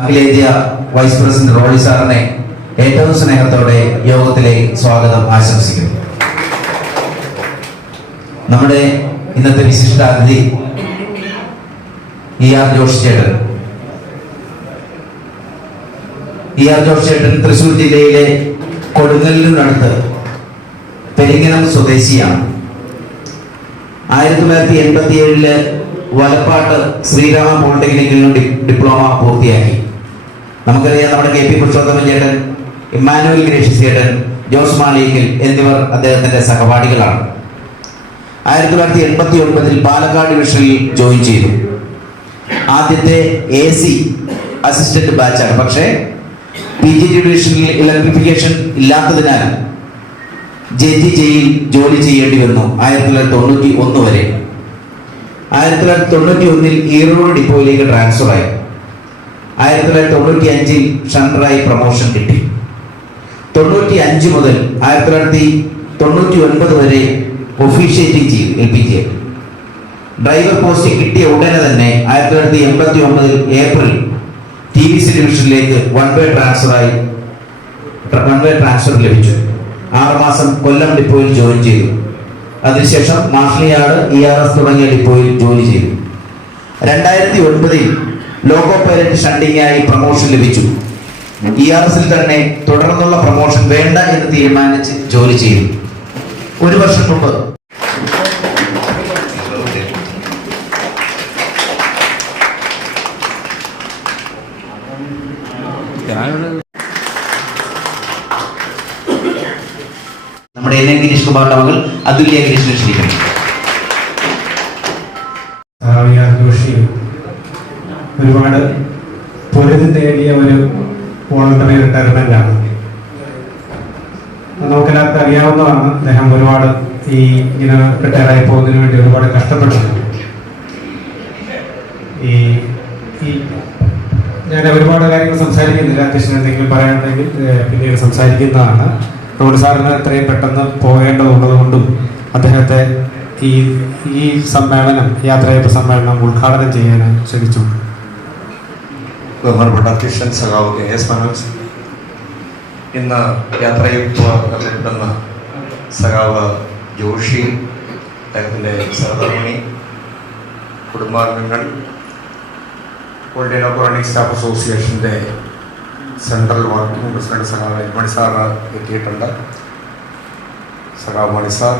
അഖിലേന്ത്യാ vice president Roy സാറിനെ ഏറ്റവും സ്നേഹത്തോടെ യോഗത്തിലേക്ക് സ്വാഗതം ആശംസിക്കുന്നു. നമ്മുടെ ഇന്നത്തെ വിശിഷ്ട അതിഥി ER ജോഷി ചേട്ടൻ. ER ജോഷി ചേട്ടൻ തൃശൂർ ജില്ലയിലെ കൊടുങ്ങല്ലൂരിനടുത്ത് പെരിങ്ങനം സ്വദേശിയാണ്. 1987 വലപ്പാട്ട് ശ്രീരാമ പോളിടെക്നിക്കിൽ ഡിപ്ലോമ പൂർത്തിയാക്കി. നമുക്കറിയാം, നമ്മുടെ KP പുരുഷോത്തമൻ ചേട്ടൻ, ഇമ്മാനുവൽ ഗ്രേഷ്യസ് ചേട്ടൻ, ജോസ് മാളിക്കൽ എന്നിവർ അദ്ദേഹത്തിന്റെ സഹപാഠികളാണ്. 1989 പാലക്കാട് ഡിവിഷനിൽ ജോയിൻ ചെയ്തു. ആദ്യത്തെ AC അസിസ്റ്റന്റ് ബാച്ചാണ്. പക്ഷേ PG ഡിവിഷനിൽ ഇലക്ട്രിഫിക്കേഷൻ ഇല്ലാത്തതിനാൽ JTJയിൽ ജോലി ചെയ്യേണ്ടി വന്നു 1991 വരെ. 1991 ഈറോഡ് ഡിപ്പോയിലേക്ക് ട്രാൻസ്ഫർ ആയി. 1995 ഷണ്ടറായി പ്രൊമോഷൻ കിട്ടി. 95 മുതൽ 1999 വരെ ഒഫീഷ്യേറ്റിംഗ് ചെയ്തു LPG. ഡ്രൈവർ പോസ്റ്റ് കിട്ടിയ ഉടനെ തന്നെ 1989 ഏപ്രിൽ TVC ഡിവിഷനിലേക്ക് വൺ വേ ട്രാൻസ്ഫർ ലഭിച്ചു. 6 മാസം കൊല്ലം ഡിപ്പോയിൽ ജോയിൻ ചെയ്തു. അതിനുശേഷം മാഷ്ലിയാട്, ERS തുടങ്ങിയ ഡിപ്പോയിൽ ജോലി ചെയ്തു. 2009 ലോഗോ പൈലറ്റ് ഷണ്ടിങ്ങായി പ്രൊമോഷൻ ലഭിച്ചു. ERSൽ തന്നെ തുടർന്നുള്ള പ്രൊമോഷൻ വേണ്ട എന്ന് തീരുമാനിച്ച് ജോലി ചെയ്തു. 1 വർഷം മുമ്പ് നമ്മുടെ NN ഗിരീഷ് കുമാറിന്റെ മകൾ അതുല്യ ഗിരീഷിനെ ക്ഷണിക്കുന്നു. ജോഷി ഒരുപാട് പൊരുതി നേടിയ ഒരു വോളണ്ടറി റിട്ടയർമെന്റ് ആണ്. നമുക്കെല്ലാവർക്കും അറിയാവുന്നതാണ്. അദ്ദേഹം ഒരുപാട് ഇങ്ങനെ റിട്ടയർ ആയി പോകുന്നതിന് വേണ്ടി ഒരുപാട് കഷ്ടപ്പെട്ടിട്ടുണ്ട്. ഞാൻ ഒരുപാട് കാര്യങ്ങൾ സംസാരിക്കുന്നില്ല. അത്യാവശ്യം എന്തെങ്കിലും പറയാനുണ്ടെങ്കിൽ പിന്നീട് സംസാരിക്കുന്നതാണ്. റോഡ് സാറിന് എത്രയും പെട്ടെന്ന് പോകേണ്ടതുള്ളത് കൊണ്ടും അദ്ദേഹത്തെ ഈ സമ്മേളനം, യാത്രയയപ്പ് സമ്മേളനം ഉദ്ഘാടനം ചെയ്യാൻ ക്ഷണിച്ചു. ബഹുമാനപ്പെട്ട അധ്യക്ഷൻ സഖാവ് KS മനോജ്, ഇന്ന് യാത്രയയപ്പ് അറിയപ്പെടുന്ന സഖാവ് ജോഷി, അദ്ദേഹത്തിൻ്റെ സഹധർമ്മിണി, കുടുംബാംഗങ്ങൾ, all India loco running staff അസോസിയേഷൻ്റെ സെൻട്രൽ വർക്കിംഗ് പ്രസിഡന്റ് സഖാവ് മണി സാർ എത്തിയിട്ടുണ്ട്. സഖാവ് Mani sir,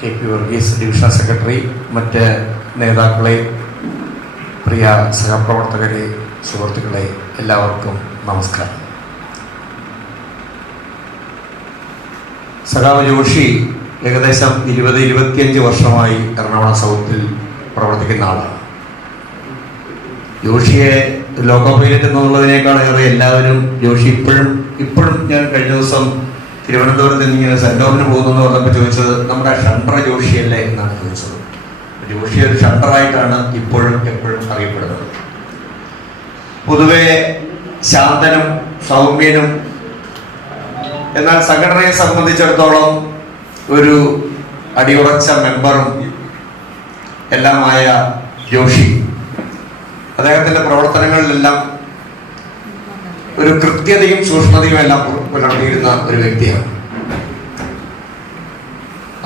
KP Varghese divisional secretary, മറ്റ് നേതാക്കളെ, പ്രിയ സഹപ്രവർത്തകരെ, സുഹൃത്തുക്കളെ, എല്ലാവർക്കും നമസ്കാരം. സഖാവ് ജോഷി ഏകദേശം 20-25 വർഷമായി എറണാകുളം സൗത്തിൽ പ്രവർത്തിക്കുന്ന ആളാണ്. ജോഷിയെ ലോക്കോ പൈലറ്റ് എന്നുള്ളതിനേക്കാൾ ഏറെ എല്ലാവരും ജോഷി ഇപ്പോഴും ഞാൻ കഴിഞ്ഞ ദിവസം തിരുവനന്തപുരത്ത് ഇങ്ങനെ സെൻറ്റോറിന് പോകുന്നു പറഞ്ഞപ്പോൾ ചോദിച്ചത് നമ്മുടെ ഷണ്ടർ ജോഷിയല്ലേ എന്നാണ് ചോദിച്ചത്. ജോഷി ഒരു ഷണ്ടറായിട്ടാണ് എപ്പോഴും അറിയപ്പെടുന്നത്. പൊതുവെ ശാന്തനും സൗമ്യനും, എന്നാൽ സംഘടനയെ സംബന്ധിച്ചിടത്തോളം ഒരു അടിയുറച്ച മെമ്പറും എല്ലാമായ ജോഷി അദ്ദേഹത്തിൻ്റെ പ്രവർത്തനങ്ങളിലെല്ലാം ഒരു കൃത്യതയും സൂക്ഷ്മതയും എല്ലാം പുലർത്തിയിരുന്ന ഒരു വ്യക്തിയാണ്.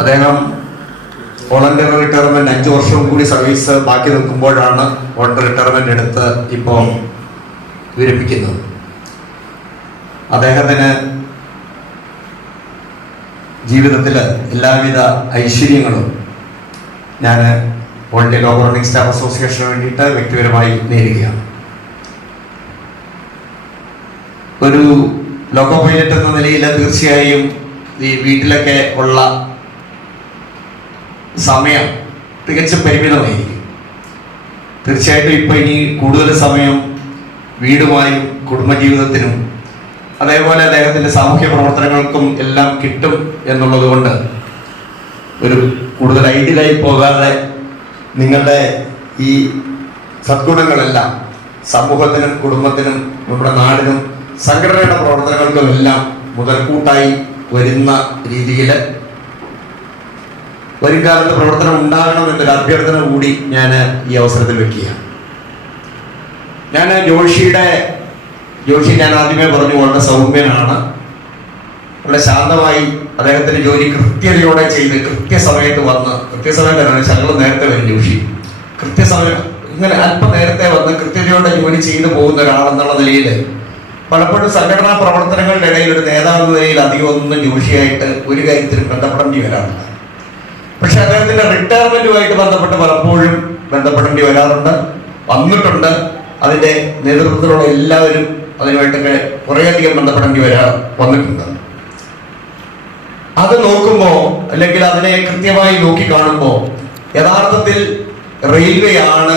അദ്ദേഹം വോളണ്ടറി റിട്ടയർമെന്റ് 5 വർഷവും കൂടി സർവീസ് ബാക്കി നിൽക്കുമ്പോഴാണ് വോളണ്ടറി റിട്ടയർമെന്റ് എടുത്ത് ഇപ്പോൾ വിരമിക്കുന്നത്. അദ്ദേഹത്തിന് ജീവിതത്തിൽ എല്ലാവിധ ഐശ്വര്യങ്ങളും ഞാൻ all India loco running staff അസോസിയേഷന് വേണ്ടിയിട്ട് വ്യക്തിപരമായി നേരുകയാണ്. ഒരു ലോക്കോ പൈലറ്റ് എന്ന നിലയിൽ തീർച്ചയായും ഈ വീട്ടിലൊക്കെ ഉള്ള സമയം തികച്ചും പരിമിതമായിരിക്കും. തീർച്ചയായിട്ടും ഇപ്പം ഇനി കൂടുതൽ സമയം വീടുമായും കുടുംബജീവിതത്തിനും അതേപോലെ അദ്ദേഹത്തിൻ്റെ സാമൂഹ്യ പ്രവർത്തനങ്ങൾക്കും എല്ലാം കിട്ടും എന്നുള്ളത് കൊണ്ട് ഒരു കൂടുതൽ ഐഡിയലായി പോകാതെ നിങ്ങളുടെ ഈ സദ്ഗുണങ്ങളെല്ലാം സമൂഹത്തിനും കുടുംബത്തിനും നമ്മുടെ നാടിനും സംഘടനയുടെ പ്രവർത്തനങ്ങൾക്കും എല്ലാം മുതൽക്കൂട്ടായി വരുന്ന രീതിയിൽ വരും കാലത്ത് പ്രവർത്തനം ഉണ്ടാകണം എന്നൊരു അഭ്യർത്ഥന കൂടി ഞാൻ ഈ അവസരത്തിൽ വെക്കുകയാണ്. ജോഷി ഞാൻ ആദ്യമേ പറഞ്ഞു വളരെ സൗമ്യനാണ്, വളരെ ശാന്തമായി അദ്ദേഹത്തിന്റെ ജോലി കൃത്യതയോടെ ചെയ്ത് കൃത്യസമയത്ത് വന്ന്, കൃത്യസമയത്താണ് ശകലം നേരത്തെ വരും ജോഷി, കൃത്യസമയം ഇങ്ങനെ അല്പം നേരത്തെ വന്ന് കൃത്യതയോടെ ജോലി ചെയ്തു പോകുന്ന ഒരാളെന്നുള്ള നിലയിൽ പലപ്പോഴും സംഘടനാ പ്രവർത്തനങ്ങളുടെ ഇടയിൽ ഒരു നേതാവ് നിലയിൽ അധികം ഒന്നും ജോഷിയായിട്ട് ഒരു കാര്യത്തിലും ബന്ധപ്പെടേണ്ടി വരാറില്ല. പക്ഷെ അദ്ദേഹത്തിന്റെ റിട്ടയർമെന്റുമായിട്ട് ബന്ധപ്പെട്ട് പലപ്പോഴും ബന്ധപ്പെടേണ്ടി വരാറുണ്ട്, വന്നിട്ടുണ്ട്. അതിന്റെ നേതൃത്വത്തിലുള്ള എല്ലാവരും അതിനുമായിട്ടൊക്കെ കുറേയധികം ബന്ധപ്പെടേണ്ടി വന്നിട്ടുണ്ട്. അത് നോക്കുമ്പോൾ, അല്ലെങ്കിൽ അതിനെ കൃത്യമായി നോക്കി കാണുമ്പോൾ, യഥാർത്ഥത്തിൽ റെയിൽവേ ആണ്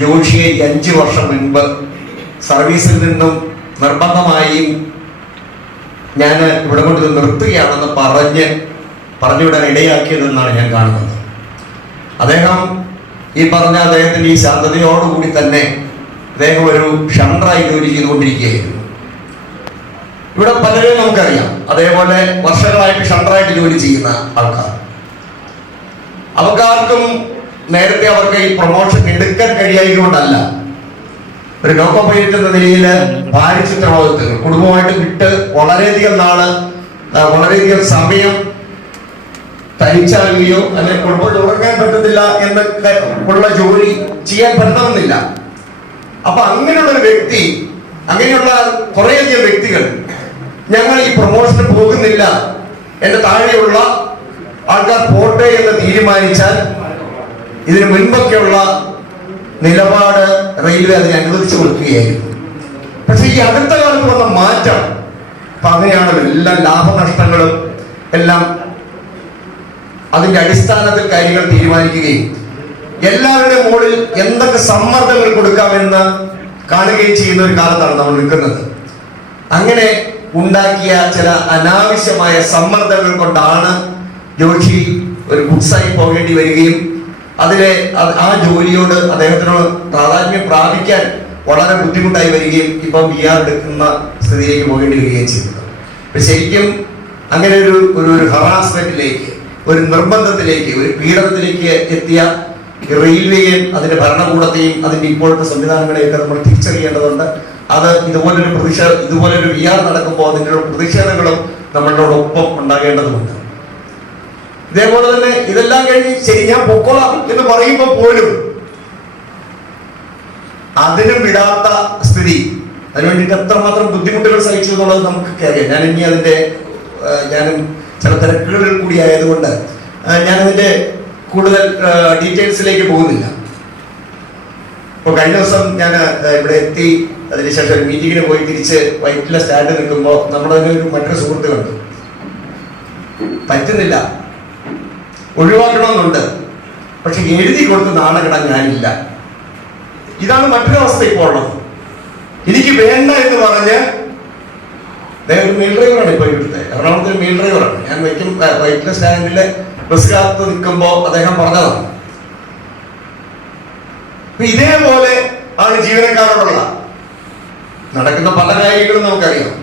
ജോഷിയെ 5 വർഷം മുൻപ് സർവീസിൽ നിന്നും നിർബന്ധമായും ഞാൻ ഇവിടെ കൊണ്ട് നിർത്തുകയാണെന്ന് പറഞ്ഞുവിടാൻ ഇടയാക്കിയതെന്നാണ് ഞാൻ കാണുന്നത്. അദ്ദേഹം ഈ പറഞ്ഞ അദ്ദേഹത്തിന്റെ ഈ ശാന്തതയോടുകൂടി തന്നെ അദ്ദേഹം ഒരു ഷണ്ടറായി ജോലി ചെയ്തുകൊണ്ടിരിക്കുകയായിരുന്നു. ഇവിടെ പലരെയും നമുക്കറിയാം, അതേപോലെ വർഷങ്ങളായിട്ട് ഷണ്ടറായിട്ട് ജോലി ചെയ്യുന്ന ആൾക്കാർ. അവർക്കാർക്കും നേരത്തെ അവർക്ക് ഈ പ്രൊമോഷൻ എടുക്കാൻ കഴിയായതുകൊണ്ടല്ല, ഒരു ലോക്കോ പൈലറ്റ് എന്ന നിലയിൽ ഭാരിച്ച ഉത്തരവാദിത്തങ്ങൾ കുടുംബമായിട്ട് വിട്ട് വളരെയധികം സമയം തനിച്ചാകുകയോ അല്ലെങ്കിൽ കുടുംബം തുടങ്ങാൻ പറ്റുന്നില്ല എന്നൊക്കെ ഉള്ള ജോലി ചെയ്യാൻ പറ്റണമെന്നില്ല. അപ്പൊ അങ്ങനെയുള്ള ഒരു വ്യക്തി, അങ്ങനെയുള്ള കുറേയധികം വ്യക്തികൾ ഞങ്ങൾ ഈ പ്രൊമോഷന് പോകുന്നില്ല, എന്റെ താഴെയുള്ള ആൾക്കാർ പോട്ടെ എന്ന് തീരുമാനിച്ചാൽ ഇതിനു മുൻപൊക്കെയുള്ള നിലപാട് റെയിൽവേ അതിനെ അനുവദിച്ചു കൊടുക്കുകയായിരുന്നു. പക്ഷെ ഈ അടുത്ത കാലത്ത് വന്ന മാറ്റം അപ്പൊ അങ്ങനെയാണല്ലോ, എല്ലാ ലാഭനഷ്ടങ്ങളും എല്ലാം അതിന്റെ അടിസ്ഥാനത്തിൽ കാര്യങ്ങൾ തീരുമാനിക്കുകയും എല്ലാവരുടെയും മുകളിൽ എന്തൊക്കെ സമ്മർദ്ദങ്ങൾ കൊടുക്കാമെന്ന് കാണുകയും ചെയ്യുന്ന ഒരു കാലത്താണ് നമ്മൾ നിൽക്കുന്നത്. അങ്ങനെ ഉണ്ടാക്കിയ ചില അനാവശ്യമായ സമ്മർദ്ദങ്ങൾ കൊണ്ടാണ് ജോഷി ഒരു ഗുഡ്സായി പോകേണ്ടി വരികയും ആ ജോലിയോട് അദ്ദേഹത്തിന് പ്രാധാന്യം പ്രാപിക്കാൻ വളരെ ബുദ്ധിമുട്ടായി വരികയും ഇപ്പം VR എടുക്കുന്ന സ്ഥിതിയിലേക്ക് പോകേണ്ടി വരികയും ചെയ്യുന്നത്. അപ്പൊ ശരിക്കും അങ്ങനെ ഒരു ഹറാസ്മെന്റിലേക്ക്, ഒരു നിർബന്ധത്തിലേക്ക്, ഒരു പീഡനത്തിലേക്ക് എത്തിയ റെയിൽവേയും അതിന്റെ ഭരണകൂടത്തെയും അതിന്റെ ഇപ്പോഴത്തെ സംവിധാനങ്ങളെയൊക്കെ നമ്മൾ തിരിച്ചറിയേണ്ടതുണ്ട്. അത് ഇതുപോലൊരു VR നടക്കുമ്പോൾ അതിനുള്ള പ്രതിഷേധങ്ങളും നമ്മളോടൊപ്പം ഉണ്ടാകേണ്ടതുണ്ട്. ഇതേപോലെ തന്നെ ഇതെല്ലാം കഴിഞ്ഞ് ശരി ഞാൻ പൊക്കോളാം എന്ന് പറയുമ്പോൾ പോലും അതിനും വിടാത്ത സ്ഥിതി, അതിനുവേണ്ടിയിട്ട് എത്രമാത്രം ബുദ്ധിമുട്ടുകൾ സഹിച്ചു എന്നുള്ളത് നമുക്കൊക്കെ അറിയാം. ഞാനും ചില തിരക്കുകളിൽ കൂടി ആയതുകൊണ്ട് ഞാനതിന്റെ കൂടുതൽ ഡീറ്റെയിൽസിലേക്ക് പോകുന്നില്ല. ഇപ്പൊ കഴിഞ്ഞ ദിവസം ഞാൻ ഇവിടെ എത്തി, അതിനുശേഷം ഒരു മീറ്റിങ്ങിന് പോയി തിരിച്ച് വൈറ്റിലെ സ്റ്റാൻഡ് നിൽക്കുമ്പോൾ നമ്മുടെ മറ്റൊരു സുഹൃത്ത് കണ്ടു. പറ്റുന്നില്ല, ഒഴിവാക്കണമെന്നുണ്ട്, പക്ഷെ എഴുതി കൊടുത്ത് നാണകിടാൻ ഞാനില്ല. ഇതാണ് മറ്റൊരു അവസ്ഥ ഇപ്പോൾ ഉള്ളത്. എനിക്ക് വേണ്ട എന്ന് പറഞ്ഞ് ഒരു മെയിൽ ഡ്രൈവറാണ് ഇപ്പൊ ഇവിടുത്തെ എറണാകുളത്തെ മെയിൽ ഡ്രൈവറാണ്. ഞാൻ വൈറ്റിലെ സ്റ്റാൻഡിലെ ബസ് കാത്ത് നിൽക്കുമ്പോൾ അദ്ദേഹം പറഞ്ഞതാണ്. ഇതേപോലെ ആണ് ജീവനക്കാരോടുള്ള നടക്കുന്ന പല കാര്യങ്ങളും നമുക്കറിയാം.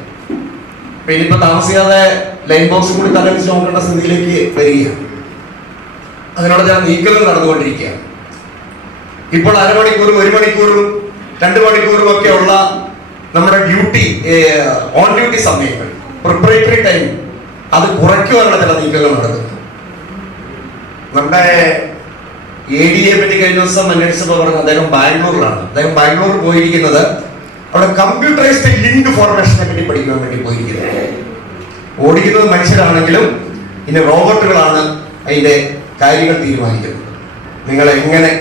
പിന്നെ ഇപ്പൊ താമസിയാതെ ലൈൻ ബോക്സ് കൂടി തലവെച്ച് നോക്കേണ്ട സ്ഥിതിയിലേക്ക് വരികയാണ്. അതിനോട് ചില നീക്കങ്ങൾ നടന്നുകൊണ്ടിരിക്കുകയാണ്. ഇപ്പോൾ അരമണിക്കൂറും 1 മണിക്കൂറും 2 മണിക്കൂറും ഒക്കെ ഉള്ള നമ്മുടെ ഓൺ ഡ്യൂട്ടി സമയങ്ങൾ, പ്രിപ്പറേറ്ററി ടൈം, അത് കുറയ്ക്കുവാനുള്ള ചില നീക്കങ്ങൾ നടക്കുന്നു. നമ്മുടെ ADA പറ്റി കഴിഞ്ഞ ദിവസം അന്വേഷിച്ചപ്പോൾ പറഞ്ഞു അദ്ദേഹം ബാംഗ്ലൂരിലാണ്. അദ്ദേഹം ബാംഗ്ലൂർ പോയിരിക്കുന്നത് അവിടെ കമ്പ്യൂട്ടറൈസ്ഡ് ലിങ്ക് ഫോർമേഷനെ പറ്റി പഠിക്കാൻ വേണ്ടി പോയിരിക്കുന്നത്. ഓടിക്കുന്നത് മനുഷ്യരാണെങ്കിലും ഇനി റോബോട്ടുകളാണ് അതിന്റെ കാര്യങ്ങൾ തീരുമാനിക്കുന്നത്. നിങ്ങൾ എങ്ങനെ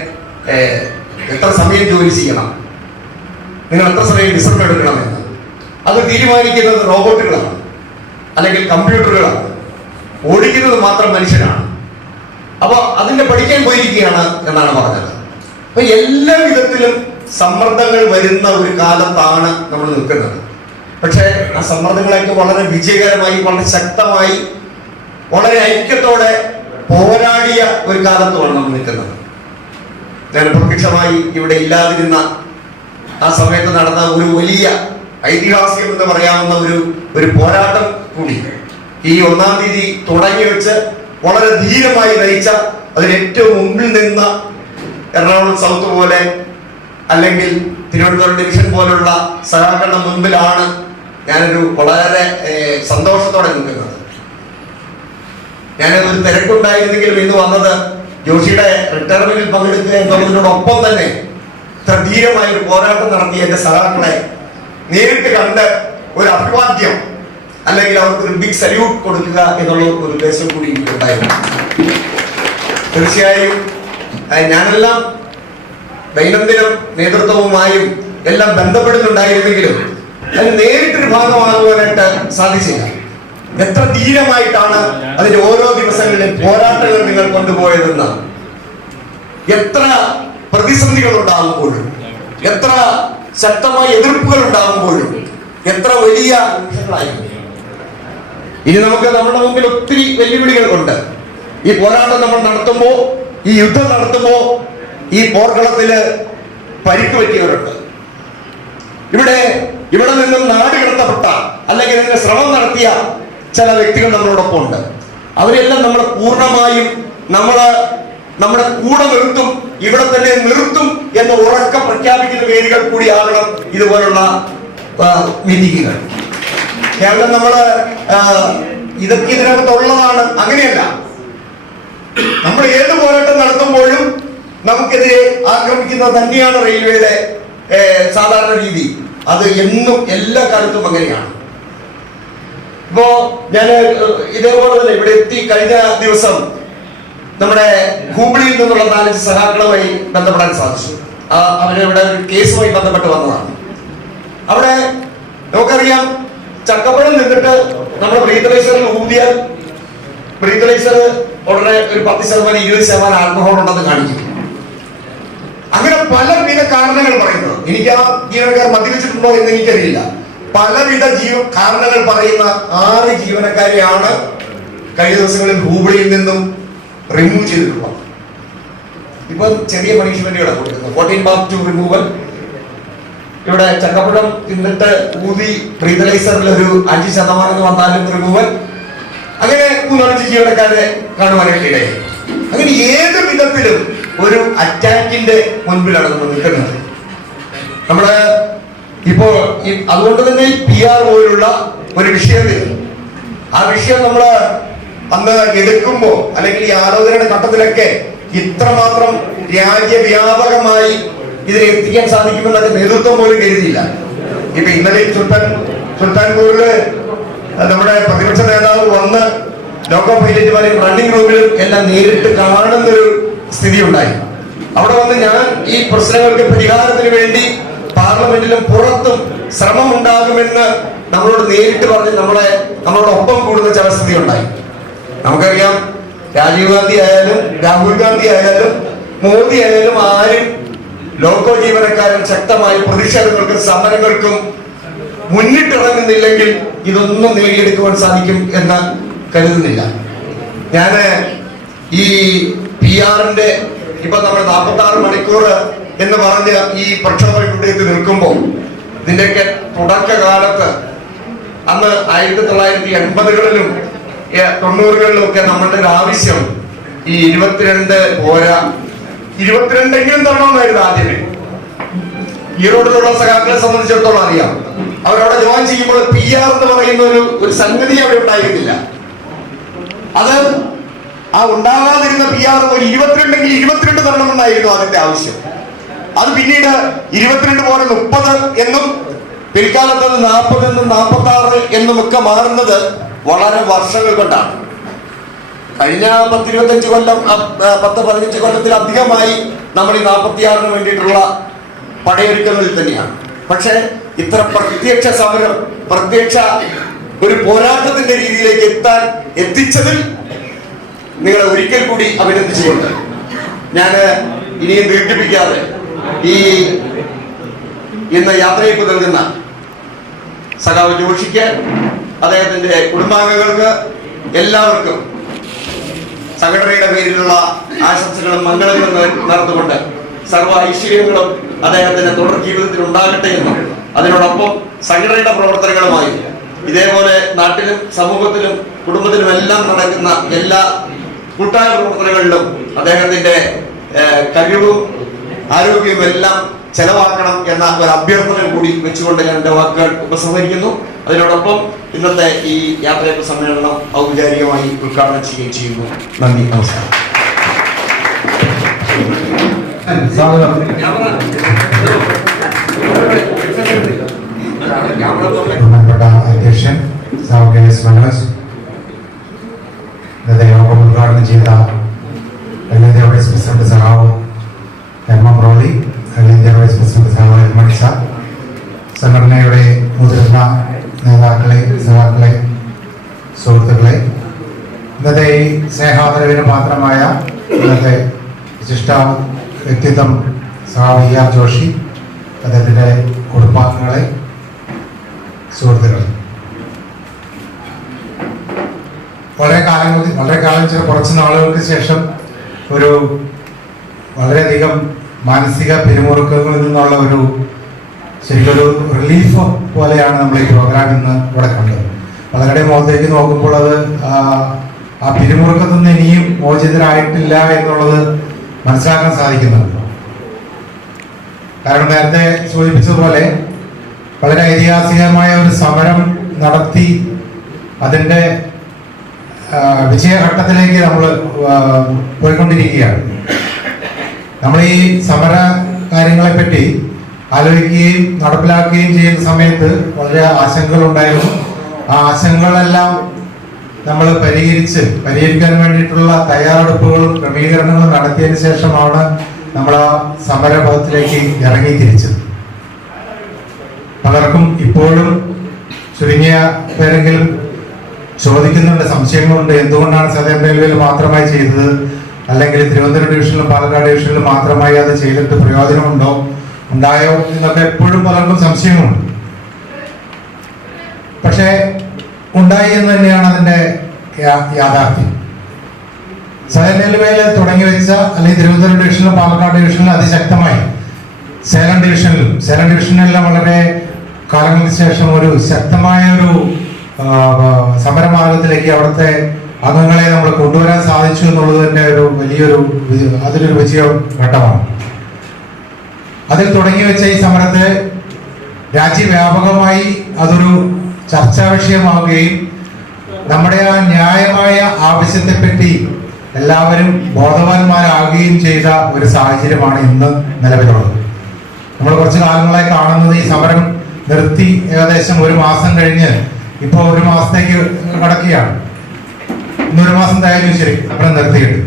എത്ര സമയം ജോലി ചെയ്യണം, നിങ്ങൾ എത്ര സമയം വിശ്രമം എടുക്കണമെന്ന് അത് തീരുമാനിക്കുന്നത് റോബോട്ടുകളാണ് അല്ലെങ്കിൽ കമ്പ്യൂട്ടറുകളാണ്. ഓടിക്കുന്നത് മാത്രം മനുഷ്യനാണ്. അപ്പൊ അതിന്റെ പഠിക്കാൻ പോയിരിക്കുകയാണ് എന്നാണ് പറഞ്ഞത്. അപ്പൊ എല്ലാ വിധത്തിലും സമ്മർദ്ദങ്ങൾ വരുന്ന ഒരു കാലത്താണ് നമ്മൾ നിൽക്കുന്നത്. പക്ഷെ ആ സമ്മർദ്ദങ്ങളൊക്കെ വളരെ വിജയകരമായി, വളരെ ശക്തമായി, വളരെ ഐക്യത്തോടെ പോരാടിയ ഒരു കാലത്തുമാണ് നമ്മൾ നിൽക്കുന്നത്. ഞാൻ പ്രത്യക്ഷമായി ഇവിടെ ഇല്ലാതിരുന്ന ആ സമയത്ത് നടന്ന ഒരു വലിയ ഐതിഹാസികം എന്ന് പറയാവുന്ന ഒരു പോരാട്ടം കൂടി ഈ 1-ാം തീയതി തുടങ്ങി വെച്ച് വളരെ ധീരമായി നയിച്ച, അതിന് ഏറ്റവും മുമ്പിൽ നിന്ന എറണാകുളം സൗത്ത് പോലെ അല്ലെങ്കിൽ തിരുവനന്തപുരം ഡിവിഷൻ പോലുള്ള സഹാക്കളുടെ മുൻപിലാണ് ഞാനൊരു വളരെ സന്തോഷത്തോടെ നിൽക്കുന്നത്. ഞാൻ ഒരു തിരക്കുണ്ടായിരുന്നെങ്കിലും ഇന്ന് വന്നത് ജോഷിയുടെ റിട്ടയർമെന്റിൽ പങ്കെടുക്കുക എന്നുള്ളതിനോടൊപ്പം തന്നെ ഇത്ര ധീരമായ ഒരു പോരാട്ടം നടത്തിയ എന്റെ സഹാക്കളെ നേരിട്ട് കണ്ട് ഒരു അഭിവാദ്യം അല്ലെങ്കിൽ അവർക്ക് ഒരു ബിഗ് സല്യൂട്ട് കൊടുക്കുക എന്നുള്ള ഒരു ഉദ്ദേശം കൂടി ഉണ്ടായിരുന്നു. തീർച്ചയായും ഞാനെല്ലാം ദൈനംദിനം നേതൃത്വവുമായും എല്ലാം ബന്ധപ്പെടുന്നുണ്ടായിരുന്നെങ്കിലും അതിന് നേരിട്ടൊരു ഭാഗമാകുവാനായിട്ട് സാധിച്ചില്ല. എത്ര ധീരമായിട്ടാണ് അതിന്റെ ഓരോ ദിവസങ്ങളിലെ പോരാട്ടങ്ങൾ നിങ്ങൾ കൊണ്ടുപോയതെന്ന്, എത്ര പ്രതിസന്ധികൾ ഉണ്ടാകുമ്പോഴും, എത്ര ശക്തമായ എതിർപ്പുകൾ ഉണ്ടാകുമ്പോഴും, എത്ര വലിയ വിഷയങ്ങളായിരുന്നു. ഇനി നമുക്ക് നമ്മുടെ മുമ്പിൽ ഒത്തിരി വെല്ലുവിളികളുണ്ട്. ഈ പോരാട്ടം നമ്മൾ നടത്തുമ്പോ, ഈ യുദ്ധം നടത്തുമ്പോ ഈ പോർക്കളത്തില് പരിക്ക് പറ്റിയവരുണ്ട്. ഇവിടെ നിന്നും നാട് കടത്തപ്പെട്ട അല്ലെങ്കിൽ ഇതിന് ശ്രമം നടത്തിയ ചില വ്യക്തികൾ നമ്മളോടൊപ്പം ഉണ്ട്. അവരെല്ലാം നമ്മൾ പൂർണ്ണമായും നമ്മുടെ കൂടെ നിർത്തും, ഇവിടെ തന്നെ നിർത്തും എന്ന് ഉറക്കം പ്രഖ്യാപിക്കുന്ന വേദികൾ കൂടിയാകണം ഇതുപോലുള്ള മീറ്റിങ്ങുകൾ. കേവലം നമ്മള് ഇതൊക്കെ ഇതിനകത്തുള്ളതാണ്, അങ്ങനെയല്ല. നമ്മൾ ഏത് പോരാട്ടം നടത്തുമ്പോഴും നമുക്കെതിരെ ആക്രമിക്കുന്നത് തന്നെയാണ് റെയിൽവേയുടെ സാധാരണ രീതി. അത് എന്നും എല്ലാ കാലത്തും അങ്ങനെയാണ്. ഇപ്പോ ഞാൻ ഇതേപോലെ തന്നെ ഇവിടെ എത്തി കഴിഞ്ഞ ദിവസം നമ്മുടെ ഹൂബ്ലിയിൽ നിന്നുള്ള 4 സഹാക്കളുമായി ബന്ധപ്പെടാൻ സാധിച്ചു. അവരിവിടെ ഒരു കേസുമായി ബന്ധപ്പെട്ട് വന്നതാണ്. അവിടെ നമുക്കറിയാം, ചക്കപ്പഴം നിന്നിട്ട് നമ്മുടെ ബ്രീത്തലൈസറിൽ ഊതിയാൽ ബ്രീത്തലൈസർ ഉടനെ ഒരു 10% 20% ആൽക്കഹോൾ ഉണ്ടെന്ന് കാണിക്കും. അങ്ങനെ പലവിധ കാരണങ്ങൾ പറയുന്നത്, എനിക്ക് ആ ജീവനക്കാർ മദ്യപിച്ചിട്ടുണ്ടോ എന്ന് എനിക്കറിയില്ല. പലവിധ കാരണങ്ങൾ പറയുന്ന 6 ജീവനക്കാരെയാണ് കഴിഞ്ഞ ദിവസങ്ങളിൽ ഹൂബ്ലിയിൽ നിന്നും റിമൂവ് ചെയ്തിട്ടുള്ളത്. ഇപ്പൊ ചെറിയ പണിഷ്മെന്റുകളാണ് കൊടുക്കുന്നത്. 14/2 റിമൂവൽ. ഇവിടെ ചക്കപ്പഴം തിന്നിട്ട് ഊതി ബ്രീത്തലൈസറിൽ ഒരു 5% വന്നാലും റിമൂവൽ. അങ്ങനെ 3-5 ജീവനക്കാരെ കാണുവാനായിട്ട് ഇടയായി. അങ്ങനെ ഏത് വിധത്തിലും ഒരു അറ്റാക്കിന്റെ മുൻപിലാണ് നമ്മൾ നിൽക്കുന്നത്. നമ്മള് ഇപ്പോ അതുകൊണ്ട് തന്നെ PR പോലുള്ള ഒരു വിഷയത്തിൽ, ആ വിഷയം നമ്മള് അന്ന് എടുക്കുമ്പോ അല്ലെങ്കിൽ ഈ ആലോചനയുടെ ഘട്ടത്തിലൊക്കെ ഇത്രമാത്രം രാജ്യവ്യാപകമായി ഇതിനെ എത്തിക്കാൻ സാധിക്കുമെന്നൊക്കെ നേതൃത്വം പോലും കരുതിയില്ല. ഇപ്പൊ ഇന്നലെ സുൽത്താൻപൂരില് നമ്മുടെ പ്രതിപക്ഷ നേതാവ് വന്ന് ലോക്കോ പൈലറ്റുമാരെയും റണ്ണിംഗ് റൂമിലും എല്ലാം നേരിട്ട് കാണുന്നൊരു സ്ഥിതി ഉണ്ടായി. അവിടെ വന്ന് ഞാൻ ഈ പ്രശ്നങ്ങൾക്ക് പരിഹാരത്തിന് വേണ്ടി പാർലമെന്റിലും പുറത്തും ശ്രമം ഉണ്ടാകുമെന്ന് നമ്മളോട് നേരിട്ട് പറഞ്ഞ് നമ്മളോടൊപ്പം കൂടുന്ന ചില സ്ഥിതി ഉണ്ടായി. നമുക്കറിയാം, രാജീവ് ഗാന്ധി ആയാലും രാഹുൽ ഗാന്ധി ആയാലും മോദി ആയാലും ആരും ലോക്കോ ജീവനക്കാരൻ ശക്തമായ പ്രതിഷേധങ്ങൾക്കും സമരങ്ങൾക്കും മുന്നിട്ടിറങ്ങുന്നില്ലെങ്കിൽ ഇതൊന്നും നേടിയെടുക്കുവാൻ സാധിക്കും എന്ന് കരുതുന്നില്ല. ഞാന് ഈ PR-ന്റെ ഇപ്പൊ നമ്മൾ 46 മണിക്കൂർ എന്ന് പറഞ്ഞ ഈ പ്രക്ഷോഭ യുദ്ധത്തിൽ നിൽക്കുമ്പോൾ ഇതിന്റെയൊക്കെ തുടക്കകാലത്ത് അന്ന് 1980-കളിലും 90-കളിലും ഒക്കെ നമ്മളുടെ ഒരു ആവശ്യം ഈ 22 പോരാ, 22 തരണമെന്നായിരുന്നു ആദ്യമേ. ഈറോഡിലുള്ള സഖാക്കളെ സംബന്ധിച്ചിടത്തോളം അറിയാം, അവരവിടെ ജോയിൻ ചെയ്യുമ്പോൾ PR എന്ന് പറയുന്ന ഒരു സംഗതി അവിടെ ഉണ്ടായിരുന്നില്ല. അത് ആ ഉണ്ടാകാതിരുന്ന PR ഒരു 22 തരണമെന്നായിരുന്നു അതിന്റെ ആവശ്യം. അത് പിന്നീട് 22 പോലെ 30 എന്നും പിൽക്കാലത്ത് അത് 40 എന്നും 46 എന്നും ഒക്കെ മാറുന്നത് വളരെ വർഷങ്ങൾ കൊണ്ടാണ്. കഴിഞ്ഞ 10-25 കൊല്ലം 10-15 കൊല്ലത്തിലധികമായി നമ്മൾ ഈ 46-ന് വേണ്ടിയിട്ടുള്ള പടയൊരുക്കങ്ങളിൽ തന്നെയാണ്. പക്ഷെ ഇത്ര പ്രത്യക്ഷ സമരം, പ്രത്യക്ഷ ഒരു പോരാട്ടത്തിന്റെ രീതിയിലേക്ക് എത്തിച്ചതിൽ നിങ്ങളെ ഒരിക്കൽ കൂടി അഭിനന്ദിച്ചുകൊണ്ട് ഞാൻ ഇനിയും ദീർഘിപ്പിക്കാതെ ഇന്ന് യാത്രയ്ക്ക് നൽകുന്ന സഖാവ് ജോഷിക്ക്, അദ്ദേഹത്തിന്റെ കുടുംബാംഗങ്ങൾക്ക് എല്ലാവർക്കും സംഘടനയുടെ പേരിലുള്ള ആശംസകളും മംഗളങ്ങളും നടന്നുകൊണ്ട് സർവ്വ ഐശ്വര്യങ്ങളും അദ്ദേഹത്തിന്റെ തുടർ ജീവിതത്തിൽ ഉണ്ടാകട്ടെ എന്നും അതിനോടൊപ്പം സംഘടനയുടെ പ്രവർത്തനങ്ങളുമായി ഇതേപോലെ നാട്ടിലും സമൂഹത്തിലും കുടുംബത്തിലും എല്ലാം നടക്കുന്ന എല്ലാ കൂട്ടായ പ്രവർത്തനങ്ങളിലും അദ്ദേഹത്തിന്റെ കഴിവും ആരോഗ്യവും എല്ലാം ചെലവാക്കണം എന്ന ഒരു അഭ്യർത്ഥന കൂടി വെച്ചുകൊണ്ട് ഞാൻ എൻ്റെ വാക്കുകൾ ഉപസംഹരിക്കുന്നു. അതിനോടൊപ്പം ഇന്നത്തെ ഈ യാത്രയപ്പ് സമ്മേളനം ഔപചാരികമായി ഉദ്ഘാടനം ചെയ്യുകയും ചെയ്യുന്നു. നന്ദി, നമസ്കാരം. ബഹുമാനപ്പെട്ട അധ്യക്ഷൻ ഇന്നത്തെ യോഗം ഉദ്ഘാടനം ചെയ്ത അഖിലേന്ത്യാ വൈസ് പ്രസിഡന്റ് സഹാവ് എം റോളി, അഖിലേന്ത്യാ വൈസ് പ്രസിഡന്റ് സഹാവ് എം സാർ, സംഘടനയുടെ മുതിർന്ന നേതാക്കളെ, സഹാക്കളെ, സുഹൃത്തുക്കളെ, ഇന്നത്തെ ഈ സ്നേഹാദരവിന് പാത്രമായ ഇന്നത്തെ വിശിഷ്ട വ്യക്തിത്വം സഹാവ് ER ജോഷി, അദ്ദേഹത്തിൻ്റെ കുടുംബാംഗങ്ങളെ, സുഹൃത്തുക്കളെ, വളരെ കാലം കുറച്ച് നാളുകൾക്ക് ശേഷം ഒരു വളരെയധികം മാനസിക പിരിമുറുക്കങ്ങളിൽ നിന്നുള്ള ഒരു ശരിക്കൊരു റിലീഫ് പോലെയാണ് നമ്മൾ ഈ പ്രോഗ്രാം ഇന്ന് ഇവിടെ കണ്ടത്. പലരുടെ മുഖത്തേക്ക് നോക്കുമ്പോൾ അത് ആ പിരിമുറുക്കത്തിൽ നിന്ന് ഇനിയും മോചിതരായിട്ടില്ല എന്നുള്ളത് മനസ്സിലാക്കാൻ സാധിക്കുന്നുണ്ട്. കാരണം നേരത്തെ സൂചിപ്പിച്ചതുപോലെ വളരെ ഐതിഹാസികമായ ഒരു സമരം നടത്തി അതിൻ്റെ വിജയഘട്ടത്തിലേക്ക് നമ്മൾ പോയിക്കൊണ്ടിരിക്കുകയാണ്. നമ്മൾ ഈ സമര കാര്യങ്ങളെപ്പറ്റി ആലോചിക്കുകയും നടപ്പിലാക്കുകയും ചെയ്യുന്ന സമയത്ത് വളരെ ആശങ്കകളുണ്ടായിരുന്നു. ആ ആശങ്കകളെല്ലാം നമ്മൾ പരിഹരിക്കാൻ വേണ്ടിയിട്ടുള്ള തയ്യാറെടുപ്പുകളും ക്രമീകരണങ്ങളും നടത്തിയതിന് ശേഷമാണ് നമ്മൾ ആ സമരപഥത്തിലേക്ക് ഇറങ്ങി തിരിച്ചത്. പലർക്കും ഇപ്പോഴും ചുരുങ്ങിയ പേരെങ്കിലും ചോദിക്കുന്നുണ്ട്, സംശയങ്ങളുണ്ട്. എന്തുകൊണ്ടാണ് സദേൺ റെയിൽവേയിൽ മാത്രമായി ചെയ്തത്, അല്ലെങ്കിൽ തിരുവനന്തപുരം ഡിവിഷനിലും പാലക്കാട് ഡിവിഷനിലും മാത്രമായി അത് ചെയ്തിട്ട് പ്രയോജനമുണ്ടോ, ഉണ്ടായോ എന്നൊക്കെ എപ്പോഴും പലർക്കും സംശയങ്ങളുണ്ട്. പക്ഷേ ഉണ്ടായി എന്ന് തന്നെയാണ് അതിൻ്റെ യാഥാർത്ഥ്യം. സദേൺ റെയിൽവേയിൽ തുടങ്ങി വെച്ച, അല്ലെങ്കിൽ തിരുവനന്തപുരം ഡിവിഷനിലും പാലക്കാട് ഡിവിഷനിലും അതിശക്തമായി, സേലം ഡിവിഷനിലെല്ലാം വളരെ കാലങ്ങൾക്ക് ശേഷം ഒരു ശക്തമായ ഒരു സമരമാർഗത്തിലേക്ക് അവിടുത്തെ അംഗങ്ങളെ നമ്മൾ കൊണ്ടുവരാൻ സാധിച്ചു എന്നുള്ളത് തന്നെ അതിലൊരു വിജയ ഘട്ടമാണ്. അതിൽ തുടങ്ങി വെച്ച ഈ സമരത്തെ രാജ്യവ്യാപകമായി അതൊരു ചർച്ചാ വിഷയമാവുകയും നമ്മുടെ ആ ന്യായമായ ആവശ്യത്തെപ്പറ്റി എല്ലാവരും ബോധവാന്മാരാകുകയും ചെയ്ത ഒരു സാഹചര്യമാണ് ഇന്ന് നിലവിലുള്ളത്. നമ്മൾ കുറച്ച് കാലങ്ങളായി കാണുന്നത് ഈ സമരം നിർത്തി ഏകദേശം 1 മാസം കഴിഞ്ഞ് ഇപ്പോൾ 1 മാസത്തേക്ക് കടക്കുകയാണ്. ഇന്ന് 1 മാസം തയ്യാലും ശരി സമരം നിർത്തിയിട്ട്.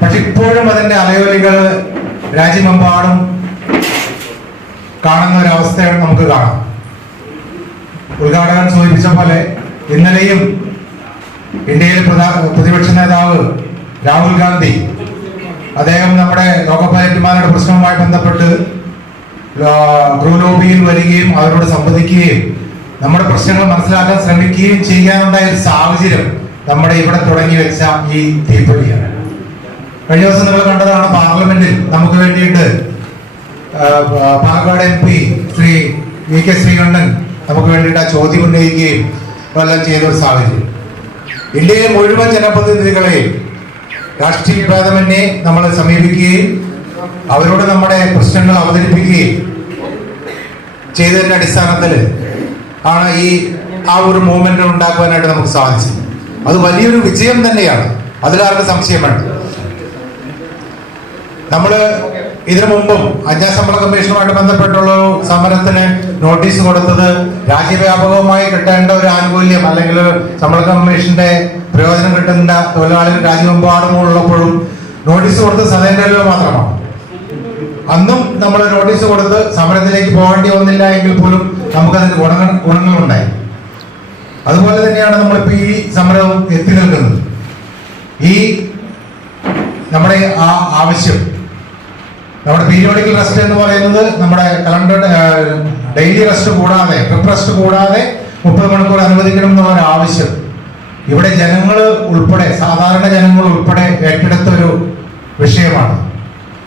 പക്ഷെ ഇപ്പോഴും അതിന്റെ അലയൊലികൾ രാജ്യമെമ്പാടും കാണുന്ന ഒരു അവസ്ഥയാണ് നമുക്ക് കാണാം. ഉദ്ഘാടകൻ സൂചിപ്പിച്ച പോലെ ഇന്നലെയും ഇന്ത്യയിലെ പ്രതിപക്ഷ നേതാവ് രാഹുൽ ഗാന്ധി, അദ്ദേഹം നമ്മുടെ ലോക പൈലറ്റുമാരുടെ പ്രശ്നവുമായി ബന്ധപ്പെട്ട് ക്രൂ ലോബിയിൽ വരികയും അവരോട് സംവദിക്കുകയും നമ്മുടെ പ്രശ്നങ്ങൾ മനസ്സിലാക്കാൻ ശ്രമിക്കുകയും ചെയ്യാനുണ്ടായ ഒരു സാഹചര്യം നമ്മുടെ ഇവിടെ തുടങ്ങി വെച്ച ഈ തീപ്പൊരിയാണ്. കഴിഞ്ഞ ദിവസം നിങ്ങൾ കണ്ടതാണ്, പാർലമെന്റിൽ നമുക്ക് വേണ്ടിയിട്ട് പാലക്കാട് MP ശ്രീ VK ശ്രീകണ്ഠൻ നമുക്ക് വേണ്ടിയിട്ട് ആ ചോദ്യം ഉന്നയിക്കുകയും എല്ലാം ചെയ്ത ഒരു സാഹചര്യം. ഇന്ത്യയിലെ മുഴുവൻ ജനപ്രതിനിധികളെയും രാഷ്ട്രീയ ഭേദമന്യേ നമ്മൾ സമീപിക്കുകയും അവരോട് നമ്മുടെ പ്രശ്നങ്ങൾ അവതരിപ്പിക്കുകയും ചെയ്തതിന്റെ അടിസ്ഥാനത്തിൽ ആണ് ആ ഒരു മൂവ്മെന്റ് ഉണ്ടാക്കുവാനായിട്ട് നമുക്ക് സാധിച്ചത്. അത് വലിയൊരു വിജയം തന്നെയാണ്, അതിലാർക്കും സംശയം വേണ്ട. നമ്മള് ഇതിനു മുമ്പും 5ാം ശമ്പള കമ്മീഷനുമായിട്ട് ബന്ധപ്പെട്ടുള്ള സമരത്തിന് നോട്ടീസ് കൊടുത്തത് രാജ്യവ്യാപകമായി കിട്ടേണ്ട ഒരു ആനുകൂല്യം, അല്ലെങ്കിൽ ശമ്പള കമ്മീഷന്റെ പ്രയോജനം കിട്ടുന്ന തൊഴിലാളികൾ രാജ്യമെമ്പാടുമുള്ളപ്പോഴും നോട്ടീസ് കൊടുത്തത് സദേൺ റെയിൽവേ മാത്രമാണ്. അന്നും നമ്മൾ നോട്ടീസ് കൊടുത്ത് സമരത്തിലേക്ക് പോകേണ്ടി വന്നില്ല എങ്കിൽ പോലും നമുക്കതിന്റെ ഗുണങ്ങളുണ്ടായി. അതുപോലെ തന്നെയാണ് നമ്മളിപ്പോൾ ഈ സമരവും എത്തി നിൽക്കുന്നത്. ഈ നമ്മുടെ ആ ആവശ്യം, നമ്മുടെ പീരിയോഡിക്കൽ റെസ്റ്റ് എന്ന് പറയുന്നത് നമ്മുടെ കലണ്ടർ ഡെയിലി റെസ്റ്റ് കൂടാതെ, ട്രിപ്പ് റെസ്റ്റ് കൂടാതെ 30 മണിക്കൂർ അനുവദിക്കണം എന്നുള്ള ഒരു ആവശ്യം ഇവിടെ ജനങ്ങൾ ഉൾപ്പെടെ, സാധാരണ ജനങ്ങൾ ഉൾപ്പെടെ ഏറ്റെടുത്ത ഒരു വിഷയമാണ്.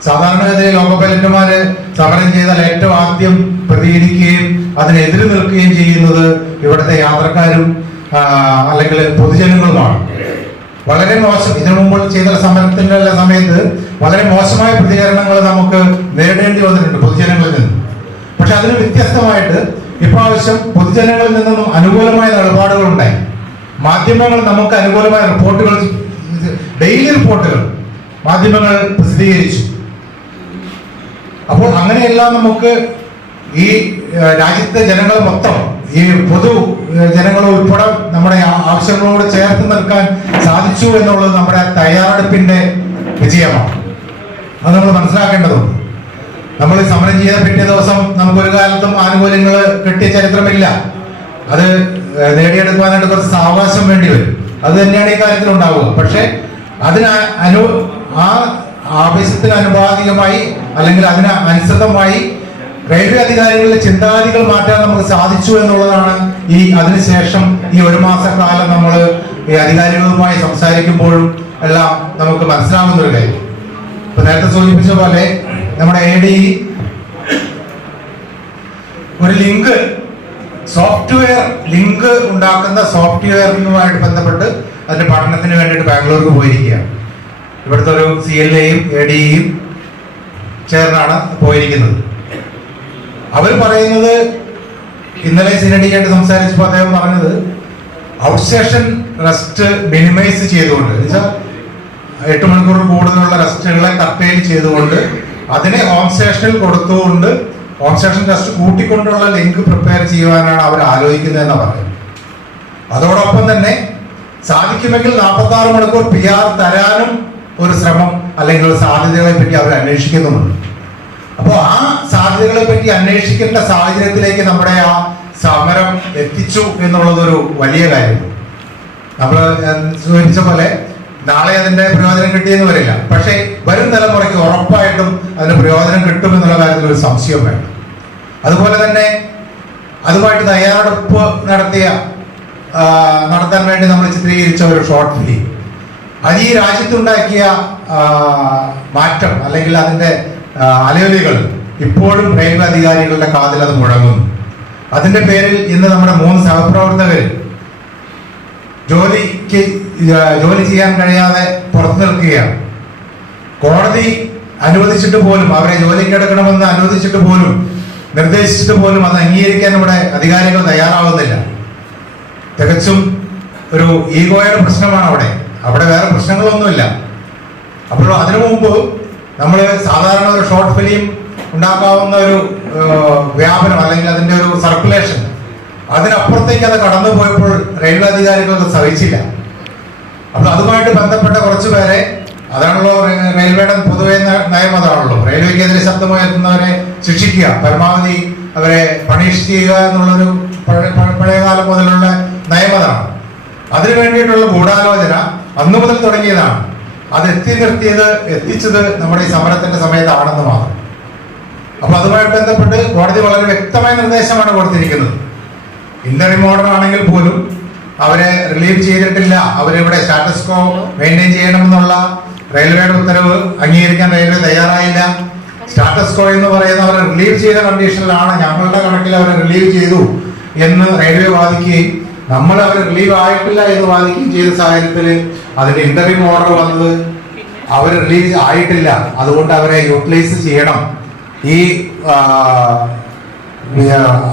സാധാരണഗതിയിൽ ലോക പൈലറ്റുമാര് സമരം ചെയ്താൽ ഏറ്റവും ആദ്യം പ്രതികരിക്കുകയും അതിനെതിരെ നിൽക്കുകയും ചെയ്യുന്നത് ഇവിടുത്തെ യാത്രക്കാരും അല്ലെങ്കിൽ പൊതുജനങ്ങളുമാണ്. വളരെ മോശം, ഇതിനു മുമ്പ് ചെയ്ത സമരത്തിന്റെ സമയത്ത് വളരെ മോശമായ പ്രതികരണങ്ങൾ നമുക്ക് നേരിടേണ്ടി വന്നിട്ടുണ്ട് പൊതുജനങ്ങളിൽ നിന്ന്. പക്ഷെ അതിന് വ്യത്യസ്തമായിട്ട് ഇപ്രാവശ്യം പൊതുജനങ്ങളിൽ നിന്നും അനുകൂലമായ നിലപാടുകൾ ഉണ്ടായി. മാധ്യമങ്ങൾ നമുക്ക് അനുകൂലമായ റിപ്പോർട്ടുകൾ, ഡെയിലി റിപ്പോർട്ടുകൾ മാധ്യമങ്ങൾ പ്രസിദ്ധീകരിച്ചു. അപ്പോൾ അങ്ങനെയെല്ലാം നമുക്ക് ഈ രാജ്യത്തെ ജനങ്ങൾ മൊത്തം, ഈ പൊതു ജനങ്ങൾ ഉൾപ്പെടെ നമ്മുടെ ആവശ്യങ്ങളോട് ചേർത്ത് നിൽക്കാൻ സാധിച്ചു എന്നുള്ളത് നമ്മുടെ തയ്യാറെടുപ്പിന്റെ വിജയമാണ്. അത് നമ്മൾ മനസ്സിലാക്കേണ്ടതുണ്ട്. നമ്മൾ സമരം ചെയ്ത പിറ്റേ ദിവസം നമുക്കൊരു കാലത്തും ആനുകൂല്യങ്ങൾ കിട്ടിയ ചരിത്രമില്ല. അത് നേടിയെടുക്കുവാനായിട്ട് കുറച്ച് സാവകാശം വേണ്ടി വരും. അത് തന്നെയാണ് ഈ കാര്യത്തിൽ ഉണ്ടാവുക. പക്ഷെ അതിന് ആ ആവശ്യത്തിന് അനുപാതികമായി അല്ലെങ്കിൽ അതിന് അനുസൃതമായി റെയിൽവേ അധികാരികളുടെ ചിന്താഗതികൾ മാറ്റാൻ നമുക്ക് സാധിച്ചു എന്നുള്ളതാണ് അതിനുശേഷം ഈ ഒരു മാസക്കാലം നമ്മൾ ഈ അധികാരികളുമായി സംസാരിക്കുമ്പോഴും എല്ലാം നമുക്ക് മനസ്സിലാവുന്ന ഒരു കാര്യം. ഇപ്പൊ നേരത്തെ സൂചിപ്പിച്ച പോലെ നമ്മുടെ ADE ഒരു ലിങ്ക്, സോഫ്റ്റ്വെയർ ലിങ്ക് ഉണ്ടാക്കുന്ന സോഫ്റ്റ്വെയറുമായിട്ട് ബന്ധപ്പെട്ട് അതിന്റെ പഠനത്തിന് വേണ്ടിയിട്ട് ബാംഗ്ലൂർക്ക് പോയിരിക്കുകയാണ്. ഇവിടുത്തെ ഒരു CLAയും ADEയും ചേർന്നാണ് പോയിരിക്കുന്നത്. അവർ പറയുന്നത്, ഇന്നലെ സിനഡിയായിട്ട് സംസാരിച്ചപ്പോൾ അദ്ദേഹം പറഞ്ഞത്, ഔട്ട് സ്റ്റേഷൻ റെസ്റ്റ് മിനിമൈസ് ചെയ്തുകൊണ്ട്, എന്നുവെച്ചാൽ 8 മണിക്കൂർ കൂടുതലുള്ള റെസ്റ്റുകളെ കർട്ടൈൽ ചെയ്തുകൊണ്ട് അതിനെ ഹോം സ്റ്റേഷനിൽ കൊടുത്തുകൊണ്ട് ഹോം സ്റ്റേഷൻ റെസ്റ്റ് കൂട്ടിക്കൊണ്ടുള്ള ലിങ്ക് പ്രിപ്പയർ ചെയ്യുവാനാണ് അവർ ആലോചിക്കുന്നതെന്ന് പറയുന്നത്. അതോടൊപ്പം തന്നെ സാധിക്കുമെങ്കിൽ 46 മണിക്കൂർ PR തരാനും ഒരു ശ്രമം അല്ലെങ്കിൽ ഒരു സാധ്യതകളെ പറ്റി അവർ അന്വേഷിക്കുന്നുമുണ്ട്. അപ്പോൾ ആ സാധ്യതകളെ പറ്റി അന്വേഷിക്കേണ്ട സാഹചര്യത്തിലേക്ക് നമ്മുടെ ആ സമരം എത്തിച്ചു എന്നുള്ളതൊരു വലിയ കാര്യമാണ്. നമ്മൾ സൂചിപ്പിച്ച പോലെ നാളെ അതിന്റെ പ്രയോജനം കിട്ടിയെന്ന് വരില്ല, പക്ഷേ വരും തലമുറയ്ക്ക് ഉറപ്പായിട്ടും അതിന് പ്രയോജനം കിട്ടും എന്നുള്ള കാര്യത്തിൽ ഒരു സംശയം വേണം. അതുപോലെ തന്നെ അതുമായിട്ട് തയ്യാറെടുപ്പ് നടത്താൻ വേണ്ടി നമ്മൾ ചിത്രീകരിച്ച ഒരു ഷോർട്ട് ഫിലിം, അത് ഈ രാജ്യത്തുണ്ടാക്കിയ മാറ്റം അല്ലെങ്കിൽ അതിന്റെ അലയൊലികൾ ഇപ്പോഴും റെയിൽവേ അധികാരികളുടെ കാതിൽ അത് മുഴങ്ങുന്നു. അതിന്റെ പേരിൽ ഇന്ന് നമ്മുടെ 3 സഹപ്രവർത്തകർ ജോലി ചെയ്യാൻ കഴിയാതെ പുറത്തു നിൽക്കുകയാണ്. കോടതി അനുവദിച്ചിട്ട് പോലും, അവരെ ജോലിക്ക് എടുക്കണമെന്ന് അനുവദിച്ചിട്ട് പോലും, നിർദ്ദേശിച്ചിട്ട് പോലും അത് അംഗീകരിക്കാൻ ഇവിടെ അധികാരികൾ തയ്യാറാവുന്നില്ല. തികച്ചും ഒരു ഈഗോയുടെ പ്രശ്നമാണ് അവിടെ വേറെ പ്രശ്നങ്ങളൊന്നുമില്ല. അപ്പോൾ അതിനു മുമ്പ് നമ്മൾ സാധാരണ ഒരു ഷോർട്ട് ഫിലിം ഉണ്ടാക്കാവുന്ന ഒരു വ്യാപനം അല്ലെങ്കിൽ അതിന്റെ ഒരു സർക്കുലേഷൻ, അതിനപ്പുറത്തേക്ക് അത് കടന്നു പോയപ്പോൾ റെയിൽവേ അധികാരികൾക്ക് സഹിച്ചില്ല. അപ്പോൾ അതുമായിട്ട് ബന്ധപ്പെട്ട കുറച്ചു പേരെ, അതാണല്ലോ റെയിൽവേയുടെ പൊതുവെ നയം, അതാണല്ലോ റെയിൽവേക്കെതിരെ ശബ്ദമുയർത്തുന്നവരെ ശിക്ഷിക്കുക, പരമാവധി അവരെ പണിഷ് ചെയ്യുക എന്നുള്ളൊരു പഴയകാലം മുതലുള്ള നയം അതാണ്. അതിനു വേണ്ടിയിട്ടുള്ള ഗൂഢാലോചന അന്നു മുതൽ തുടങ്ങിയതാണ്. അത് എത്തിച്ചത് നമ്മുടെ ഈ സമരത്തിന്റെ സമയത്താണെന്ന് മാത്രം. അപ്പൊ അതുമായി ബന്ധപ്പെട്ട് കോടതി വളരെ വ്യക്തമായ നിർദ്ദേശമാണ് കൊടുത്തിരിക്കുന്നത്. ഇന്ററിം ഓർഡർ ആണെങ്കിൽ പോലും അവരെ റിലീവ് ചെയ്തിട്ടില്ല, അവരിവിടെ സ്റ്റാറ്റസ് കോ മെയിൻറ്റെയിൻ ചെയ്യണമെന്നുള്ള റെയിൽവേയുടെ ഉത്തരവ് അംഗീകരിക്കാൻ റെയിൽവേ തയ്യാറായില്ല. സ്റ്റാറ്റസ് കോ എന്ന് പറയുന്ന അവരെ റിലീവ് ചെയ്ത കണ്ടീഷനിലാണ്, ഞങ്ങളുടെ കണക്കിൽ അവരെ റിലീവ് ചെയ്തു എന്ന് റെയിൽവേ വാദിക്കുകയും നമ്മൾ അവർ റിലീവ് ആയിട്ടില്ല എന്ന് വാദിക്കുകയും ചെയ്ത സാഹചര്യത്തിൽ അതിന്റെ ഇന്ററിം ഓർഡർ വന്നത് അവർ റിലീവ് ആയിട്ടില്ല, അതുകൊണ്ട് അവരെ യൂട്ടിലൈസ് ചെയ്യണം, ഈ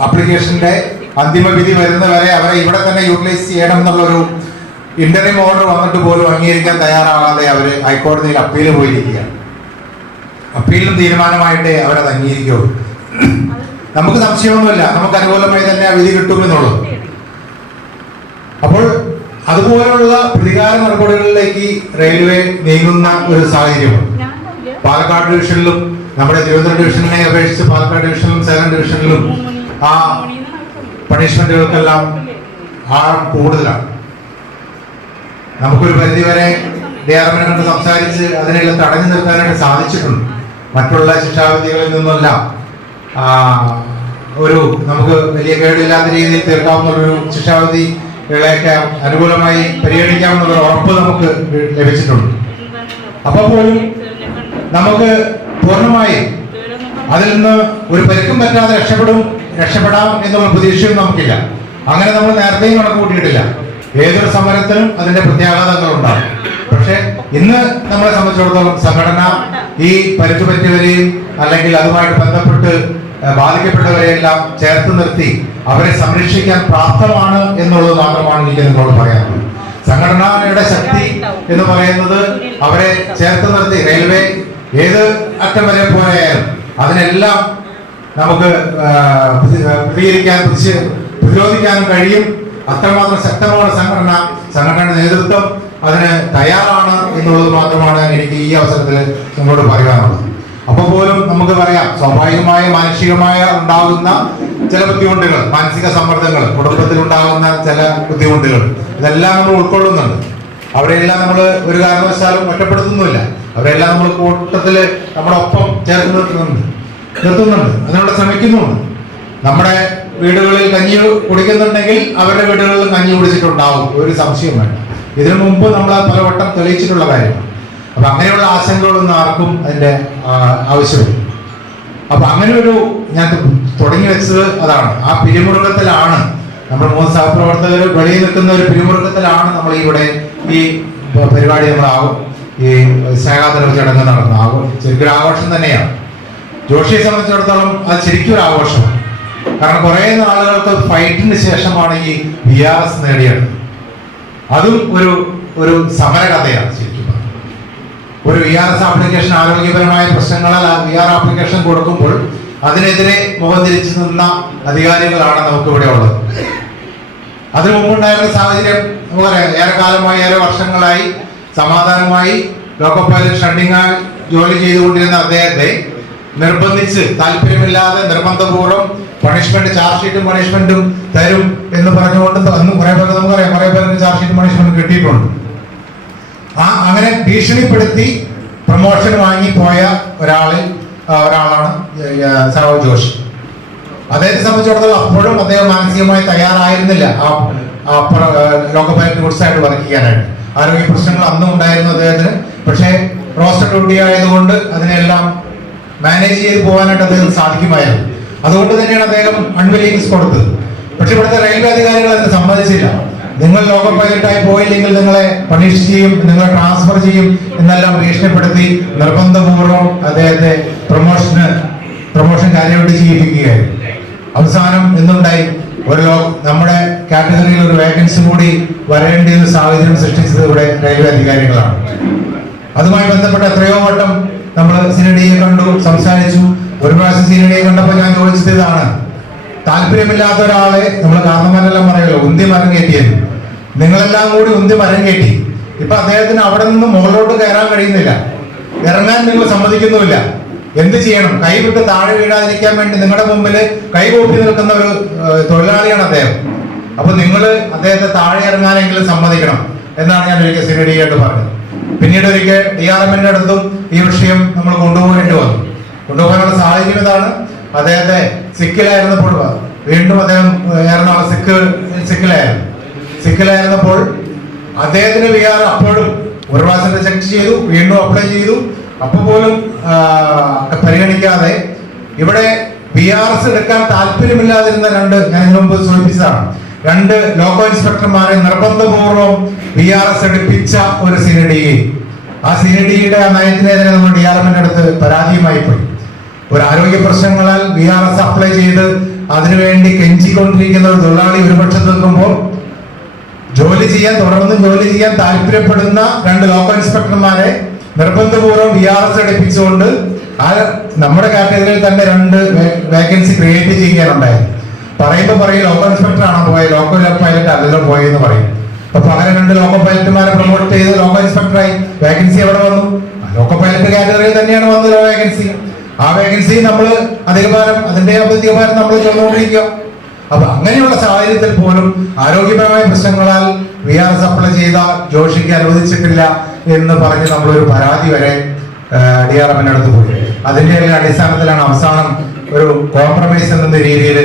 ആപ്ലിക്കേഷന്റെ അന്തിമ വിധി വരുന്നവരെ അവരെ ഇവിടെ തന്നെ യൂട്ടിലൈസ് ചെയ്യണം എന്നുള്ളൊരു ഇന്ററിം ഓർഡർ വന്നിട്ട് പോലും അംഗീകരിക്കാൻ തയ്യാറാകാതെ അവര് ഹൈക്കോടതിയിൽ അപ്പീൽ പോയിരിക്കുകയാണ്. അപ്പീലും തീരുമാനമായിട്ടേ അവരത് അംഗീകരിക്കുള്ളൂ. നമുക്ക് സംശയമൊന്നുമില്ല, നമുക്ക് അനുകൂലമായി തന്നെ ആ വിധി കിട്ടുമെന്നുള്ളത്. അപ്പോൾ അതുപോലുള്ള പ്രതികാര നടപടികളിലേക്ക് റെയിൽവേ നീങ്ങുന്ന ഒരു സാഹചര്യമാണ്. പാലക്കാട് ഡിവിഷനിലും നമ്മുടെ തിരുവനന്തപുരം ഡിവിഷനെ അപേക്ഷിച്ച് പാലക്കാട് ഡിവിഷനിലും സേലം ഡിവിഷനിലും ആ പണിഷ്മെന്റുകൾക്കെല്ലാം ആഴം കൂടുതലാണ്. നമുക്കൊരു പരിധിവരെ DRM കണ്ട് സംസാരിച്ച് അതിനെല്ലാം തടഞ്ഞു നിർത്താനായിട്ട് സാധിച്ചിട്ടുണ്ട്. മറ്റുള്ള ശിക്ഷാവിധികളിൽ നിന്നെല്ലാം ഒരു നമുക്ക് വലിയ കേടില്ലാത്ത രീതിയിൽ തീർക്കാവുന്ന ഒരു ശിക്ഷാവിധികളെയൊക്കെ അനുകൂലമായി പരിഗണിക്കാമെന്നുള്ള ഉറപ്പ് നമുക്ക് ലഭിച്ചിട്ടുണ്ട്. അപ്പോൾ പോലും നമുക്ക് പൂർണ്ണമായി അതിൽ നിന്ന് ഒരു പരിക്കും പറ്റാതെ രക്ഷപ്പെടാം എന്നുള്ള പ്രതീക്ഷയും നമുക്കില്ല. അങ്ങനെ നമ്മൾ നേരത്തെയും കണക്ക് കൂട്ടിയിട്ടില്ല. ഏതൊരു സമരത്തിനും അതിന്റെ പ്രത്യാഘാതങ്ങൾ ഉണ്ടാകും. പക്ഷെ ഇന്ന് നമ്മളെ സംബന്ധിച്ചിടത്തോളം സംഘടന ഈ പരിക്ക് പറ്റിയവരെയും അല്ലെങ്കിൽ അതുമായിട്ട് ബന്ധപ്പെട്ട് ബാധിക്കപ്പെട്ടവരെയെല്ലാം ചേർത്ത് നിർത്തി അവരെ സംരക്ഷിക്കാൻ പ്രാപ്തമാണ് എന്നുള്ളത് മാത്രമാണ് എനിക്ക് നിങ്ങളോട് പറയാനുള്ളത്. സംഘടനയുടെ ശക്തി എന്ന് പറയുന്നത് അവരെ ചേർത്ത് നിർത്തി റെയിൽവേ ഏത് അറ്റം വരെ പോയാലും അതിനെല്ലാം നമുക്ക് പ്രതിരോധിക്കാനും കഴിയും. അത്രമാത്രം ശക്തമാണ് സംഘടനയുടെ നേതൃത്വം അതിന് തയ്യാറാണ് എന്നുള്ളത് മാത്രമാണ് എനിക്ക് ഈ അവസരത്തിൽ നിങ്ങളോട് പറയാനുള്ളത്. അപ്പോൾ പോലും നമുക്ക് പറയാം, സ്വാഭാവികമായ മാനസികമായ ഉണ്ടാകുന്ന ചില ബുദ്ധിമുട്ടുകൾ, മാനസിക സമ്മർദ്ദങ്ങൾ, കുടുംബത്തിൽ ഉണ്ടാകുന്ന ചില ബുദ്ധിമുട്ടുകൾ, ഇതെല്ലാം നമ്മൾ ഉൾക്കൊള്ളുന്നുണ്ട്. അവരെല്ലാം നമ്മൾ ഒരു കാരണവശാലും ഒറ്റപ്പെടുത്തുന്നില്ല. അവരെല്ലാം നമ്മൾ കൂട്ടത്തിൽ നമ്മുടെ ഒപ്പം ചേർത്ത് നിർത്തുന്നുണ്ട്, അതിനുള്ള ശ്രമിക്കുന്നുണ്ട്. നമ്മുടെ വീടുകളിൽ കഞ്ഞി കുടിക്കുന്നുണ്ടെങ്കിൽ അവരുടെ വീടുകളിൽ കഞ്ഞി കുടിച്ചിട്ടുണ്ടാവും, ഒരു സംശയം വേണ്ട. ഇതിനു മുമ്പ് നമ്മൾ പലവട്ടം തെളിയിച്ചിട്ടുള്ള കാര്യമാണ്. അപ്പൊ അങ്ങനെയുള്ള ആശങ്കകളൊന്നും ആർക്കും അതിന്റെ ആവശ്യമില്ല. അപ്പൊ അങ്ങനെ ഒരു ഞാൻ തുടങ്ങി വെച്ചത് അതാണ്. ആ പിരിമുറുക്കത്തിലാണ് നമ്മൾ 3 സഹപ്രവർത്തകർ വെളിയിൽ നിൽക്കുന്ന ഒരു പിരിമുറുക്കത്തിലാണ് നമ്മൾ ഇവിടെ ഈ പരിപാടി നമ്മളാകും ഈ സ്നേഹാദര ചടങ്ങ് നടന്നു. ശരിക്കും ആഘോഷം തന്നെയാണ്. ജോഷിയെ സംബന്ധിച്ചിടത്തോളം അത് ശരിക്കും ഒരു ആഘോഷമാണ്. കാരണം കുറെ നാളുകൾക്ക് ഫൈറ്റിന് ശേഷമാണ് ഈ VRS നേടിയത്. അതും ഒരു സമരകഥയാണ് ശരിക്കും. ഒരു VRS ആപ്ലിക്കേഷൻ ആരോഗ്യപരമായ പ്രശ്നങ്ങളാൽ VR ആപ്ലിക്കേഷൻ കൊടുക്കുമ്പോൾ അതിനെതിരെ മുഖം തിരിച്ചു നിന്ന അധികാരികളാണ് നമുക്ക് ഇവിടെ ഉള്ളത്. അതിനു മുമ്പുണ്ടായിരുന്ന സാഹചര്യം നമുക്കറിയാം. ഏറെ വർഷങ്ങളായി സമാധാനമായി ലോക്കോ പൈലറ്റ് ഷണ്ടിങ്ങായി ജോലി ചെയ്തുകൊണ്ടിരുന്ന അദ്ദേഹത്തെ നിർബന്ധിച്ച് താല്പര്യമില്ലാതെ നിർബന്ധപൂർവ്വം പണിഷ്മെന്റ്, ചാർജ് ഷീറ്റും പണിഷ്മെന്റും തരും എന്ന് പറഞ്ഞുകൊണ്ട് അന്ന് കുറെ പേർക്ക് നമുക്കറിയാം, കുറെ പേർക്ക് ചാർജ് ഷീറ്റും പണിഷ്മെന്റും കിട്ടിയിട്ടുണ്ട്. അങ്ങനെ ഭീഷണിപ്പെടുത്തി പ്രൊമോഷൻ വാങ്ങി പോയ ഒരാളാണ് സൗരവ് ജോഷി. അദ്ദേഹത്തെ സംബന്ധിച്ചിടത്തോളം അപ്പോഴും അദ്ദേഹം മാനസികമായി തയ്യാറായിരുന്നില്ല ലോക്കോ പൈലറ്റ് ഗുഡ്സായിട്ട് വർക്ക് ചെയ്യാനായിട്ട്. ആരോഗ്യ പ്രശ്നങ്ങൾ അന്നും ഉണ്ടായിരുന്നു അദ്ദേഹത്തിന്. പക്ഷേ റോസ്റ്റർ ഡ്യൂട്ടി ആയതുകൊണ്ട് അതിനെല്ലാം മാനേജ് ചെയ്ത് പോകാനായിട്ട് അദ്ദേഹം സാധിക്കുമായിരുന്നു. അതുകൊണ്ട് തന്നെയാണ് അദ്ദേഹം അൺവില്ലിങ്സ് കൊടുത്തത്. പക്ഷെ ഇവിടുത്തെ റെയിൽവേ അധികാരികൾ അതിന് സമ്മതിച്ചില്ല. നിങ്ങൾ ലോക്കോ പൈലറ്റായി പോയില്ലെങ്കിൽ നിങ്ങളെ പണിഷ് ചെയ്യും, നിങ്ങളെ ട്രാൻസ്ഫർ ചെയ്യും എന്നെല്ലാം ഭീഷണിപ്പെടുത്തി നിർബന്ധപൂർവ്വം അദ്ദേഹത്തെ പ്രൊമോഷൻ കാര്യമായിട്ട് ചെയ്യിപ്പിക്കുകയായിരുന്നു. അവസാനം എന്തുണ്ടായി? നമ്മുടെ കാറ്റഗറിയിൽ ഒരു വേക്കൻസി കൂടി വരേണ്ട ഒരു സാഹചര്യം സൃഷ്ടിച്ചത് ഇവിടെ റെയിൽവേ അധികാരികളാണ്. അതുമായി ബന്ധപ്പെട്ട എത്രയോ വട്ടം നമ്മൾ സിനഡിയെ കണ്ടു, സംസാരിച്ചു. ഒരു പ്രാവശ്യം സിനഡിയെ കണ്ടപ്പോൾ ഞാൻ ചോദിച്ചത് ഇതാണ്: താല്പര്യമില്ലാത്ത ഒരാളെ നമ്മൾ കാരണന്മാരെല്ലാം പറയുമല്ലോ ഉന്തി മരം കയറ്റിയത്, നിങ്ങളെല്ലാം കൂടി ഉന്തി മരം കയറ്റി. ഇപ്പൊ അദ്ദേഹത്തിന് അവിടെ നിന്ന് മുകളിലോട്ട് കയറാൻ കഴിയുന്നില്ല, ഇറങ്ങാൻ നിങ്ങൾ സമ്മതിക്കുന്നുമില്ല. എന്ത് ചെയ്യണം? കൈവിട്ട് താഴെ വീഴാതിരിക്കാൻ വേണ്ടി നിങ്ങളുടെ മുമ്പിൽ കൈകൂപ്പി നിൽക്കുന്ന ഒരു തൊഴിലാളിയാണ് അദ്ദേഹം. അപ്പൊ നിങ്ങൾ അദ്ദേഹത്തെ താഴെ ഇറങ്ങാനെങ്കിലും സമ്മതിക്കണം എന്നാണ് ഞാൻ ഒരിക്കൽ സിനഡിയായിട്ട് പറഞ്ഞത്. പിന്നീട് ഒരിക്കൽ DRMന്റെ അടുത്തും ഈ വിഷയം നമ്മൾ കൊണ്ടുപോകേണ്ടി വന്നു. കൊണ്ടുപോകാനുള്ള സാഹചര്യം ഇതാണ്: അദ്ദേഹത്തെ സിക്കിലായിരുന്നപ്പോൾ വീണ്ടും അദ്ദേഹം എറണാകുളം സിക്കിലായിരുന്നപ്പോൾ അദ്ദേഹത്തിന് VR അപ്പോഴും ഒരു പ്രാവശ്യം റിജക്ട് ചെയ്തു, വീണ്ടും അപ്ലൈ ചെയ്തു. അപ്പൊ പോലും പരിഗണിക്കാതെ ഇവിടെ VRS എടുക്കാൻ താല്പര്യമില്ലാതിരുന്ന ഞാൻ ഇതിനു മുമ്പ് സൂചിപ്പിച്ചതാണ്, 2 ലോക്കോ ഇൻസ്പെക്ടർമാരെ നിർബന്ധപൂർവ്വം VRS എടുപ്പിച്ച ഒരു സിനഡിയെ, ആ സിനഡിയുടെ ആ നയത്തിനെതിരെ നമ്മൾ DRMന്റെ അടുത്ത് പരാതിയുമായി പോയി. ഒരു ആരോഗ്യ പ്രശ്നങ്ങളാൽ VRS അപ്ലൈ ചെയ്ത് അതിനുവേണ്ടി കെഞ്ചിക്കൊണ്ടിരിക്കുന്ന ഒരു തൊഴിലാളി ഒരു പക്ഷത്ത് നിൽക്കുമ്പോൾ തുടർന്നും ജോലി ചെയ്യാൻ താല്പര്യപ്പെടുന്ന 2 ലോക്കോ ഇൻസ്പെക്ടർമാരെ നിർബന്ധപൂർവ്വം VRS എടുപ്പിച്ചുകൊണ്ട് നമ്മുടെ കാറ്റഗറിയിൽ തന്നെ 2 വേക്കൻസി ക്രിയേറ്റ് ചെയ്യാനുണ്ടായിരുന്നു. പറയും ലോക്കോ ഇൻസ്പെക്ടർ ആണോ പോയത്, ലോക്കോ പൈലറ്റ് അല്ലല്ലോ പോയെന്ന് പറയും. അപ്പൊ പകരം 2 ലോക്കോ പൈലറ്റുമാരെ പ്രൊമോട്ട് ചെയ്ത് ലോക്കോ ഇൻസ്പെക്ടറായി. വേക്കൻസി എവിടെ വന്നു? ലോക്കോ പൈലറ്റ് കാറ്റഗറിയിൽ തന്നെയാണ് വന്നത് വേക്കൻസി. ആ വേക്കൻസി നമ്മൾ അതിന്റെ അധികഭാരം നമ്മൾ ചൊന്നുകൊണ്ടിരിക്കുക. അപ്പൊ അങ്ങനെയുള്ള സാഹചര്യത്തിൽ പോലും ആരോഗ്യപരമായ പ്രശ്നങ്ങളാൽ VRS അപ്ലൈ ചെയ്ത ജോഷിക്ക് അനുവദിച്ചിട്ടില്ല എന്ന് പറഞ്ഞ് നമ്മളൊരു പരാതി വരെ DRMന്റെ അടുത്ത് പോയി. അതിന്റെ അടിസ്ഥാനത്തിലാണ് അവസാനം ഒരു കോംപ്രമൈസ് എന്ന രീതിയിൽ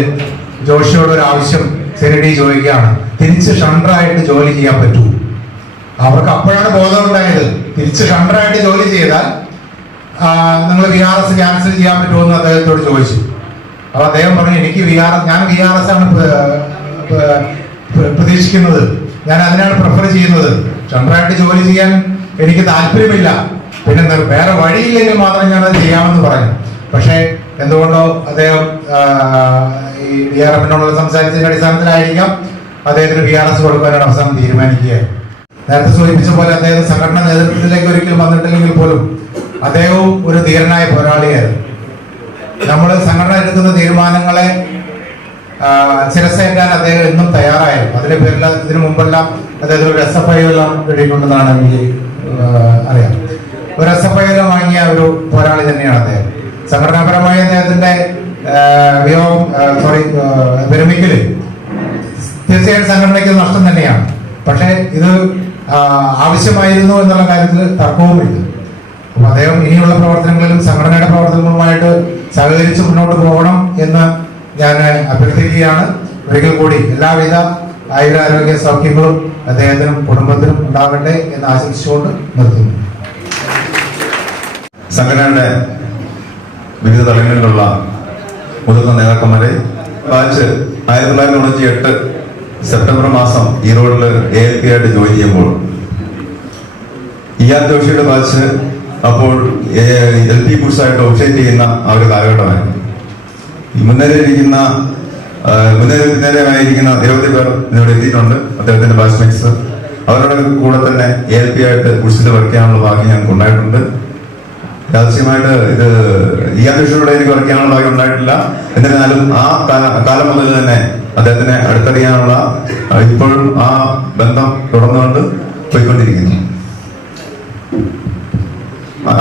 ജോഷിയോട് ഒരു ആവശ്യം സിനഡി ചോദിക്കുകയാണ്: തിരിച്ച് ഷണ്ടറായിട്ട് ജോലി ചെയ്യാൻ പറ്റൂ? അവർക്ക് അപ്പോഴാണ് ബോധമുണ്ടായത്, തിരിച്ച് ഷണ്ടറായിട്ട് ജോലി ചെയ്താൽ നിങ്ങൾ VRS ക്യാൻസൽ ചെയ്യാൻ പറ്റുമെന്ന് അദ്ദേഹത്തോട് ചോദിച്ചു. അപ്പൊ അദ്ദേഹം പറഞ്ഞു, ഞാൻ VRS ആണ് പ്രതീക്ഷിക്കുന്നത്, ഞാൻ അതിനാണ് പ്രിഫർ ചെയ്യുന്നത്, ഷണ്ടറായിട്ട് ജോലി ചെയ്യാൻ എനിക്ക് താല്പര്യമില്ല, പിന്നെ വേറെ വഴിയില്ലെങ്കിൽ മാത്രം ഞാൻ അത് ചെയ്യാമെന്ന് പറഞ്ഞു. പക്ഷേ എന്തുകൊണ്ടോ അദ്ദേഹം ഈ DRM-നോടുള്ള സംസാരിച്ചതിന്റെ അടിസ്ഥാനത്തിലായിരിക്കാം അദ്ദേഹത്തിന് VRS കൊടുക്കാനാണ് അവസാനം തീരുമാനിക്കുകയാണ്. നേരത്തെ സൂചിപ്പിച്ച പോലെ അദ്ദേഹം സംഘടനാ നേതൃത്വത്തിലേക്ക് ഒരിക്കലും വന്നിട്ടില്ലെങ്കിൽ പോലും അദ്ദേഹവും ഒരു ധീരനായ പോരാളിയായിരുന്നു. നമ്മൾ സംഘടന എടുക്കുന്ന തീരുമാനങ്ങളെ ശിരസേറ്റാൻ അദ്ദേഹം എന്നും തയ്യാറായിരുന്നു. അതിന്റെ പേരിൽ ഇതിനു മുമ്പെല്ലാം അദ്ദേഹത്തിന് ഒരു SFI എല്ലാം കിട്ടിയിട്ടുണ്ടെന്നാണ് എനിക്ക് അറിയാം. ഒരു SFI എല്ലാം വാങ്ങിയ ഒരു പോരാളി തന്നെയാണ് അദ്ദേഹം. സംഘടനാപരമായ അദ്ദേഹത്തിന്റെ വിരമിക്കല് തീർച്ചയായും സംഘടനയ്ക്ക് നഷ്ടം തന്നെയാണ്. പക്ഷേ ഇത് ആവശ്യമായിരുന്നു എന്നുള്ള കാര്യത്തിൽ തർക്കവുമില്ല. അപ്പൊ അദ്ദേഹം ഇനിയുള്ള പ്രവർത്തനങ്ങളിലും സംഘടനയുടെ പ്രവർത്തനങ്ങളുമായിട്ട് സഹകരിച്ച് മുന്നോട്ട് പോകണം എന്ന് ഞാൻ അഭ്യർത്ഥിക്കുകയാണ്. ഒരിക്കൽ കൂടി എല്ലാവിധ ആയുരാരോഗ്യ സൗഖ്യങ്ങളും അദ്ദേഹത്തിനും കുടുംബത്തിനും ഉണ്ടാകട്ടെ എന്ന് ആശംസിച്ചുകൊണ്ട് നിർത്തുന്നു. സംഘടനയുടെ വിവിധ തലങ്ങളിലുള്ള മുതിർന്ന നേതാക്കന്മാരെ ബാച്ച് 1998 സെപ്റ്റംബർ മാസം ഈറോഡിൽ ALP ആയിട്ട് ജോയിൻ ചെയ്യുമ്പോൾ ER ജോഷിയുടെ ബാച്ച് അപ്പോൾ LP ഗുഡ്സായിട്ട് ഓഫീസേറ്റ് ചെയ്യുന്ന ആ ഒരു കാലഘട്ടമായിരുന്നു. മുൻനിരയിലിരിക്കുന്ന നിരവധി പേർ ഇതിനോട് എത്തിയിട്ടുണ്ട്. അദ്ദേഹത്തിന്റെ ബാച്ച്മേറ്റ്സ് അവരുടെ കൂടെ തന്നെ ALP ആയിട്ട് ഗുഡ്സിൽ വർക്ക് ചെയ്യാനുള്ള ഭാഗ്യം ഞങ്ങൾക്ക് ഉണ്ടായിട്ടുണ്ട്. രഹസ്യമായിട്ട് ഇത് ER ജോഷിയോടെ എനിക്ക് വർക്ക് ചെയ്യാനുള്ള ഭാഗ്യം ഉണ്ടായിട്ടില്ല. എന്നിരുന്നാലും ആ കാലം മുതൽ തന്നെ അദ്ദേഹത്തിനെ അടുത്തറിയാനുള്ള ഇപ്പോഴും ആ ബന്ധം തുടർന്നുകൊണ്ട് പോയിക്കൊണ്ടിരിക്കുന്നു.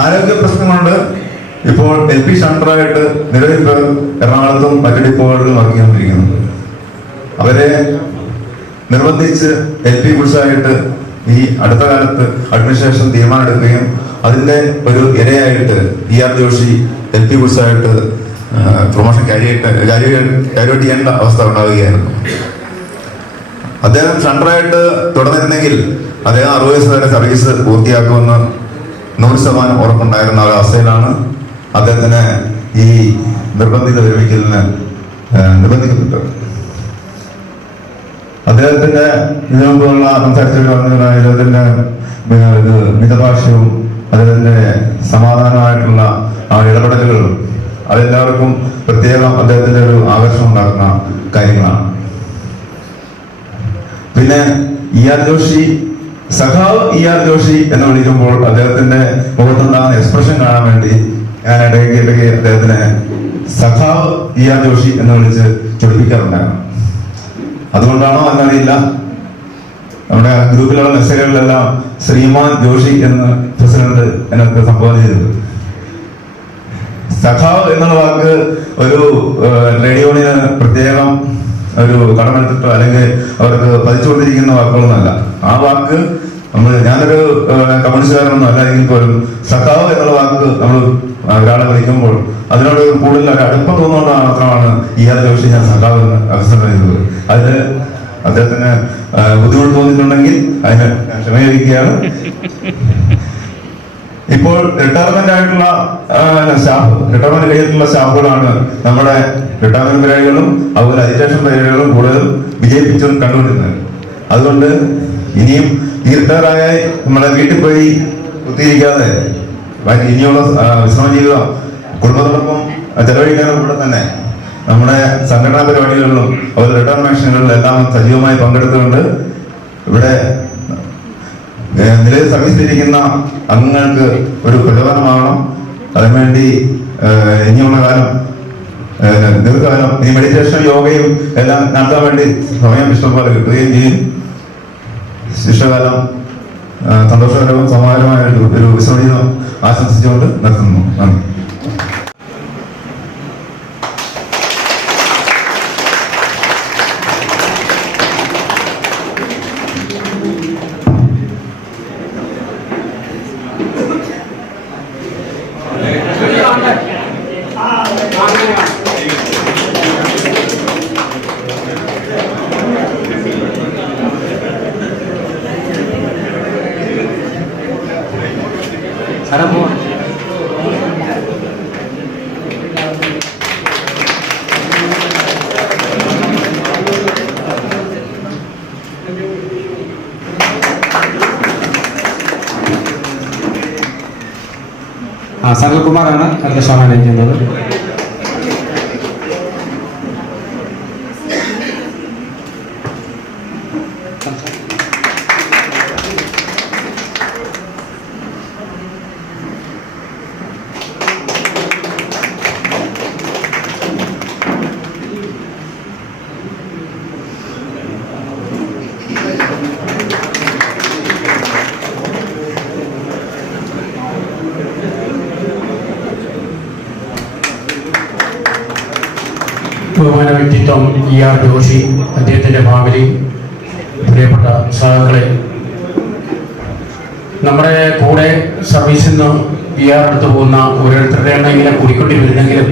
ആരോഗ്യ പ്രശ്നങ്ങളുണ്ട്. ഇപ്പോൾ LP ഷണ്ടറായിട്ട് നിരവധി പേർ എറണാകുളത്തും മറ്റു ഡിപ്പോകളിലും വർക്ക് ചെയ്തുകൊണ്ടിരിക്കുന്നു. അവരെ നിർബന്ധിച്ച് LP ഗുഡ്സായിട്ട് ഈ അടുത്ത കാലത്ത് അഡ്മിനിസ്ട്രേഷൻ തീരുമാനമെടുക്കുകയും അതിന്റെ ഒരു ഇരയായിട്ട് ER ജോഷി LP ഗുഡ്സായിട്ട് പ്രൊമോഷൻ കാരിയേറ്റ് ചെയ്യേണ്ട അവസ്ഥ ഉണ്ടാവുകയായിരുന്നു. അദ്ദേഹം ഷണ്ടറായിട്ട് തുടർന്നിരുന്നെങ്കിൽ അദ്ദേഹം 60 വയസ്സ് വരെ സർവീസ് പൂർത്തിയാക്കുമെന്ന് 100% ഉറപ്പുണ്ടായിരുന്ന ഒരവസ്ഥയിലാണ് അദ്ദേഹത്തിന് ഈ നിർബന്ധിത വിരമിക്കലിന് നിർബന്ധിക്കപ്പെട്ടത്. അദ്ദേഹത്തിന്റെ ഇതിനു മുമ്പുള്ള അദ്ദേഹത്തിന്റെ മിതഭാഷയും അദ്ദേഹത്തിന്റെ സമാധാനമായിട്ടുള്ള ആ ഇടപെടലുകളും അതെല്ലാവർക്കും പ്രത്യേകം അദ്ദേഹത്തിന്റെ ഒരു ആകർഷണം ഉണ്ടാക്കുന്ന കാര്യങ്ങളാണ്. പിന്നെ ER ജോഷി സഖാവ് ER ജോഷി എന്ന് വിളിക്കുമ്പോൾ അദ്ദേഹത്തിന്റെ മുഖത്തുണ്ടാകുന്ന എക്സ്പ്രഷൻ കാണാൻ വേണ്ടി ഞാൻ ഇടയ്ക്ക് അദ്ദേഹത്തിന് സഖാവ് ER ജോഷി എന്ന് വിളിച്ച് ചൊടിപ്പിക്കാറുണ്ടായിരുന്നു. അതുകൊണ്ടാണോ എന്നറിയില്ല, നമ്മുടെ ഗ്രൂപ്പിലുള്ള മെസ്സേജുകളിലെല്ലാം ശ്രീമാൻ ജോഷി എന്ന് പ്രസിഡന്റ് എന്നൊക്കെ സംബോധന ചെയ്തത്. സഖാവ് എന്നുള്ള വാക്ക് ഒരു റേഡിയോണിന് പ്രത്യേകം ഒരു കടമെടുത്തിട്ടോ അല്ലെങ്കിൽ അവർക്ക് പതിച്ചുകൊണ്ടിരിക്കുന്ന വാക്കുകളൊന്നുമല്ല. ആ വാക്ക് ഞാനൊരു കമ്മ്യൂണിസ്റ്റുകാരനൊന്നും അല്ല എങ്കിൽ പോലും സഖാവ് എന്നുള്ള വാക്ക് നമ്മൾ ഒരാളെ വിളിക്കുമ്പോൾ അതിനോട് കൂടുതൽ ഒരു അടുപ്പം തോന്നുകൊണ്ടാണ് മാത്രമാണ് ER ജോഷി ഞാൻ സഖാവ് എന്ന് അഭിസംബോധന ചെയ്തത്. അതിന് അദ്ദേഹത്തിന് ബുദ്ധിമുട്ട് തോന്നിയിട്ടുണ്ടെങ്കിൽ അതിന് ക്ഷമയിരിക്കുകയാണ്. ഇപ്പോൾ റിട്ടയർമെന്റ് ആയിട്ടുള്ള റിട്ടയർമെന്റ് കഴിഞ്ഞിട്ടുള്ള സ്റ്റാഫുകളാണ് നമ്മുടെ റിട്ടയർമെന്റ് പരീക്ഷകളും അതുപോലെ അജിറ്റേഷൻ പരീക്ഷകളും കൂടുതൽ വിജയിപ്പിച്ചും കണ്ടുകൊണ്ടിരുന്നത്. അതുകൊണ്ട് ഇനിയും ഈ റിട്ടയറായ നമ്മളെ വീട്ടിൽ പോയി കുത്തിയിരിക്കാതെ ഇനിയുള്ള വിശ്രമ ജീവിതം കുടുംബത്തോടൊപ്പം ചെലവഴിക്കാനും കൂടെ തന്നെ നമ്മുടെ സംഘടനാ പരിപാടികളിലും അതുപോലെ റിട്ടയർമെന്റുകളിലും എല്ലാം സജീവമായി പങ്കെടുത്തുകൊണ്ട് ഇവിടെ നിലവിൽ സർവീസിലിരിക്കുന്ന അംഗങ്ങൾക്ക് ഒരു പ്രചോദനമാവണം. അതിനുവേണ്ടി ഇനിയുള്ള കാലം ദീർഘകാലം ഈ മെഡിറ്റേഷൻ യോഗയും എല്ലാം നടത്താൻ വേണ്ടി സമയം ഇഷ്ടംപോലെ കിട്ടുകയും ചെയ്യും. ശിഷ്ടകാലം സന്തോഷകരവും സമാനമായ ഒരു വിശ്രമജീവിതം ആശംസിച്ചുകൊണ്ട് നിർത്തുന്നു. നന്ദി. സനൽകുമാറാണ് അടുത്ത ക്ഷണം അണിയിക്കുന്നത്. ബഹുമാന വ്യക്തിത്വം ER ജോഷി, അദ്ദേഹത്തിൻ്റെ ഫാമിലി, പ്രിയപ്പെട്ട സഹാക്കളെ, നമ്മുടെ കൂടെ സർവീസിൽ നിന്ന് ER എടുത്ത് പോകുന്ന ഓരോരുത്തരുടെ എണ്ണം ഇങ്ങനെ കൂടിക്കൊണ്ടിരുന്നെങ്കിലും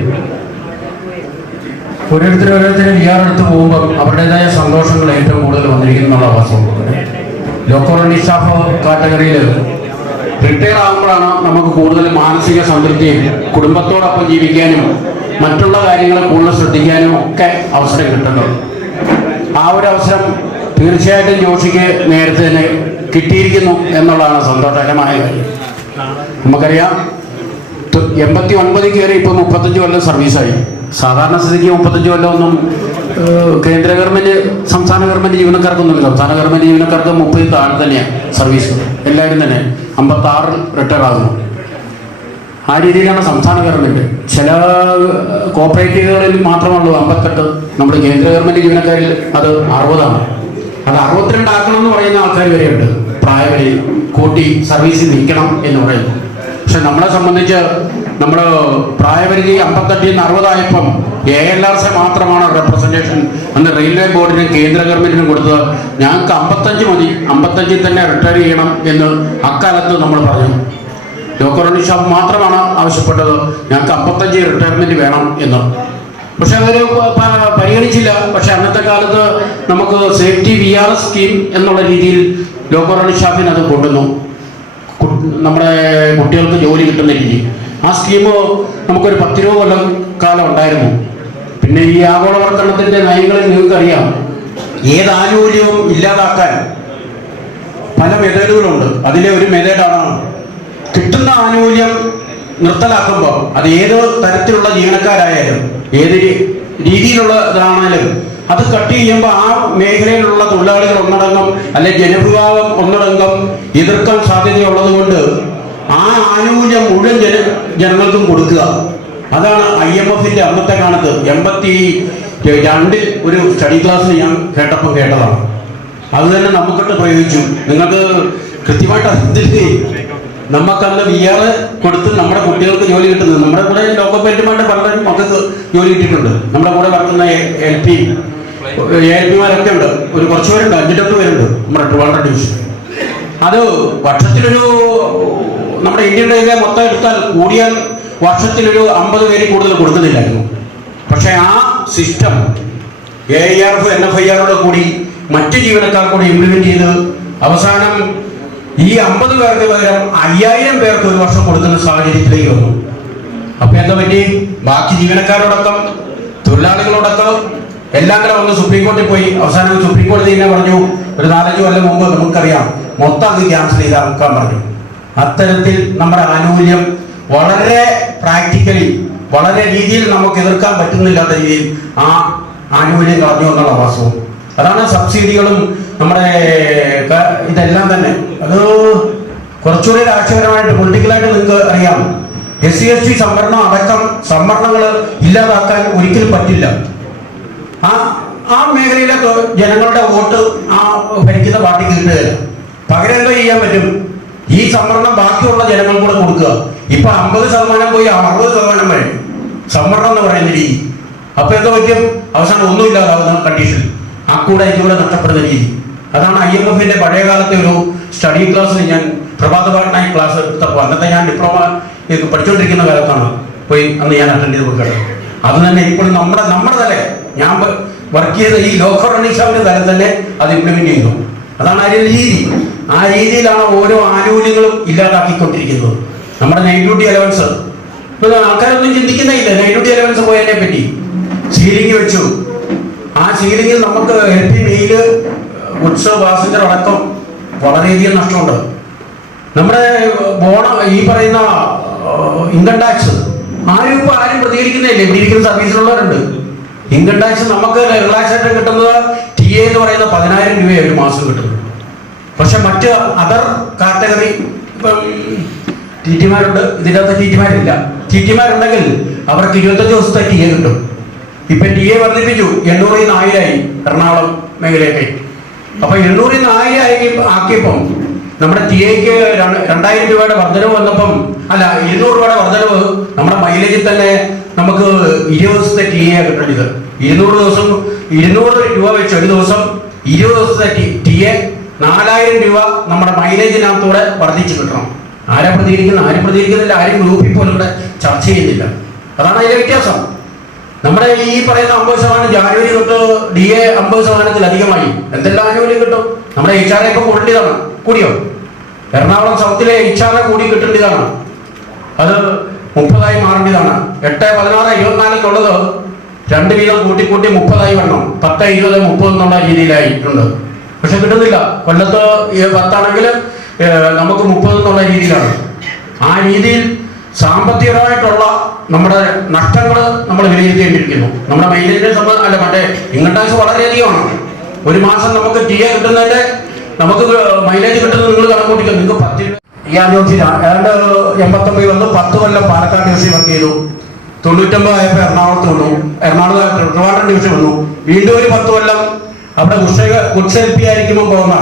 ഓരോരുത്തരും ER എടുത്ത് പോകുമ്പോൾ അവരുടേതായ സന്തോഷങ്ങൾ ഏറ്റവും കൂടുതൽ വന്നിരിക്കുന്നുള്ള വാസ്തവം. ലോക്കൽ റണ്ണി സ്റ്റാഫ് കാറ്റഗറിയിൽ റിട്ടയർ ആകുമ്പോഴാണ് നമുക്ക് കൂടുതൽ മാനസിക സംതൃപ്തിയും കുടുംബത്തോടൊപ്പം ജീവിക്കാനും മറ്റുള്ള കാര്യങ്ങളെ കൂടുതൽ ശ്രദ്ധിക്കാനും ഒക്കെ അവസരം കിട്ടുന്നത്. ആ ഒരു അവസരം തീർച്ചയായിട്ടും ജോഷിക്ക് നേരത്തെ തന്നെ കിട്ടിയിരിക്കുന്നു എന്നുള്ളതാണ് സന്തോഷകരമായ കാര്യം. നമുക്കറിയാം 89 കയറി ഇപ്പോൾ 35 കൊല്ലം സർവീസായി. സാധാരണ സ്ഥിതിക്ക് 35 കൊല്ലമൊന്നും കേന്ദ്ര ഗവൺമെൻറ് സംസ്ഥാന ഗവൺമെൻറ് ജീവനക്കാർക്കൊന്നുമില്ല. സംസ്ഥാന ഗവൺമെൻറ് ജീവനക്കാർക്ക് 30 താഴെ തന്നെയാണ് സർവീസ്. എല്ലാവരും തന്നെ 56 റിട്ടയർ ആകുന്നു. ആ രീതിയിലാണ് സംസ്ഥാന ഗവൺമെൻറ്. ചില കോപ്പറേറ്റീവുകളിൽ മാത്രമുള്ളൂ 58. നമ്മുടെ കേന്ദ്ര ഗവൺമെൻറ് ജീവനക്കാരിൽ അത് 60ആണ്. അത് 62 ആക്കണം എന്ന് പറയുന്ന ആൾക്കാർ വരെയുണ്ട്. പ്രായപരിധി കൂട്ടി സർവീസിൽ നിൽക്കണം എന്ന് പറയുന്നു. പക്ഷെ നമ്മളെ സംബന്ധിച്ച് നമ്മൾ പ്രായപരിധി 58 നിന്ന് 60 ആയപ്പം ALRC മാത്രമാണ് റെപ്രസെൻറ്റേഷൻ അന്ന് റെയിൽവേ ബോർഡിനും കേന്ദ്ര ഗവൺമെൻറ്റിനും കൊടുത്തത്. ഞങ്ങൾക്ക് 55 മതി, 55 തന്നെ റിട്ടയർ ചെയ്യണം എന്ന് അക്കാലത്ത് നമ്മൾ പറഞ്ഞു. ലോക്കൽ റണ്ണി സ്റ്റാഫ് മാത്രമാണ് ആവശ്യപ്പെട്ടത് ഞങ്ങൾക്ക് 55 റിട്ടയർമെൻറ്റ് വേണം എന്ന്. പക്ഷെ അവർ പരിഗണിച്ചില്ല. പക്ഷെ അന്നത്തെ കാലത്ത് നമുക്ക് സേഫ്റ്റി VRS സ്കീം എന്നുള്ള രീതിയിൽ ലോക്കൽ റണ്ണി സ്റ്റാഫിന് അത് കൊണ്ടുവന്നു. നമ്മുടെ കുട്ടികൾക്ക് ജോലി കിട്ടുന്ന രീതി ആ സ്കീം നമുക്കൊരു 10-20 കൊല്ലം കാലം ഉണ്ടായിരുന്നു. പിന്നെ ഈ ആഗോളവൽക്കരണത്തിൻ്റെ നയങ്ങളിൽ നിങ്ങൾക്കറിയാം, ഏത് ആനുകൂല്യവും ഇല്ലാതാക്കാൻ പല മെത്തേഡുകളുണ്ട്. അതിലെ ഒരു മെത്തേഡാണ് കിട്ടുന്ന ആനുകൂല്യം നിർത്തലാക്കുമ്പോൾ അത് ഏത് തരത്തിലുള്ള ജീവനക്കാരായാലും ഏത് രീതിയിലുള്ളതാണേലും അത് കട്ട് ചെയ്യുമ്പോൾ ആ മേഖലയിലുള്ള തൊഴിലാളികൾ ഒന്നടങ്കം അല്ലെ ജനവിഭാഗം ഒന്നടങ്കം എതിർക്കാൻ സാധ്യതയുള്ളത് കൊണ്ട് ആ ആനുകൂല്യം മുഴുവൻ ജനങ്ങൾക്കും കൊടുക്കുക. അതാണ് IMFന്റെ അന്നത്തെ കാലത്ത് 82 ഒരു സ്റ്റഡി ക്ലാസ്സിൽ ഞാൻ കേട്ടതാണ്. അത് തന്നെ നമുക്കിട്ട് പ്രയോഗിച്ചു. നിങ്ങൾക്ക് കൃത്യമായിട്ട് അറിയത്തില്ലേ, നമുക്കന്ന് VR കൊടുത്ത് നമ്മുടെ കുട്ടികൾക്ക് ജോലി കിട്ടുന്നത്. നമ്മുടെ കൂടെ ലോക്കോപ്പേറ്റുമായിട്ട് പലരും മക്കൾക്ക് ജോലി കിട്ടിയിട്ടുണ്ട്. നമ്മുടെ കൂടെ വർക്കുന്ന ALP-മാരൊക്കെ ഉണ്ട്. ഒരു കുറച്ച് പേരുണ്ട്, 5-8 പേരുണ്ട് നമ്മുടെ ട്രിവാൻഡ്രം ഡിവിഷൻ. അത് വർഷത്തിലൊരു നമ്മുടെ ഇന്ത്യൻ റെയിൽവേ മൊത്തം എടുത്താൽ കൂടിയാൽ വർഷത്തിലൊരു 50 പേര് കൂടുതൽ കൊടുക്കുന്നില്ലായിരുന്നു. പക്ഷേ ആ സിസ്റ്റം AIRF NFIR കൂടി മറ്റ് ജീവനക്കാർ കൂടി ഇംപ്ലിമെന്റ് ചെയ്ത് അവസാനം ഈ 50 പേർക്ക് പകരം 5000 പേർക്ക് ഒരു വർഷം കൊടുക്കുന്ന സാഹചര്യത്തിലേക്ക് വന്നു. അപ്പൊ എന്താ പറ്റി? ബാക്കി ജീവനക്കാരോടൊപ്പം തൊഴിലാളികളോടൊപ്പം എല്ലാം കൂടെ വന്ന് സുപ്രീം കോടതിയിൽ പോയി. അവസാനം സുപ്രീം കോടതി തന്നെ പറഞ്ഞു, ഒരു 4-5 കൊല്ലം മുമ്പ് നമുക്കറിയാം, മൊത്തം അത് ക്യാൻസൽ ചെയ്താക്കാൻ പറഞ്ഞു. അത്തരത്തിൽ നമ്മുടെ ആനുകൂല്യം വളരെ പ്രാക്ടിക്കലി വളരെ രീതിയിൽ നമുക്ക് എതിർക്കാൻ പറ്റുന്നില്ലാത്ത രീതിയിൽ ആ ആനുകൂല്യം കളഞ്ഞു എന്നുള്ള വാസ്തവം. അതാണ് സബ്സിഡികളും നമ്മുടെ ഇതെല്ലാം തന്നെ. അത് കുറച്ചുകൂടി രാഷ്ട്രീയപരമായിട്ട് പൊളിറ്റിക്കലായിട്ട് നിങ്ങൾക്ക് അറിയാം. SC/ST സംവരണം അടക്കം സംവരണങ്ങൾ ഇല്ലാതാക്കാൻ ഒരിക്കലും പറ്റില്ല. ആ മേഖലയിലെ ജനങ്ങളുടെ വോട്ട് ആ ഭരിക്കുന്ന പാർട്ടിക്ക് കിട്ടുകയില്ല. പകരം എന്തോ ചെയ്യാൻ പറ്റും? ഈ സംവരണം ബാക്കിയുള്ള ജനങ്ങൾ കൂടെ കൊടുക്കുക. ഇപ്പൊ 50% പോയി 60% വരെ സംവരണം എന്ന് പറയുന്ന രീതി. അപ്പൊ എന്തോ പറ്റും? അവസാനം ഒന്നുമില്ലാതാവുന്ന കണ്ടീഷൻ, ആ കൂടെ ഇതിലൂടെ നഷ്ടപ്പെടുന്ന രീതി. അതാണ് IMFന്റെ പഴയ കാലത്തെ ഒരു സ്റ്റഡി ക്ലാസ്സിൽ ഞാൻ പ്രഭാത പാഠനായി ക്ലാസ് എടുത്തപ്പോൾ, അന്നത്തെ ഞാൻ ഡിപ്ലോമ പഠിച്ചുകൊണ്ടിരിക്കുന്ന കാലത്താണ് പോയി അന്ന് ഞാൻ അറ്റൻഡ് ചെയ്ത് കൊടുക്കുന്നത്. അത് തന്നെ ഇപ്പോൾ നമ്മുടെ തലേ ഞാൻ വർക്ക് ചെയ്ത ഈ ലോക്കൽ റണ്ണി സ്റ്റാഫിന്റെ തലം തന്നെ അത് ഇംപ്ലിമെന്റ് ചെയ്യുന്നു. അതാണ് അതിന്റെ രീതി. ആ രീതിയിലാണ് ഓരോ ആനുകൂല്യങ്ങളും ഇല്ലാതാക്കിക്കൊണ്ടിരിക്കുന്നത്. നമ്മുടെ നൈറ്റ് ഡ്യൂട്ടി അലവൻസ് ഇപ്പൊ ആൾക്കാരൊന്നും ചിന്തിക്കുന്നില്ല. നൈറ്റ് ഡ്യൂട്ടി അലവൻസ് പോയതിനെ പറ്റി സീലിംഗ് വെച്ചു. ആ സീലിംഗിൽ നമുക്ക് LP മെയില് ഗുഡ്സ് പാസഞ്ചർ അടക്കം വളരെയധികം നഷ്ടമുണ്ട്. നമ്മുടെ ഈ പറയുന്ന ഇൻകം ടാക്സ് ആരും പ്രതികരിക്കുന്നില്ല. ഇവിടെ ഇരിക്കുന്ന സർവീസിലുള്ളവരുണ്ട്. ഇൻകം ടാക്സ് നമുക്ക് റിലാക്സേഷൻ കിട്ടുന്നത് TA എന്ന് പറയുന്ന 10000 രൂപയാണ് ഒരു മാസം കിട്ടുന്നത്. പക്ഷെ മറ്റ് അതർ കാറ്റഗറി ഇപ്പം TT-മാരുണ്ട്, ഇതിനകത്ത് TT-മാരില്ല. TT-മാരുണ്ടെങ്കിൽ അവർക്ക് 25 ദിവസത്തെ TA കിട്ടും. ഇപ്പൊ TA വർദ്ധിപ്പിച്ചു, 800 നിന്ന് 1000 ആയി എറണാകുളം മേഖലയൊക്കെ. അപ്പൊ 800 നിന്ന് 1000 ആക്കിയപ്പം നമ്മുടെ TA-ക്ക് 2000 രൂപയുടെ വർധനവ് വന്നപ്പം, അല്ല 200 രൂപയുടെ വർധനവ് നമ്മുടെ മൈലേജിൽ തന്നെ നമുക്ക് 20 ദിവസത്തെ TA കിട്ടേണ്ടത്. 200 ദിവസം 200 രൂപ വെച്ച് ഒരു ദിവസം 20 ദിവസത്തെ TA 4000 രൂപ നമ്മുടെ മൈലേജിനകത്തൂടെ വർദ്ധിച്ചു കിട്ടണം. ആരും പ്രതികരിക്കുന്നില്ല, ആരും ഗ്രൂപ്പിൽ പോലും ഇവിടെ ചർച്ച ചെയ്യുന്നില്ല. അതാണ് അതിന്റെ വ്യത്യാസം. നമ്മുടെ ഈ പറയുന്ന 50% ജാനുവരി തൊട്ട് DA 50%-ത്തിലധികമായി എന്തെല്ലാം ആനുകൂല്യം കിട്ടും. നമ്മുടെ HR ഇപ്പൊ കൂടിയോ? എറണാകുളം സൗത്തിലെ HR കൂടി കിട്ടേണ്ടതാണ്. അത് 30 മാറേണ്ടതാണ്. 8, 16, 24 2 വീതം കൂട്ടി 30 വരണം. 10, 20, 30 എന്നുള്ള രീതിയിലായിട്ടുണ്ട്. പക്ഷെ കിട്ടുന്നില്ല. കൊല്ലത്ത് 10 ആണെങ്കിൽ നമുക്ക് 30 എന്നുള്ള രീതിയിലാണ്. ആ രീതിയിൽ സാമ്പത്തികമായിട്ടുള്ള നമ്മുടെ നഷ്ടങ്ങൾ നമ്മൾ വിലയിരുത്തേണ്ടിയിരിക്കുന്നു. നമ്മുടെ മൈലേജിനെ അല്ല മറ്റേ ഇൻകം ടാക്സ് വളരെയധികമാണ്. ഒരു മാസം നമുക്ക് TA കിട്ടുന്നതിന്റെ നമുക്ക് മൈലേജ് കിട്ടുന്നത് നിങ്ങൾ കണക്കൂട്ടിക്കും. നിങ്ങൾക്ക് 10 രൂപ ഈ ആദ്യം ഏതാണ്ട് 89 വന്നു. 10 കൊല്ലം പാലക്കാട് ഡിവിഷൻ വർക്ക് ചെയ്തു. 99 ആയപ്പോൾ എറണാകുളത്ത് വന്നു. ട്രിവാൻഡ്രം ഡിവിഷൻ വന്നു. വീണ്ടും ഒരു 10 കൊല്ലം അവിടെ ഗുഡ്സ് LP ആയിരിക്കുമ്പോൾ പോകുന്ന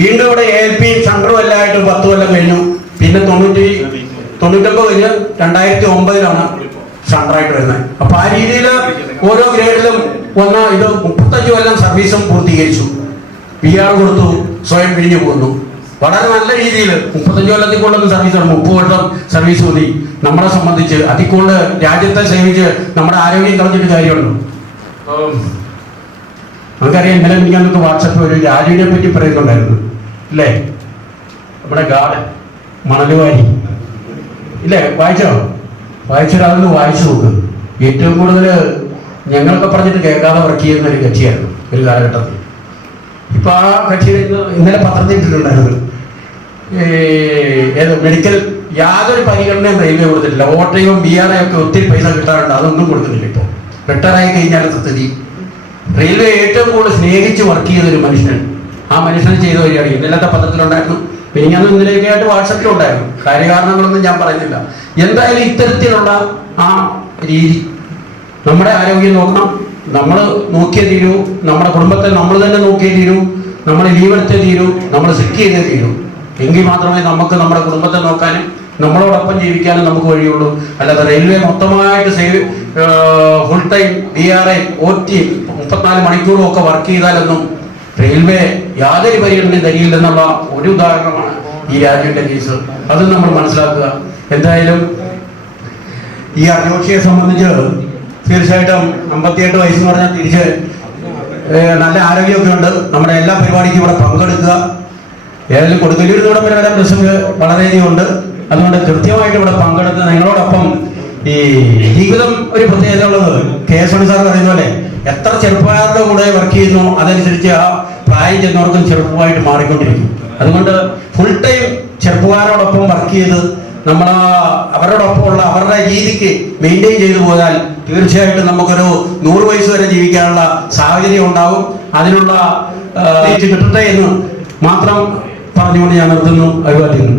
വീണ്ടും ഇവിടെ ALP സെൻട്രും എല്ലാം ആയിട്ട് 10 കൊല്ലം കഴിഞ്ഞു. പിന്നെ 99 കഴിഞ്ഞ് 2009 സെൻട്രായിട്ട് വരുന്നത്. അപ്പൊ ആ രീതിയിൽ ഓരോ ഗ്രേഡിലും വന്ന ഇത് 35 കൊല്ലം സർവീസും പൂർത്തീകരിച്ചു. PR കൊടുത്തു, സ്വയം പിരിഞ്ഞു പോകുന്നു. വളരെ നല്ല രീതിയിൽ 35 കൊല്ലത്തിൽ കൂടുതൽ സർവീസാണ്. 30 വർഷം സർവീസ് മതി. നമ്മളെ സംബന്ധിച്ച് അതിൽ കൂടുതൽ രാജ്യത്തെ സേവിച്ച് നമ്മുടെ ആരോഗ്യം കളഞ്ഞിട്ട് കാര്യമുള്ളൂ. നമുക്കറിയാം, ഇന്നലെ എനിക്ക് വാട്സപ്പിൽ ഒരു രാജുവിനെ പറ്റി പറയുന്നുണ്ടായിരുന്നു ഇല്ലേ? നമ്മുടെ ഗാർഡ് മണലുവാരി ഇല്ലേ? വായിച്ചൊരു അതൊന്ന് വായിച്ചു നോക്ക്. ഏറ്റവും കൂടുതൽ ഞങ്ങളൊക്കെ പറഞ്ഞിട്ട് കേൾക്കാതെ വർക്ക് ചെയ്യുന്ന ഒരു കക്ഷിയായിരുന്നു ഒരു കാലഘട്ടത്തിൽ. ഇപ്പൊ ആ കക്ഷിയിൽ ഇന്നലെ പത്രത്തിൽ ഇട്ടിട്ടുണ്ടായിരുന്നു, മെഡിക്കൽ യാതൊരു പരിഗണനയും റെയിൽവേ കൊടുത്തിട്ടില്ല. ഓട്ടയും BRA ഒക്കെ ഒത്തിരി പൈസ കിട്ടാറുണ്ട്, അതൊന്നും കൊടുക്കുന്നില്ല. ഇപ്പോൾ റിട്ടയറായി കഴിഞ്ഞാലത്തെ സ്ഥിതി. റെയിൽവേ ഏറ്റവും കൂടുതൽ സ്നേഹിച്ച് വർക്ക് ചെയ്തൊരു മനുഷ്യൻ, ആ മനുഷ്യൻ ചെയ്ത വരികയാണ്. ഇന്നലത്തെ പത്രത്തിലുണ്ടായിരുന്നു, പിന്നെ ഞാൻ ഇന്നലെയൊക്കെ ആയിട്ട് വാട്സപ്പിലുണ്ടായിരുന്നു. കാര്യകാരണങ്ങളൊന്നും ഞാൻ പറയുന്നില്ല. എന്തായാലും ഇത്തരത്തിലുള്ള ആ രീതി നമ്മുടെ ആരോഗ്യം നോക്കണം. നമ്മൾ നോക്കിയേ തീരൂ. നമ്മുടെ കുടുംബത്തെ നമ്മൾ തന്നെ നോക്കിയേ തീരൂ. നമ്മൾ ലീവ് എടുത്തേ തീരൂ. നമ്മൾ സിക്ക് ചെയ്തേ തീരൂ. എങ്കിൽ മാത്രമേ നമുക്ക് നമ്മുടെ കുടുംബത്തെ നോക്കാനും നമ്മളോടൊപ്പം ജീവിക്കാനും നമുക്ക് വഴിയുള്ളൂ. അല്ലാതെ റെയിൽവേ മൊത്തമായിട്ട് ഫുൾ ടൈം BRA OT 34 മണിക്കൂറും ഒക്കെ വർക്ക് ചെയ്താലൊന്നും റെയിൽവേ യാതൊരു പരിഗണനയും തരില്ലെന്നുള്ള ഒരു ഉദാഹരണമാണ് ഈ രാജ്യത്തെ കേസ്. അതും നമ്മൾ മനസ്സിലാക്കുക. എന്തായാലും ഈ അജോഷിയെ സംബന്ധിച്ച് തീർച്ചയായിട്ടും 58 വയസ്സെന്ന് പറഞ്ഞാൽ തിരിച്ച് നല്ല ആരോഗ്യമൊക്കെ ഉണ്ട്. നമ്മുടെ എല്ലാ പരിപാടിക്കും ഇവിടെ പങ്കെടുക്കുക. ഏതായാലും കൊടുക്കല്ലൂരിലൂടെ വരാൻ ബസ് വളരെയധികം ഉണ്ട്. അതുകൊണ്ട് കൃത്യമായിട്ട് ഇവിടെ പങ്കെടുത്ത് നിങ്ങളോടൊപ്പം ഈ ജീവിതം ഒരു പ്രത്യേകത ഉള്ളത് KS മണി സാർ പറയുന്ന പോലെ എത്ര ചെറുപ്പക്കാരുടെ കൂടെ വർക്ക് ചെയ്യുന്നു അതനുസരിച്ച് ആ പ്രായം ചെന്നവർക്കും ചെറുപ്പമായിട്ട് മാറിക്കൊണ്ടിരിക്കും. അതുകൊണ്ട് ഫുൾ ടൈം ചെറുപ്പക്കാരോടൊപ്പം വർക്ക് ചെയ്ത് നമ്മൾ അവരോടൊപ്പമുള്ള അവരുടെ രീതിക്ക് മെയിൻറ്റെയിൻ ചെയ്തു പോയാൽ തീർച്ചയായിട്ടും നമുക്കൊരു 100 വയസ്സ് വരെ ജീവിക്കാനുള്ള സാഹചര്യം ഉണ്ടാവും. അതിനുള്ള കിട്ടട്ടെ എന്ന് മാത്രം പറഞ്ഞുകൊണ്ട് ഞാൻ നിർത്തുന്നു. അഭിവാദ്യങ്ങൾ.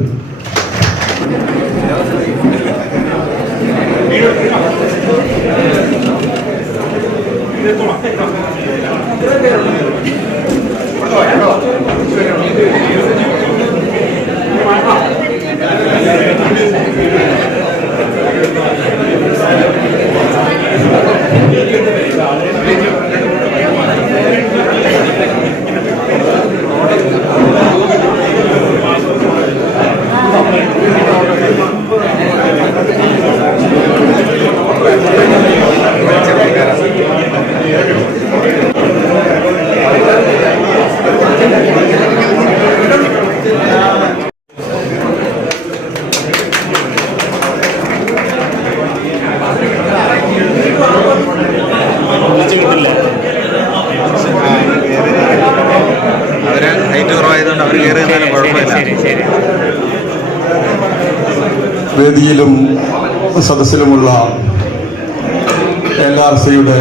വേദിയിലും സദസ്സിലുമുള്ള LRCയുടെ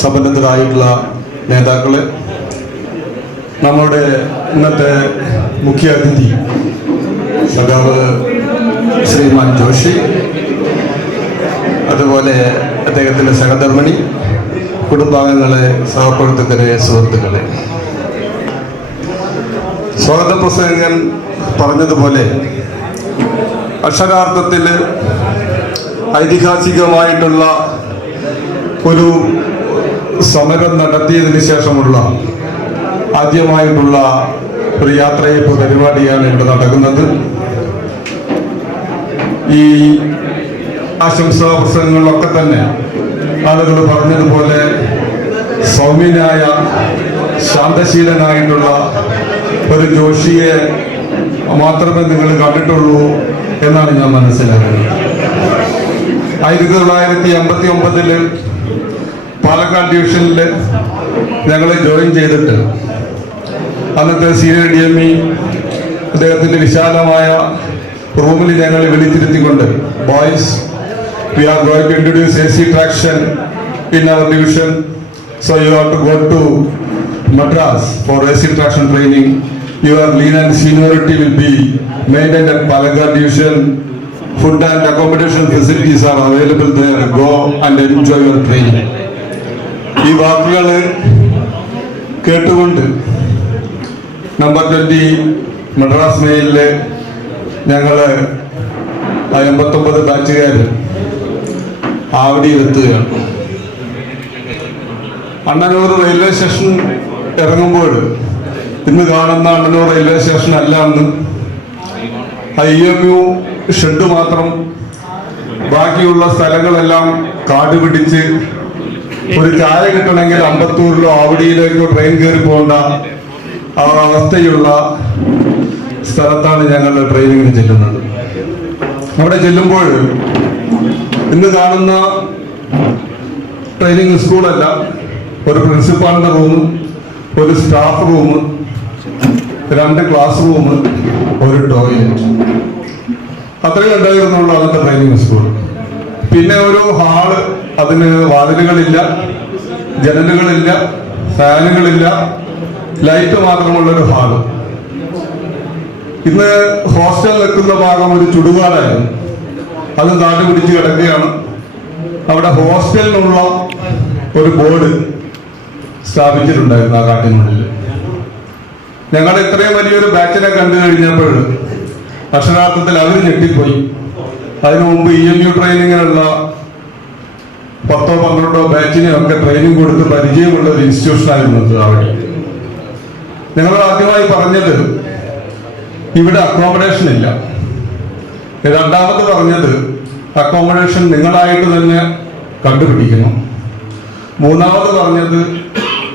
സമ്പന്നരായിട്ടുള്ള നേതാക്കളെ, നമ്മളുടെ ഇന്നത്തെ മുഖ്യ അതിഥി സഖാവ് ശ്രീമാൻ ജോഷി, അതുപോലെ അദ്ദേഹത്തിൻ്റെ സഹധർമ്മിണി, കുടുംബാംഗങ്ങളെ, സഹപ്രവർത്തകരെ, സുഹൃത്തുക്കളെ, സ്വാഗത പ്രസംഗൻ പറഞ്ഞതുപോലെ അക്ഷരാർത്ഥത്തിൽ ഐതിഹാസികമായിട്ടുള്ള ഒരു സമരം നടത്തിയതിന് ശേഷമുള്ള ആദ്യമായിട്ടുള്ള ഒരു യാത്രയയപ്പ് പരിപാടിയാണ് ഇവിടെ നടക്കുന്നത്. ഈ ആശംസാ പ്രസംഗങ്ങളിലൊക്കെ തന്നെ ആളുകൾ പറഞ്ഞതുപോലെ സൗമ്യനായ ശാന്തശീലനായിട്ടുള്ള ഒരു ജോഷിയെ മാത്രമേ നിങ്ങൾ കണ്ടിട്ടുള്ളൂ എന്നാണ് ഞാൻ മനസ്സിലാക്കുന്നത്. 1959 പാലക്കാട് ഡിവിഷനിൽ ഞങ്ങൾ ജോയിൻ ചെയ്തിട്ട് അന്നത്തെ സീനിയർ DME അദ്ദേഹത്തിൻ്റെ വിശാലമായ റൂമിൽ ഞങ്ങളെ വിളിച്ചിരുത്തിക്കൊണ്ട്, boys, we are going to introduce AC traction in our division, so you have to go to Madras for AC traction training. Your lean and seniority will be maintained at Palakkad division. Food and accommodation facilities are available there. Go and enjoy your training. ഈ വാക്കുകൾ കേട്ടുകൊണ്ട് number 20 Madras മെയിലില് ഞങ്ങൾ 89 ബാച്ചുകാർ ആവടിയിലെത്തുകയാണ്. അണ്ണനൂർ railway station ഇറങ്ങുമ്പോൾ ഇന്ന് കാണുന്ന അണ്ണനൂർ railway station അല്ല അന്ന്. IMU shed മാത്രം, ബാക്കിയുള്ള സ്ഥലങ്ങളെല്ലാം കാട് പിടിച്ച് ഒരു ചായ കിട്ടണമെങ്കിൽ അമ്പത്തൂരിലോ ആവടിയിലേക്കോ ട്രെയിൻ കയറി പോകേണ്ട ആ അവസ്ഥയുള്ള സ്ഥലത്താണ് ഞങ്ങൾ ട്രെയിനിങ്ങിന് ചെല്ലുന്നത്. അവിടെ ചെല്ലുമ്പോൾ ഇന്ന് കാണുന്ന ട്രെയിനിങ് സ്കൂളല്ല, ഒരു പ്രിൻസിപ്പാളിന്റെ റൂം, ഒരു സ്റ്റാഫ് റൂം, 2 ക്ലാസ് റൂം, ഒരു ടോയ്ലറ്റ്, അത്രയും ഉണ്ടായിരുന്നുള്ളൂ അന്നത്തെ ട്രെയിനിങ് സ്കൂൾ. പിന്നെ ഒരു ഹാള്, അതിന് വാതിലുകളില്ല, ജനലുകളില്ല, ഫാനുകളില്ല, ലൈറ്റ് മാത്രമുള്ളൊരു ഹാള്. ഇന്ന് ഹോസ്റ്റൽ നിൽക്കുന്ന ഭാഗം ഒരു ചുടുകാടായിരുന്നു, അത് നാട് പിടിച്ച് കിടക്കുകയാണ്. അവിടെ ഹോസ്റ്റലിനുള്ള ഒരു ബോർഡ് സ്ഥാപിച്ചിട്ടുണ്ടായിരുന്നു ആ കാട്ടിനുള്ളിൽ. ഞങ്ങൾ ഇത്രയും വലിയൊരു ബാച്ചിനെ കണ്ടു കഴിഞ്ഞപ്പോൾ അക്ഷരാർത്ഥത്തിൽ അവർ ഞെട്ടിപ്പോയി. അതിനു മുമ്പ് EMU ട്രെയിനിങ്ങിനുള്ള 10ഓ 12ഓ ബാച്ചിനെയൊക്കെ ട്രെയിനിങ് കൊടുത്ത് പരിചയമുള്ള ഒരു ഇൻസ്റ്റിറ്റ്യൂഷനായിരുന്നു അവിടെ. ഞങ്ങൾ ആദ്യമായി പറഞ്ഞത് ഇവിടെ അക്കോമഡേഷൻ ഇല്ല. രണ്ടാമത് പറഞ്ഞത് അക്കോമഡേഷൻ നിങ്ങളായിട്ട് തന്നെ കണ്ടുപിടിക്കണം. മൂന്നാമത് പറഞ്ഞത്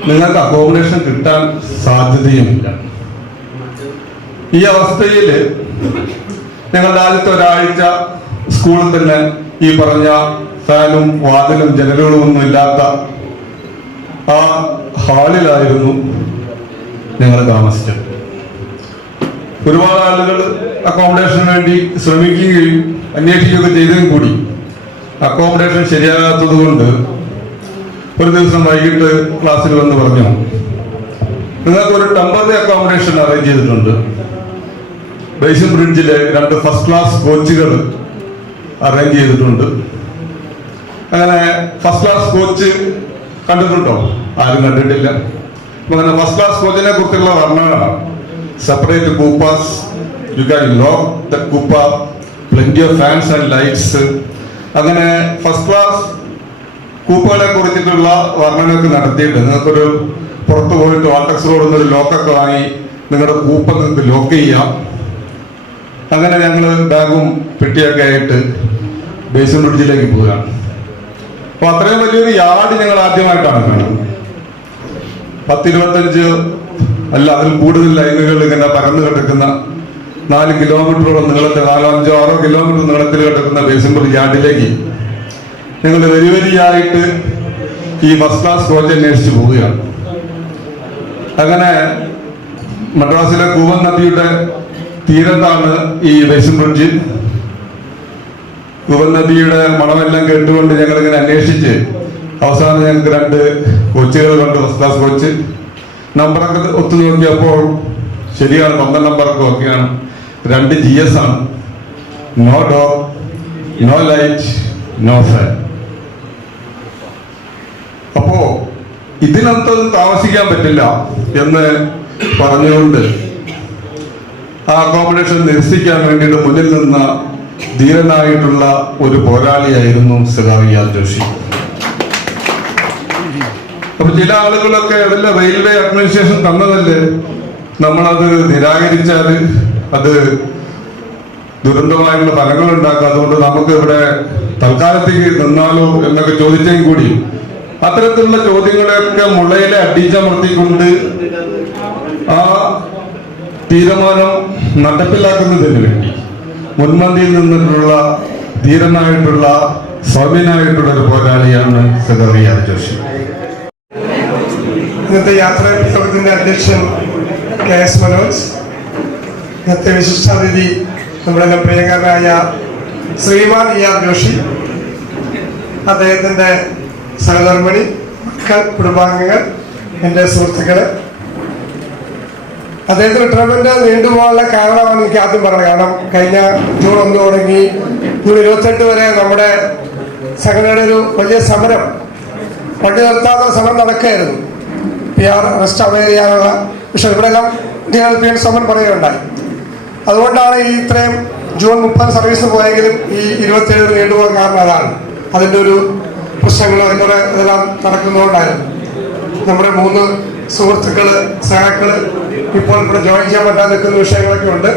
നിങ്ങൾക്ക് അക്കോമഡേഷൻ കിട്ടാൻ സാധ്യതയുമില്ല. ഈ അവസ്ഥയിൽ ഞങ്ങളുടെ ആദ്യത്തെ ഒരാഴ്ച സ്കൂളിൽ തന്നെ ഈ പറഞ്ഞ ഫാനും വാതിലും ജനലുകളും ഒന്നും ഇല്ലാത്ത ആ ഹാളിലായിരുന്നു ഞങ്ങൾ താമസിച്ചത്. ഒരുപാട് ആളുകൾ അക്കോമഡേഷന് വേണ്ടി ശ്രമിക്കുകയും അന്വേഷിക്കുകയൊക്കെ ചെയ്തതും കൂടി അക്കോമഡേഷൻ ശരിയാകാത്തത് കൊണ്ട് ഒരു ദിവസം വൈകിട്ട് ക്ലാസ്സിൽ വന്ന് പറഞ്ഞു, നിങ്ങൾക്ക് ഒരു ടെമ്പററി അക്കോമഡേഷൻ അറേഞ്ച് ചെയ്തിട്ടുണ്ട്. ബേസിൻ ബ്രിഡ്ജിലെ 2 ഫസ്റ്റ് ക്ലാസ് കോച്ചുകൾ അറേഞ്ച് ചെയ്തിട്ടുണ്ട്. അങ്ങനെ ഫസ്റ്റ് ക്ലാസ് കോച്ച് കണ്ടിട്ടുണ്ടോ? ആരും കണ്ടിട്ടില്ല. അങ്ങനെ ഫസ്റ്റ് ക്ലാസ് കോച്ചിനെ കുറിച്ചുള്ള വർണ്ണനകളാണ്. Separate coupes, you can lock the coupe, plenty of fans and lights. അങ്ങനെ ഫസ്റ്റ് ക്ലാസ് കൂപ്പുകളെ കുറിച്ചിട്ടുള്ള വർണ്ണനയൊക്കെ നടത്തിയിട്ട് നിങ്ങൾക്കൊരു പുറത്ത് പോയിട്ട് വാൾട്ടക്സ് റോഡിൽ നിന്ന് ഒരു ലോക്കൊക്കെ വാങ്ങി നിങ്ങളുടെ കൂപ്പ നിങ്ങൾക്ക് ലോക്ക് ചെയ്യാം. അങ്ങനെ ഞങ്ങൾ ബാഗും പെട്ടിയൊക്കെ ആയിട്ട് ബേസിൻ ബ്രിഡ്ജിലേക്ക് പോവുകയാണ്. അപ്പൊ അത്രയും വലിയൊരു യാർഡ് ഞങ്ങൾ ആദ്യമായിട്ടാണ് കാണുന്നത്. 10-25 അല്ല അതിൽ കൂടുതൽ ലൈനുകൾ ഇങ്ങനെ പരന്നു കിടക്കുന്ന 4 കിലോമീറ്ററോളം നീളത്തിൽ, 4-5-6 കിലോമീറ്റർ നീളത്തിൽ കിടക്കുന്ന ബേസിൻ ബ്രിഡ്ജ് യാർഡിലേക്ക് ഞങ്ങൾ വരിവരിയായിട്ട് ഈ ഫസ്റ്റ് ക്ലാസ് കോച്ച് അന്വേഷിച്ച് പോവുകയാണ്. അങ്ങനെ മദ്രാസിലെ കൂവൻ നദിയുടെ തീരത്താണ് ഈ ബേസിൻ ബ്രിഡ്ജ്. കൂവൻ നദിയുടെ മണമെല്ലാം കേട്ടുകൊണ്ട് ഞങ്ങളിങ്ങനെ അന്വേഷിച്ച് അവസാനം ഞങ്ങൾക്ക് 2 കോച്ചുകൾ കണ്ടു. ഫസ്റ്റ് ക്ലാസ് കോച്ച് നമ്പറൊക്കെ ഒത്തു നോക്കിയപ്പോൾ ശരിയാണ്, 12 നമ്പറൊക്കെ ഒക്കെയാണ്. 2 GS ആണ്. No door, no light, no fan. അപ്പോ ഇതിനകത്ത് താമസിക്കാൻ പറ്റില്ല എന്ന് പറഞ്ഞുകൊണ്ട് ആ അക്കോമഡേഷൻ നിരസിക്കാൻ വേണ്ടിയിട്ട് മുന്നിൽ നിന്ന ധീരനായിട്ടുള്ള ഒരു പോരാളിയായിരുന്നു സഖാവ് ഇയാൽ ജോഷി. അപ്പൊ ചില ആളുകളൊക്കെ അതല്ല റെയിൽവേ അഡ്മിനിസ്ട്രേഷൻ തന്നതല്ലേ, നമ്മളത് നിരാകരിച്ചാൽ അത് ദുരന്തമായുള്ള ഫലങ്ങൾ ഉണ്ടാക്കുക, അതുകൊണ്ട് നമുക്ക് ഇവിടെ തൽക്കാലത്തേക്ക് നിന്നാലോ എന്നൊക്കെ ചോദിച്ചെങ്കിൽ കൂടി അത്തരത്തിലുള്ള ചോദ്യങ്ങളെയൊക്കെ മുളയിലെ അടിച്ചമർത്തിക്കൊണ്ട് ആ തീരുമാനം നടപ്പിലാക്കുന്നതിന് വേണ്ടി മുൻപന്തിയിൽ നിന്നിട്ടുള്ള ധീരനായിട്ടുള്ള സൗമ്യനായിട്ടുള്ള ഒരു പോരാളിയാണ് റിയാദ് ജോഷി. ഇന്നത്തെ യാത്രായോഗത്തിന്റെ അധ്യക്ഷൻ KS മനോജ്, ഇന്നത്തെ വിശിഷ്ടാതിഥി നമ്മുടെ പ്രിയങ്കരനായ ശ്രീമാൻ ER ജോഷി, അദ്ദേഹത്തിന്റെ സഹധർമ്മിണി, മക്കൾ, കുടുംബാംഗങ്ങൾ, എൻ്റെ സുഹൃത്തുക്കള്. അദ്ദേഹത്തിന് റിട്ടയർമെന്റ് നീണ്ടുപോകാനുള്ള കാരണമാണ് എനിക്ക് ആദ്യം പറഞ്ഞത്. കാരണം കഴിഞ്ഞ ജൂൺ 1 തുടങ്ങി ജൂൺ 28 വരെ നമ്മുടെ സംഘടനയുടെ ഒരു വലിയ സമരം, വണ്ടി നിർത്താത്ത സമരം നടക്കുകയായിരുന്നു. PR അറസ്റ്റ് അവെയർ ചെയ്യാനുള്ള വിഷയം ഇവിടെല്ലാം DLP സമരം പറയുകയുണ്ടായി. അതുകൊണ്ടാണ് ഈ ഇത്രയും ജൂൺ 30 സർവീസിന് പോയെങ്കിലും ഈ 27 നീണ്ടുപോകാൻ കാരണം അതാണ്. അതിൻ്റെ ഒരു പ്രശ്നങ്ങൾ അതിൻ്റെ ഇതെല്ലാം നടക്കുന്നതുകൊണ്ടായിരുന്നു. നമ്മുടെ 3 സുഹൃത്തുക്കള്, സഹാക്കള് ഇപ്പോൾ ഇവിടെ ജോയിൻ ചെയ്യാൻ പറ്റാതെ നിൽക്കുന്ന വിഷയങ്ങളൊക്കെ ഉണ്ട്.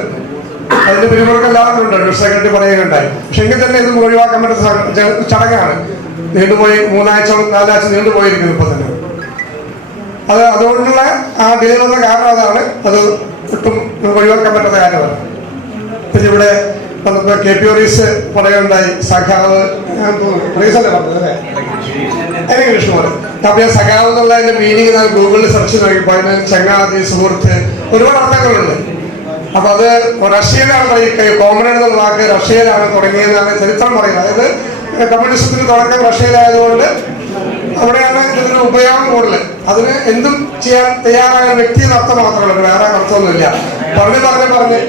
അതിന്റെ പിരിമുറുക്കം എല്ലാവർക്കും ഉണ്ട്, സെക്രട്ടറി പറയുകയുണ്ടായി. പക്ഷെ എങ്കിൽ തന്നെ ഇത് ഒഴിവാക്കാൻ പറ്റുന്ന ചടങ്ങാണ്. നീണ്ടുപോയി 3 ആഴ്ച 4 ആഴ്ച നീണ്ടുപോയിരിക്കുന്നു ഇപ്പോൾ തന്നെ. അതുകൊണ്ടുള്ള ആ ഡിലേ വന്ന കാരണം അതാണ്. അത് ഒട്ടും ഒഴിവാക്കാൻ പറ്റുന്ന കാര്യമാണ്. പിന്നെ ഇവിടെ വന്നപ്പോൾ KP ഒറീസ് പറയുകയുണ്ടായി, സഖാവ് ഒറീസല്ലേ പറഞ്ഞത് അല്ലേ, എനിക്ക് കൃഷ്ണമോഹൻ. അപ്പൊ സഖാവ് എന്നുള്ളതിന്റെ മീനിങ് ഞാൻ ഗൂഗിളിൽ സെർച്ച് നോക്കിയപ്പോൾ അതിന് ചങ്ങാതി, സുഹൃത്ത്, ഒരുപാട് അർത്ഥങ്ങളുണ്ട്. അപ്പൊ അത് റഷ്യയിലാണ് പറയുക, കോമ്രേഡ് എന്നുള്ള വാക്ക് റഷ്യയിലാണ് തുടങ്ങിയതെന്നാണ് ചരിത്രം പറയുന്നത്. അതായത് കമ്മ്യൂണിസത്തിന് തുടക്കം റഷ്യയിലായതുകൊണ്ട് അവിടെയാണ് ഇതിന് ഉപയോഗം കൂടുതൽ. അതിന് എന്തും ചെയ്യാൻ തയ്യാറായ വ്യക്തി എന്ന അർത്ഥം മാത്രമല്ല, വേറെ അർത്ഥമൊന്നുമില്ല. പറഞ്ഞ്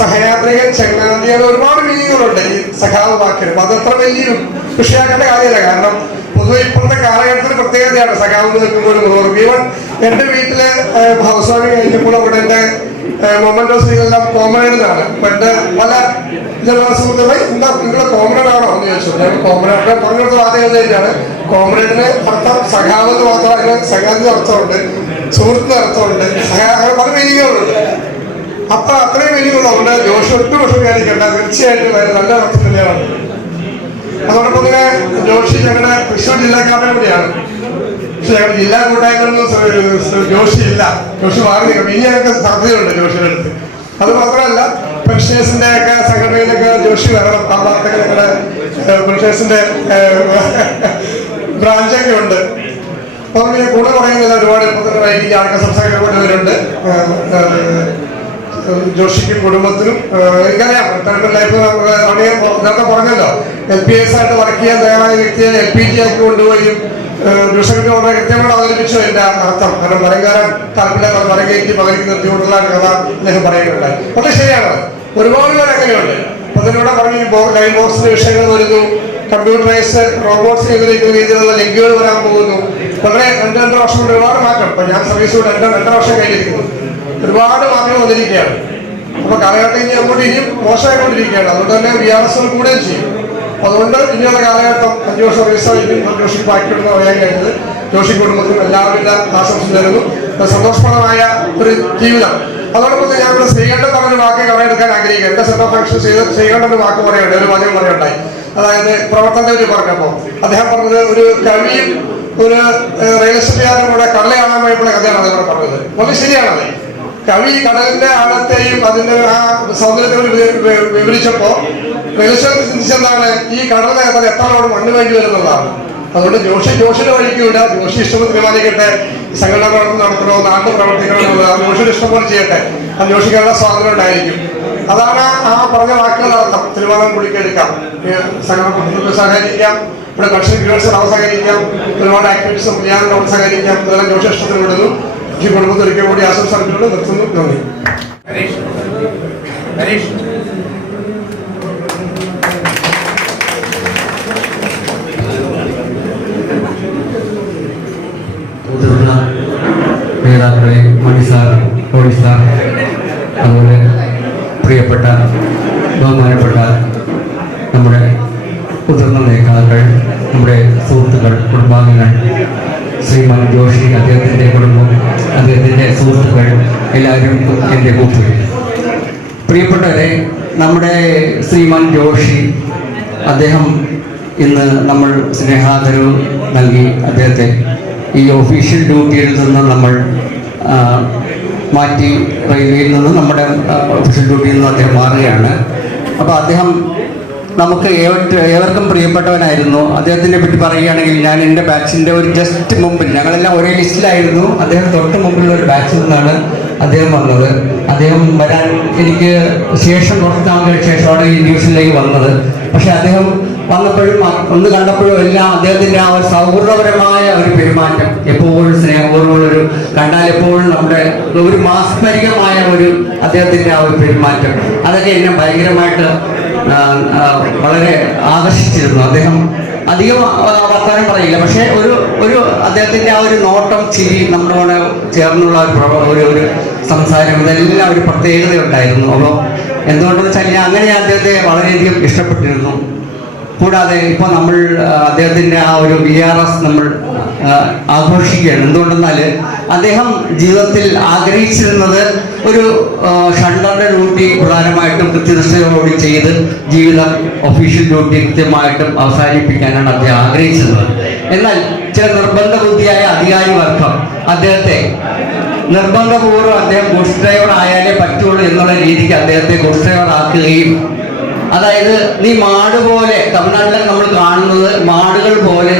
സഹയാത്രികൻ, ചങ്ങാതി, ഒരുപാട് മീനിങ്ങുകളുണ്ട് ഈ സഖാവ് വാക്കിന്. അപ്പൊ അതത്ര വലിയ വിഷയമാക്കേണ്ട കാര്യമില്ല. കാരണം പൊതുവെ ഇപ്പോഴത്തെ കാലഘട്ടത്തിന് പ്രത്യേകതയാണ് സഖാവ് നിൽക്കുമ്പോൾ മുഴുവൻ. ഈവൻ എന്റെ വീട്ടില് ഹൗസ് വാമിങ് കഴിഞ്ഞപ്പോൾ ഇവിടെ എന്റെ മൊമെന്റോസിലെല്ലാം കോമറേഡിലാണ്. അപ്പൊ എന്റെ പല ജനസുഹൃത്തുക്കളെ എന്താ നിങ്ങളെ കോമറേഡ് ആണോ എന്ന് ചോദിച്ചു. ഞാൻ കോമറേഡിനെ പറഞ്ഞെടുത്ത വാദം തന്നെയാണ്. കോമറേഡിന് അർത്ഥം സഖാവ് എന്ന് മാത്രം, അതിന് സഖാവിന്റെ അർത്ഥമുണ്ട്, സുഹൃത്തിന്റെ അർത്ഥമുണ്ട്, അങ്ങനെ പല മീനിങ്ങുകളുണ്ട്. അപ്പൊ അത്രയും മീനിങ്ങുള്ളതുകൊണ്ട് ജോഷി ഒട്ടും വിഷമിക്കാതിരിക്കണ്ട, തീർച്ചയായിട്ടും നല്ല അർത്ഥം തന്നെയാണ്. അതോടൊപ്പം തന്നെ ജോഷി ഞങ്ങളുടെ തൃശ്ശൂർ ജില്ലാക്കാരനെ കൂടിയാണ്. പക്ഷെ ഞങ്ങളുടെ ജില്ലാ കൂട്ടായ്മയൊന്നും ജോഷി ഇല്ല. ജോഷി മാറി നിൽക്കും. ഇനി ഞങ്ങൾക്ക് സാധ്യതയുണ്ട് ജോഷിയുടെ അടുത്ത്. അത് മാത്രമല്ല പെൻഷനേഴ്സിന്റെ ഒക്കെ സംഘടനയിലൊക്കെ ജോഷി വരണം. ആ ഭാഗത്തൊക്കെ ഞങ്ങളുടെ പെൻഷനേഴ്സിന്റെ ബ്രാഞ്ചൊക്കെ ഉണ്ട്. അപ്പൊ നമുക്ക് കൂടെ പറയുന്നില്ല, ഒരുപാട് വൈകി ആൾക്കാർ സംസാരിക്കപ്പെട്ടവരുണ്ട്. ജോഷിക്കും കുടുംബത്തിനും എനിക്കറിയാം റിട്ടയർമെന്റ് ലൈഫ് നേരത്തെ പറഞ്ഞല്ലോ, LPS ആയിട്ട് വർക്ക് ചെയ്യാൻ തയ്യാറായ വ്യക്തിയെ LPG ആക്കി കൊണ്ടുപോയും ജോഷിന്റെ വളരെ കൃത്യമായി അവതരിപ്പിച്ചു എന്റെ അർത്ഥം. കാരണം മരങ്കാരൻ താല്പര്യം മരകയറ്റി പകരക്ക് നിർത്തിക്കൊണ്ടുള്ള കഥ അദ്ദേഹം പറയുകയുണ്ടായി. വളരെ ശരിയാണ്. ഒരുപാട് പേർ അങ്ങനെയുണ്ട്. അപ്പൊ അതിലൂടെ പറഞ്ഞു ലൈൻ ബോക്സിന്റെ വിഷയങ്ങൾ വരുന്നു, കമ്പ്യൂട്ടറൈസ് റോബോട്ട്സ് ചെയ്തിരിക്കുന്ന രീതിയിലുള്ള ലിങ്കുകൾ വരാൻ പോകുന്നു. വളരെ 2-2.5 വർഷം കൊണ്ട് ഒരുപാട് മാറ്റം. ഇപ്പൊ ഞാൻ സർവീസ് 2.5 വർഷം കഴിഞ്ഞിരിക്കുന്നു. ഒരുപാട് മാറ്റങ്ങൾ വന്നിരിക്കുകയാണ്. അപ്പൊ കാലഘട്ടം ഇനി അങ്ങോട്ട് ഇനിയും മോശമായിക്കൊണ്ടിരിക്കുകയാണ്. അതുകൊണ്ട് തന്നെ VRS കൂടുകയും ചെയ്യും. അതുകൊണ്ട് ഇനിയുള്ള കാലഘട്ടം 5 വർഷം സർവീസായിരിക്കും ജോഷി ബാക്കിയുണ്ടെന്ന് പറയാൻ കഴിഞ്ഞത്. ജോഷി കുടുംബത്തിനും എല്ലാവിധ ആശംസ തരുന്നു. സന്തോഷപ്രദമായ ഒരു ജീവിതം. അതോടൊപ്പം ഞാൻ ഇവിടെ ശ്രീകണ്ഠൻ പറഞ്ഞൊരു വാക്ക് കവറെടുക്കാൻ ആഗ്രഹിക്കുക. എന്റെ സെന്റ് ഓഫ് ഫംഗ്ഷൻ ശ്രീകണ്ഠന്റെ വാക്ക് പറയുന്നുണ്ട്, ഒരു വാചകം പറയുണ്ടായി. അതായത് പ്രവർത്തനത്തെ പറഞ്ഞപ്പോ അദ്ദേഹം പറഞ്ഞത് ഒരു കവിയും ഒരു റിയൽ എസ്റ്റേറ്റുകാരും കൂടെ കടല കാണാൻ പോയപ്പോഴുള്ള കഥയാണ് അദ്ദേഹം പറഞ്ഞത്. വളരെ ശരിയാണത്. കവി കടലിന്റെ ആഴത്തെയും അതിന്റെ ആ സൗന്ദര്യത്തെ വിവരിച്ചപ്പോ റിയൽ എസ്റ്റേറ്റ് ചിന്തിച്ചെന്താണ്, ഈ കടലിനകത്ത് എത്ര ലോഡ് മണ്ണ് വേണ്ടി വരുന്നതാണ്. അതുകൊണ്ട് ജോഷിയുടെ വഴിക്കൂല. ജോഷി ഇഷ്ടം തീരുമാനിക്കട്ടെ, സംഘടനാ പ്രവർത്തനം നടത്തണോ, നാട്ടിൽ പ്രവർത്തിക്കണോ എന്നുള്ളത് ജോഷിയുടെ ഇഷ്ടം പോലെ ചെയ്യട്ടെ. അത് ജോഷിക്കാനുള്ള സ്വാതന്ത്ര്യം ഉണ്ടായിരിക്കും. അതാണ് ആ പറഞ്ഞ വാക്കുകളുടെ അർത്ഥം. തീരുമാനം കുടിക്കെടുക്കാം, സംഘടന സഹകരിക്കാം, ഇവിടെ കൺസ്ട്രക്ഷൻ യൂണിവേഴ്സിറ്റി സഹകരിക്കാം, ഒരുപാട് ആക്ടിവിറ്റീസും ചെയ്യാനോട് സഹകരിക്കാം. ഇതെല്ലാം ജോഷി ഇഷ്ടത്തിന് വിടുന്നു. ഈ കുടുംബത്തിൽ ഒരിക്കൽ കൂടി ആശംസ അറിയിച്ചുകൊണ്ട് നിർത്തുന്നു. നന്ദി. മുതിർന്ന നേതാക്കളെ, മണി സാർ, ടോണി സാർ, അതുപോലെ പ്രിയപ്പെട്ട ബഹുമാനപ്പെട്ട നമ്മുടെ മുതിർന്ന നേതാക്കൾ, നമ്മുടെ സുഹൃത്തുക്കൾ, കുടുംബാംഗങ്ങൾ, ശ്രീമാൻ ജോഷി, അദ്ദേഹത്തിൻ്റെ കുടുംബം, അദ്ദേഹത്തിൻ്റെ സുഹൃത്തുക്കൾ എല്ലാവരും എൻ്റെ കൂട്ടുകാർ. പ്രിയപ്പെട്ടവരെ, നമ്മുടെ ശ്രീമാൻ ജോഷി അദ്ദേഹം ഇന്ന് നമ്മൾ സ്നേഹാദരവ് നൽകി അദ്ദേഹത്തെ ഈ ഒഫീഷ്യൽ ഡ്യൂട്ടിയിൽ നിന്ന് നമ്മൾ മാറ്റി റെയിൽവേയിൽ നിന്ന് നമ്മുടെ ഒഫീഷ്യൽ ഡ്യൂട്ടിയിൽ നിന്ന് അദ്ദേഹം മാറുകയാണ്. അപ്പോൾ അദ്ദേഹം നമുക്ക് ഏവർക്കും പ്രിയപ്പെട്ടവനായിരുന്നു. അദ്ദേഹത്തിനെ പറ്റി പറയുകയാണെങ്കിൽ ഞാൻ എൻ്റെ ബാച്ചിൻ്റെ ഒരു ജസ്റ്റ് മുമ്പിൽ, ഞങ്ങളെല്ലാം ഒരേ ലിസ്റ്റിലായിരുന്നു, അദ്ദേഹം തൊട്ട് മുമ്പിലുള്ള ഒരു ബാച്ചിൽ നിന്നാണ് അദ്ദേഹം വന്നത്. അദ്ദേഹം വരാൻ എനിക്ക് ശേഷം കുറച്ച് നാളുകൾക്ക് ശേഷമാണ് ഈ ന്യൂസിലേക്ക് വന്നത്. പക്ഷെ അദ്ദേഹം വന്നപ്പോഴും ഒന്ന് കണ്ടപ്പോഴും എല്ലാം അദ്ദേഹത്തിൻ്റെ ആ ഒരു സൗഹൃദപരമായ ഒരു പെരുമാറ്റം, എപ്പോഴും സ്നേഹപൂർവ്വമുള്ളൊരു, കണ്ടാൽ എപ്പോഴും നമ്മുടെ ഒരു മാസ്മരികമായ ഒരു അദ്ദേഹത്തിൻ്റെ ആ ഒരു പെരുമാറ്റം, അതൊക്കെ എന്നെ ഭയങ്കരമായിട്ട് വളരെ ആകർഷിച്ചിരുന്നു. അദ്ദേഹം അധികം വർത്തമാനം പറയില്ല, പക്ഷേ ഒരു അദ്ദേഹത്തിൻ്റെ ആ ഒരു നോട്ടം, ചിരി, നമ്മളോട് ചേർന്നുള്ള ഒരു സംസാരം, ഇതെല്ലാം ഒരു പ്രത്യേകതയുണ്ടായിരുന്നു. അപ്പോൾ എന്തുകൊണ്ടെന്ന് വെച്ചാൽ അങ്ങനെ അദ്ദേഹത്തെ വളരെയധികം ഇഷ്ടപ്പെട്ടിരുന്നു. കൂടാതെ ഇപ്പോൾ നമ്മൾ അദ്ദേഹത്തിൻ്റെ ആ ഒരു VRS നമ്മൾ ആഘോഷിക്കുകയാണ്. എന്തുകൊണ്ടെന്നാൽ അദ്ദേഹം ജീവിതത്തിൽ ആഗ്രഹിച്ചിരുന്നത് ഒരു ഷണ്ടറിൻ്റെ ഡ്യൂട്ടി പ്രധാനമായിട്ടും കൃത്യനിഷ്ഠയോടുകൂടി ചെയ്ത് ജീവിതം ഒഫീഷ്യൽ ഡ്യൂട്ടി കൃത്യമായിട്ടും അവസാനിപ്പിക്കാനാണ് അദ്ദേഹം ആഗ്രഹിച്ചിരുന്നത്. എന്നാൽ ചില നിർബന്ധ ബുദ്ധിയായ അധികാരി വർഗം അദ്ദേഹത്തെ നിർബന്ധപൂർവ്വം അദ്ദേഹം ഗുഡ്സ് ഡ്രൈവർ ആയാലേ പറ്റുള്ളൂ എന്നുള്ള രീതിക്ക് അദ്ദേഹത്തെ ഗുഡ്സ് ഡ്രൈവർ ആക്കുകയും, അതായത് നീ മാട് പോലെ, തമിഴ്നാട്ടിലൊക്കെ നമ്മൾ കാണുന്നത് മാടുകൾ പോലെ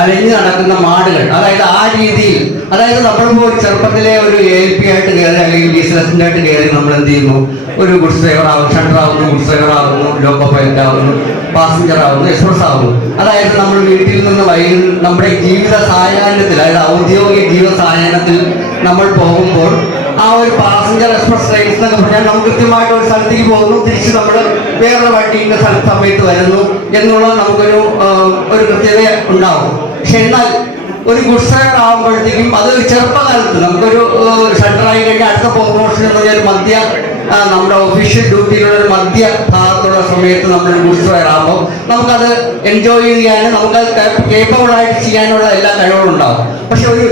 അലഞ്ഞു നടക്കുന്ന മാടുകൾ, അതായത് ആ രീതിയിൽ, അതായത് നമ്മളിപ്പോൾ ചെറുപ്പത്തിലെ ഒരു ALP ആയിട്ട് കയറി അല്ലെങ്കിൽ ബിസിനസിൻ്റെ ആയിട്ട് കയറി നമ്മൾ എന്ത് ചെയ്യുന്നു, ഒരു ഗുഡ്സ് ഡ്രൈവർ ആകുന്നു, ഷട്ടർ ആകുന്നു, ഗുഡ്സ് ഡ്രൈവർ ആകുന്നു, ലോക്കോ പൈലറ്റ് ആകുന്നു, പാസഞ്ചർ ആകുന്നു, എക്സ്പ്രസ് ആകുന്നു. അതായത് നമ്മൾ വീട്ടിൽ നിന്ന് നമ്മുടെ ജീവിത സായാഹ്നത്തിൽ, അതായത് ഔദ്യോഗിക ജീവിത സായാഹ്നത്തിൽ നമ്മൾ പോകുമ്പോൾ ആ ഒരു പാസഞ്ചർ എക്സ്പ്രസ് ട്രെയിൻസ് എന്നൊക്കെ പറഞ്ഞാൽ നമുക്ക് കൃത്യമായിട്ട് ഒരു സ്ഥലത്തേക്ക് പോകുന്നു, തിരിച്ച് നമ്മൾ വേറൊരു വണ്ടിയുടെ സമയത്ത് വരുന്നു എന്നുള്ളത് നമുക്കൊരു കൃത്യത ഉണ്ടാവും. പക്ഷെ എന്നാൽ ഒരു ഗുഡ്സ് ഡ്രൈവർ ആകുമ്പോഴത്തേക്കും അത് ചെറുപ്പകാലത്ത് നമുക്കൊരു ഷട്ടറായി കഴിഞ്ഞാൽ അടുത്ത പ്രൊമോഷൻ എന്ന് പറഞ്ഞാൽ മധ്യ നമ്മുടെ ഒഫീഷ്യൽ ഡ്യൂട്ടിയിലുള്ള ഒരു മധ്യ ഭാഗത്തുള്ള സമയത്ത് നമ്മൾ ഗുഡ്സ് ഡ്രൈവർ ആകുമ്പോൾ നമുക്കത് എൻജോയ് ചെയ്യാനും നമുക്കത് കേപ്പബിളായിട്ട് ചെയ്യാനുള്ള എല്ലാ കഴിവുകളും ഉണ്ടാവും. പക്ഷെ ഒരു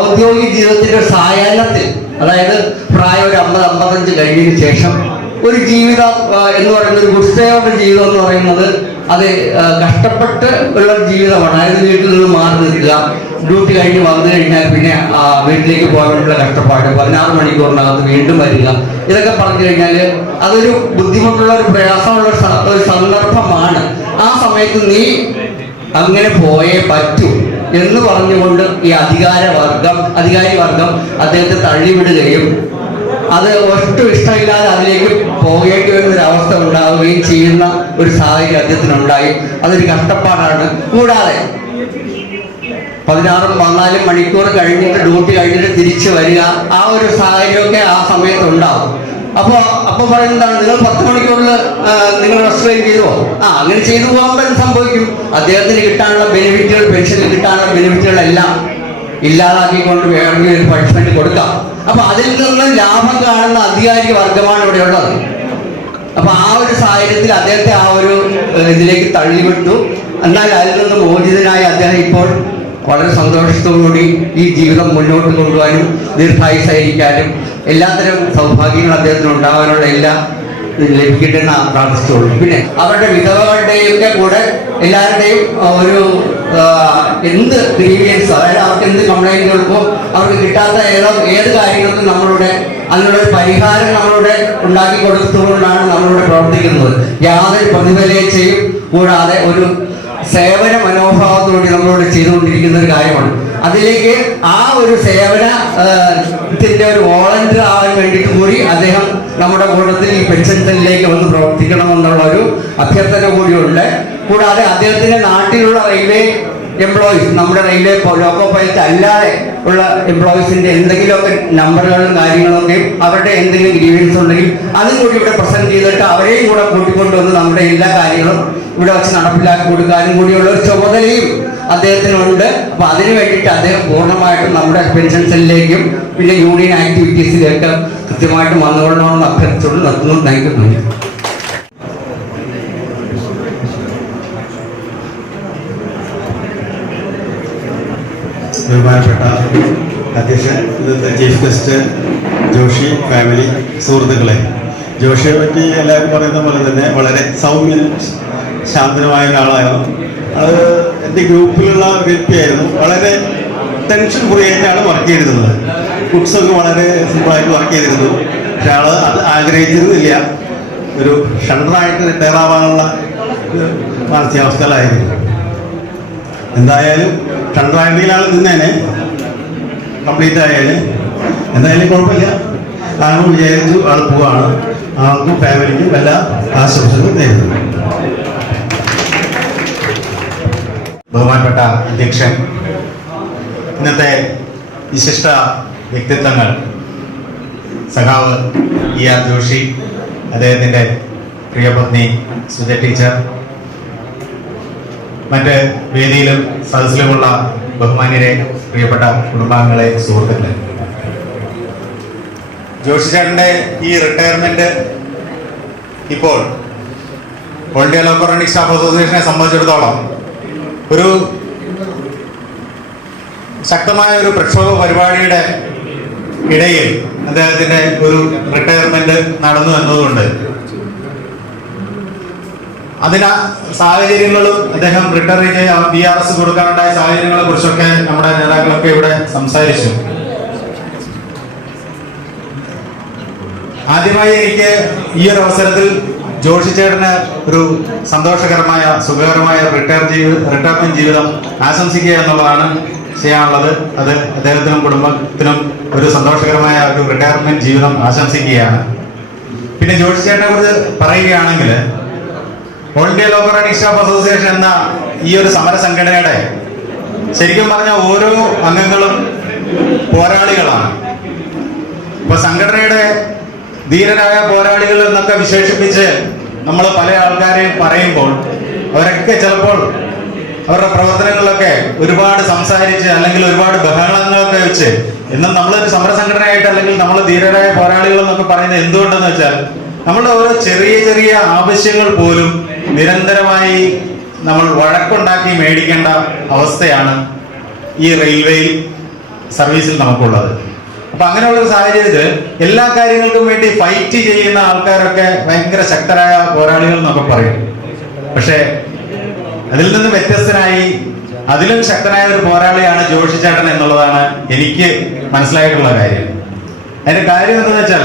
ഔദ്യോഗിക ജീവിതത്തിൻ്റെ ഒരു സായാഹ്നത്തിൽ, അതായത് പ്രായം ഒരു 50-55 കഴിഞ്ഞതിന് ശേഷം ഒരു ജീവിതം എന്ന് പറയുന്നത്, ഒരു ഗുഡ്സ് ഡ്രൈവറുടെ ജീവിതം എന്ന് പറയുന്നത് അത് കഷ്ടപ്പെട്ട് ഉള്ള ജീവിതമാണ്. അതായത് വീട്ടിൽ നിന്ന് മാറി നിൽക്കുക, ഡ്യൂട്ടി കഴിഞ്ഞ് വന്നു കഴിഞ്ഞാൽ പിന്നെ വീട്ടിലേക്ക് പോകാനുള്ള കഷ്ടപ്പാട്, 16 മണിക്കൂറിനകത്ത് വീണ്ടും വരിക, ഇതൊക്കെ പറഞ്ഞു കഴിഞ്ഞാൽ അതൊരു ബുദ്ധിമുട്ടുള്ള ഒരു പ്രയാസമുള്ള ഒരു സന്ദർഭമാണ്. ആ സമയത്ത് നീ അങ്ങനെ പോയേ പറ്റൂ എന്ന് പറഞ്ഞുകൊണ്ട് ഈ അധികാരി വർഗം അദ്ദേഹത്തെ തള്ളിവിടുകയും അത് ഒട്ടും ഇഷ്ടമില്ലാതെ അതിലേക്ക് പോകേണ്ടി വരുന്ന ഒരു അവസ്ഥ ഉണ്ടാവുകയും ചെയ്യുന്ന ഒരു സാഹചര്യം അദ്ദേഹത്തിനുണ്ടായി. അതൊരു കഷ്ടപ്പാടാണ്. കൂടാതെ 16-14 മണിക്കൂർ കഴിഞ്ഞിട്ട് ഡ്യൂട്ടി കഴിഞ്ഞിട്ട് തിരിച്ചു വരിക, ആ ഒരു സാഹചര്യമൊക്കെ ആ സമയത്ത് ഉണ്ടാവും. അപ്പോൾ പറയുന്നതാണ്, നിങ്ങൾ 10 മണിക്കൂറിൽ നിങ്ങൾ റെസ്ട്രെയിൻ ചെയ്യുമോ? അങ്ങനെ ചെയ്തു പോകുമ്പോൾ എന്ത് സംഭവിക്കും? അദ്ദേഹത്തിന് കിട്ടാനുള്ള ബെനിഫിറ്റുകൾ, പെൻഷനിൽ കിട്ടാനുള്ള ബെനിഫിറ്റുകളെല്ലാം ഇല്ലാതാക്കിക്കൊണ്ട് വേണമെങ്കിൽ ഒരു പണിഷ്മെന്റ് കൊടുക്കാം. അപ്പൊ അതിൽ നിന്ന് ലാഭം കാണുന്ന അധികാരി വർഗമാണ് ഇവിടെ ഉള്ളത്. അപ്പൊ ആ ഒരു സാഹചര്യത്തിൽ അദ്ദേഹത്തെ ആ ഒരു ഇതിലേക്ക് തള്ളിവിട്ടു. എന്നാൽ അതിൽ നിന്ന് മോചിതനായി അദ്ദേഹം ഇപ്പോൾ വളരെ സന്തോഷത്തോടുകൂടി ഈ ജീവിതം മുന്നോട്ട് കൊണ്ടുപോകാനും ദീർഘായുസായിരിക്കാനും എല്ലാത്തരം സൗഭാഗ്യങ്ങൾ അദ്ദേഹത്തിന് ഉണ്ടാകാനുള്ള എല്ലാ ലഭിക്കട്ടെ എന്ന് പ്രാർത്ഥിച്ചോളൂ. പിന്നെ അവരുടെ വിധവകളുടെയൊക്കെ കൂടെ എല്ലാവരുടെയും ഒരു എന്ത് ഗ്രീവിയൻസ്, അതായത് അവർക്ക് എന്ത് കംപ്ലൈൻറ്റുകൾക്കോ അവർക്ക് കിട്ടാത്ത ഏത് കാര്യങ്ങൾക്കും നമ്മളുടെ അതിനുള്ളൊരു പരിഹാരം നമ്മളുടെ ഉണ്ടാക്കി കൊടുത്തുകൊണ്ടാണ് നമ്മളിവിടെ പ്രവർത്തിക്കുന്നത്. യാതൊരു പ്രതിഫലേച്ഛയും കൂടാതെ ഒരു സേവന മനോഭാവത്തോടെ നമ്മളോട് ചെയ്തുകൊണ്ടിരിക്കുന്ന ഒരു കാര്യമാണ്. അതിലേക്ക് ആ ഒരു സേവനത്തിന്റെ ഒരു വോളണ്ടിയർ ആവാൻ വേണ്ടിയിട്ട് കൂടി അദ്ദേഹം നമ്മുടെ കൂട്ടത്തിൽ ഈ പെൻഷൻ സെല്ലിലേക്ക് വന്ന് പ്രവർത്തിക്കണമെന്നുള്ള ഒരു അഭ്യർത്ഥന കൂടിയുണ്ട്. കൂടാതെ അദ്ദേഹത്തിന്റെ നാട്ടിലുള്ള റെയിൽവേ എംപ്ലോയീസ്, നമ്മുടെ റെയിൽവേ ലോക്കോ പൈലറ്റ് അല്ലാതെ ഉള്ള എംപ്ലോയീസിന്റെ എന്തെങ്കിലുമൊക്കെ നമ്പറുകളും കാര്യങ്ങളൊക്കെ അവരുടെ എന്തെങ്കിലും ഗ്രീവൻസ് ഉണ്ടെങ്കിൽ അതും കൂടി ഇവിടെ പ്രസന്റ് ചെയ്തിട്ട് അവരെയും കൂടെ കൂട്ടിക്കൊണ്ടുവന്ന് നമ്മുടെ എല്ലാ കാര്യങ്ങളും ഇവിടെ വെച്ച് നടപ്പിലാക്കി കൊടുക്കാനും കൂടിയുള്ള ഒരു ചുമതലയും അദ്ദേഹത്തിനുണ്ട്. അപ്പൊ അതിനു വേണ്ടിയിട്ട് അദ്ദേഹം പൂർണ്ണമായിട്ടും നമ്മുടെ പെൻഷൻ സെല്ലിലേക്കും പിന്നെ യൂണിയൻ ആക്ടിവിറ്റീസിലേക്ക് കൃത്യമായിട്ടും വന്നുകൊള്ളണമെന്ന് അഭ്യർത്ഥിച്ചുകൊണ്ട് നിർത്തുന്നു. Thank you. ബഹുമാനപ്പെട്ട അധ്യക്ഷൻ, ഇന്നത്തെ ചീഫ് ഗസ്റ്റ്, ജോഷി ഫാമിലി, സുഹൃത്തുക്കളെ, ജോഷിയെ പറ്റി എല്ലാവരും പറയുന്ന പോലെ തന്നെ വളരെ സൗമ്യനും ശാന്തനുമായ ഒരാളായിരുന്നു. അത് എൻ്റെ ഗ്രൂപ്പിലുള്ള ഒരു വ്യക്തിയായിരുന്നു. വളരെ ടെൻഷൻ ഫ്രീ ആയിട്ടാണ് വർക്ക് ചെയ്തിരുന്നത്. ബുക്സൊക്കെ വളരെ സിമ്പിളായിട്ട് വർക്ക് ചെയ്തിരുന്നു. പക്ഷെ ആൾ അത് ആഗ്രഹിച്ചിരുന്നില്ല. ഒരു ഷണ്ടറായിട്ട് റിട്ടയർ ആവാനുള്ള മാനസികാവസ്ഥയിലായിരുന്നു. എന്തായാലും ഷണ്ടറായിരുന്നെങ്കിൽ ആൾ നിന്നേനെ, കംപ്ലീറ്റ് ആയാലും. എന്തായാലും കുഴപ്പമില്ല, ആളും വിചാരിച്ചു ആൾ പോവാണ്. ആൾക്കും ഫാമിലിക്കും എല്ലാ ആശംസകളും നേരുന്നു. ബഹുമാനപ്പെട്ട അധ്യക്ഷൻ, ഇന്നത്തെ വിശിഷ്ട വ്യക്തിത്വങ്ങൾ സഖാവ് ER ജോഷി, അദ്ദേഹത്തിൻ്റെ പ്രിയപത്നി സുജ ടീച്ചർ, മറ്റ് വേദിയിലും സദസ്സിലുമുള്ള ബഹുമാന്യരെ, പ്രിയപ്പെട്ട കുടുംബാംഗങ്ങളെ, സുഹൃത്തുക്കളെ, ജോഷി ചേട്ടൻ്റെ ഈ റിട്ടയർമെന്റ് ഇപ്പോൾ all India local running staff അസോസിയേഷനെ സംബന്ധിച്ചിടത്തോളം ഒരു ശക്തമായ ഒരു പ്രക്ഷോഭ പരിപാടിയുടെ ഇടയിൽ അദ്ദേഹത്തിന്റെ ഒരു റിട്ടയർമെന്റ് നടന്നു എന്നതുകൊണ്ട് അതിന് സാഹചര്യങ്ങളും അദ്ദേഹം റിട്ടയർ ചെയ്ത് PRS കൊടുക്കാനുണ്ടായ സാഹചര്യങ്ങളെ കുറിച്ചൊക്കെ നമ്മുടെ നേതാക്കളൊക്കെ ഇവിടെ സംസാരിച്ചു. ആദ്യമായി എനിക്ക് ഈ ഒരു അവസരത്തിൽ ജോഷി ചേട്ടന് ഒരു സന്തോഷകരമായ സുഖകരമായ റിട്ടയർമെന്റ് ജീവിതം ആശംസിക്കുക എന്നുള്ളതാണ് ചെയ്യാനുള്ളത്. അത് അദ്ദേഹത്തിനും കുടുംബത്തിനും ഒരു സന്തോഷകരമായ ഒരു റിട്ടയർമെന്റ് ജീവിതം ആശംസിക്കുകയാണ്. പിന്നെ ജോഷി ചേട്ടനെ കുറിച്ച് പറയുകയാണെങ്കിൽ, all India local running staff association എന്ന ഈ ഒരു സമര സംഘടനയുടെ ശരിക്കും പറഞ്ഞ ഓരോ അംഗങ്ങളും പോരാളികളാണ്. ഇപ്പൊ സംഘടനയുടെ ധീരരായ പോരാളികൾ എന്നൊക്കെ വിശേഷിപ്പിച്ച് നമ്മൾ പല ആൾക്കാരെയും പറയുമ്പോൾ അവരൊക്കെ ചിലപ്പോൾ അവരുടെ പ്രവർത്തനങ്ങളിലൊക്കെ ഒരുപാട് സംസാരിച്ച് അല്ലെങ്കിൽ ഒരുപാട് ബഹളങ്ങളൊക്കെ വെച്ച് എന്നും നമ്മളൊരു സമര സംഘടനയായിട്ട് അല്ലെങ്കിൽ നമ്മൾ ധീരരായ പോരാളികൾ എന്നൊക്കെ പറയുന്നത് എന്തുകൊണ്ടെന്ന് വെച്ചാൽ നമ്മളുടെ ഓരോ ചെറിയ ചെറിയ ആവശ്യങ്ങൾ പോലും നിരന്തരമായി നമ്മൾ വഴക്കുണ്ടാക്കി മേടിക്കേണ്ട അവസ്ഥയാണ് ഈ റെയിൽവേ സർവീസിൽ നമുക്കുള്ളത്. അപ്പൊ അങ്ങനെയുള്ള ഒരു സാഹചര്യത്തിൽ എല്ലാ കാര്യങ്ങൾക്കും വേണ്ടി ഫൈറ്റ് ചെയ്യുന്ന ആൾക്കാരൊക്കെ ഭയങ്കര ശക്തരായ പോരാളികൾ എന്നൊക്കെ പറയും. പക്ഷെ അതിൽ നിന്ന് വ്യത്യസ്തനായി അതിലും ശക്തനായ ഒരു പോരാളിയാണ് ജോഷി ചേട്ടൻ എന്നുള്ളതാണ് എനിക്ക് മനസ്സിലായിട്ടുള്ള കാര്യം. അതിന്റെ കാര്യം എന്താണെന്ന് വെച്ചാൽ,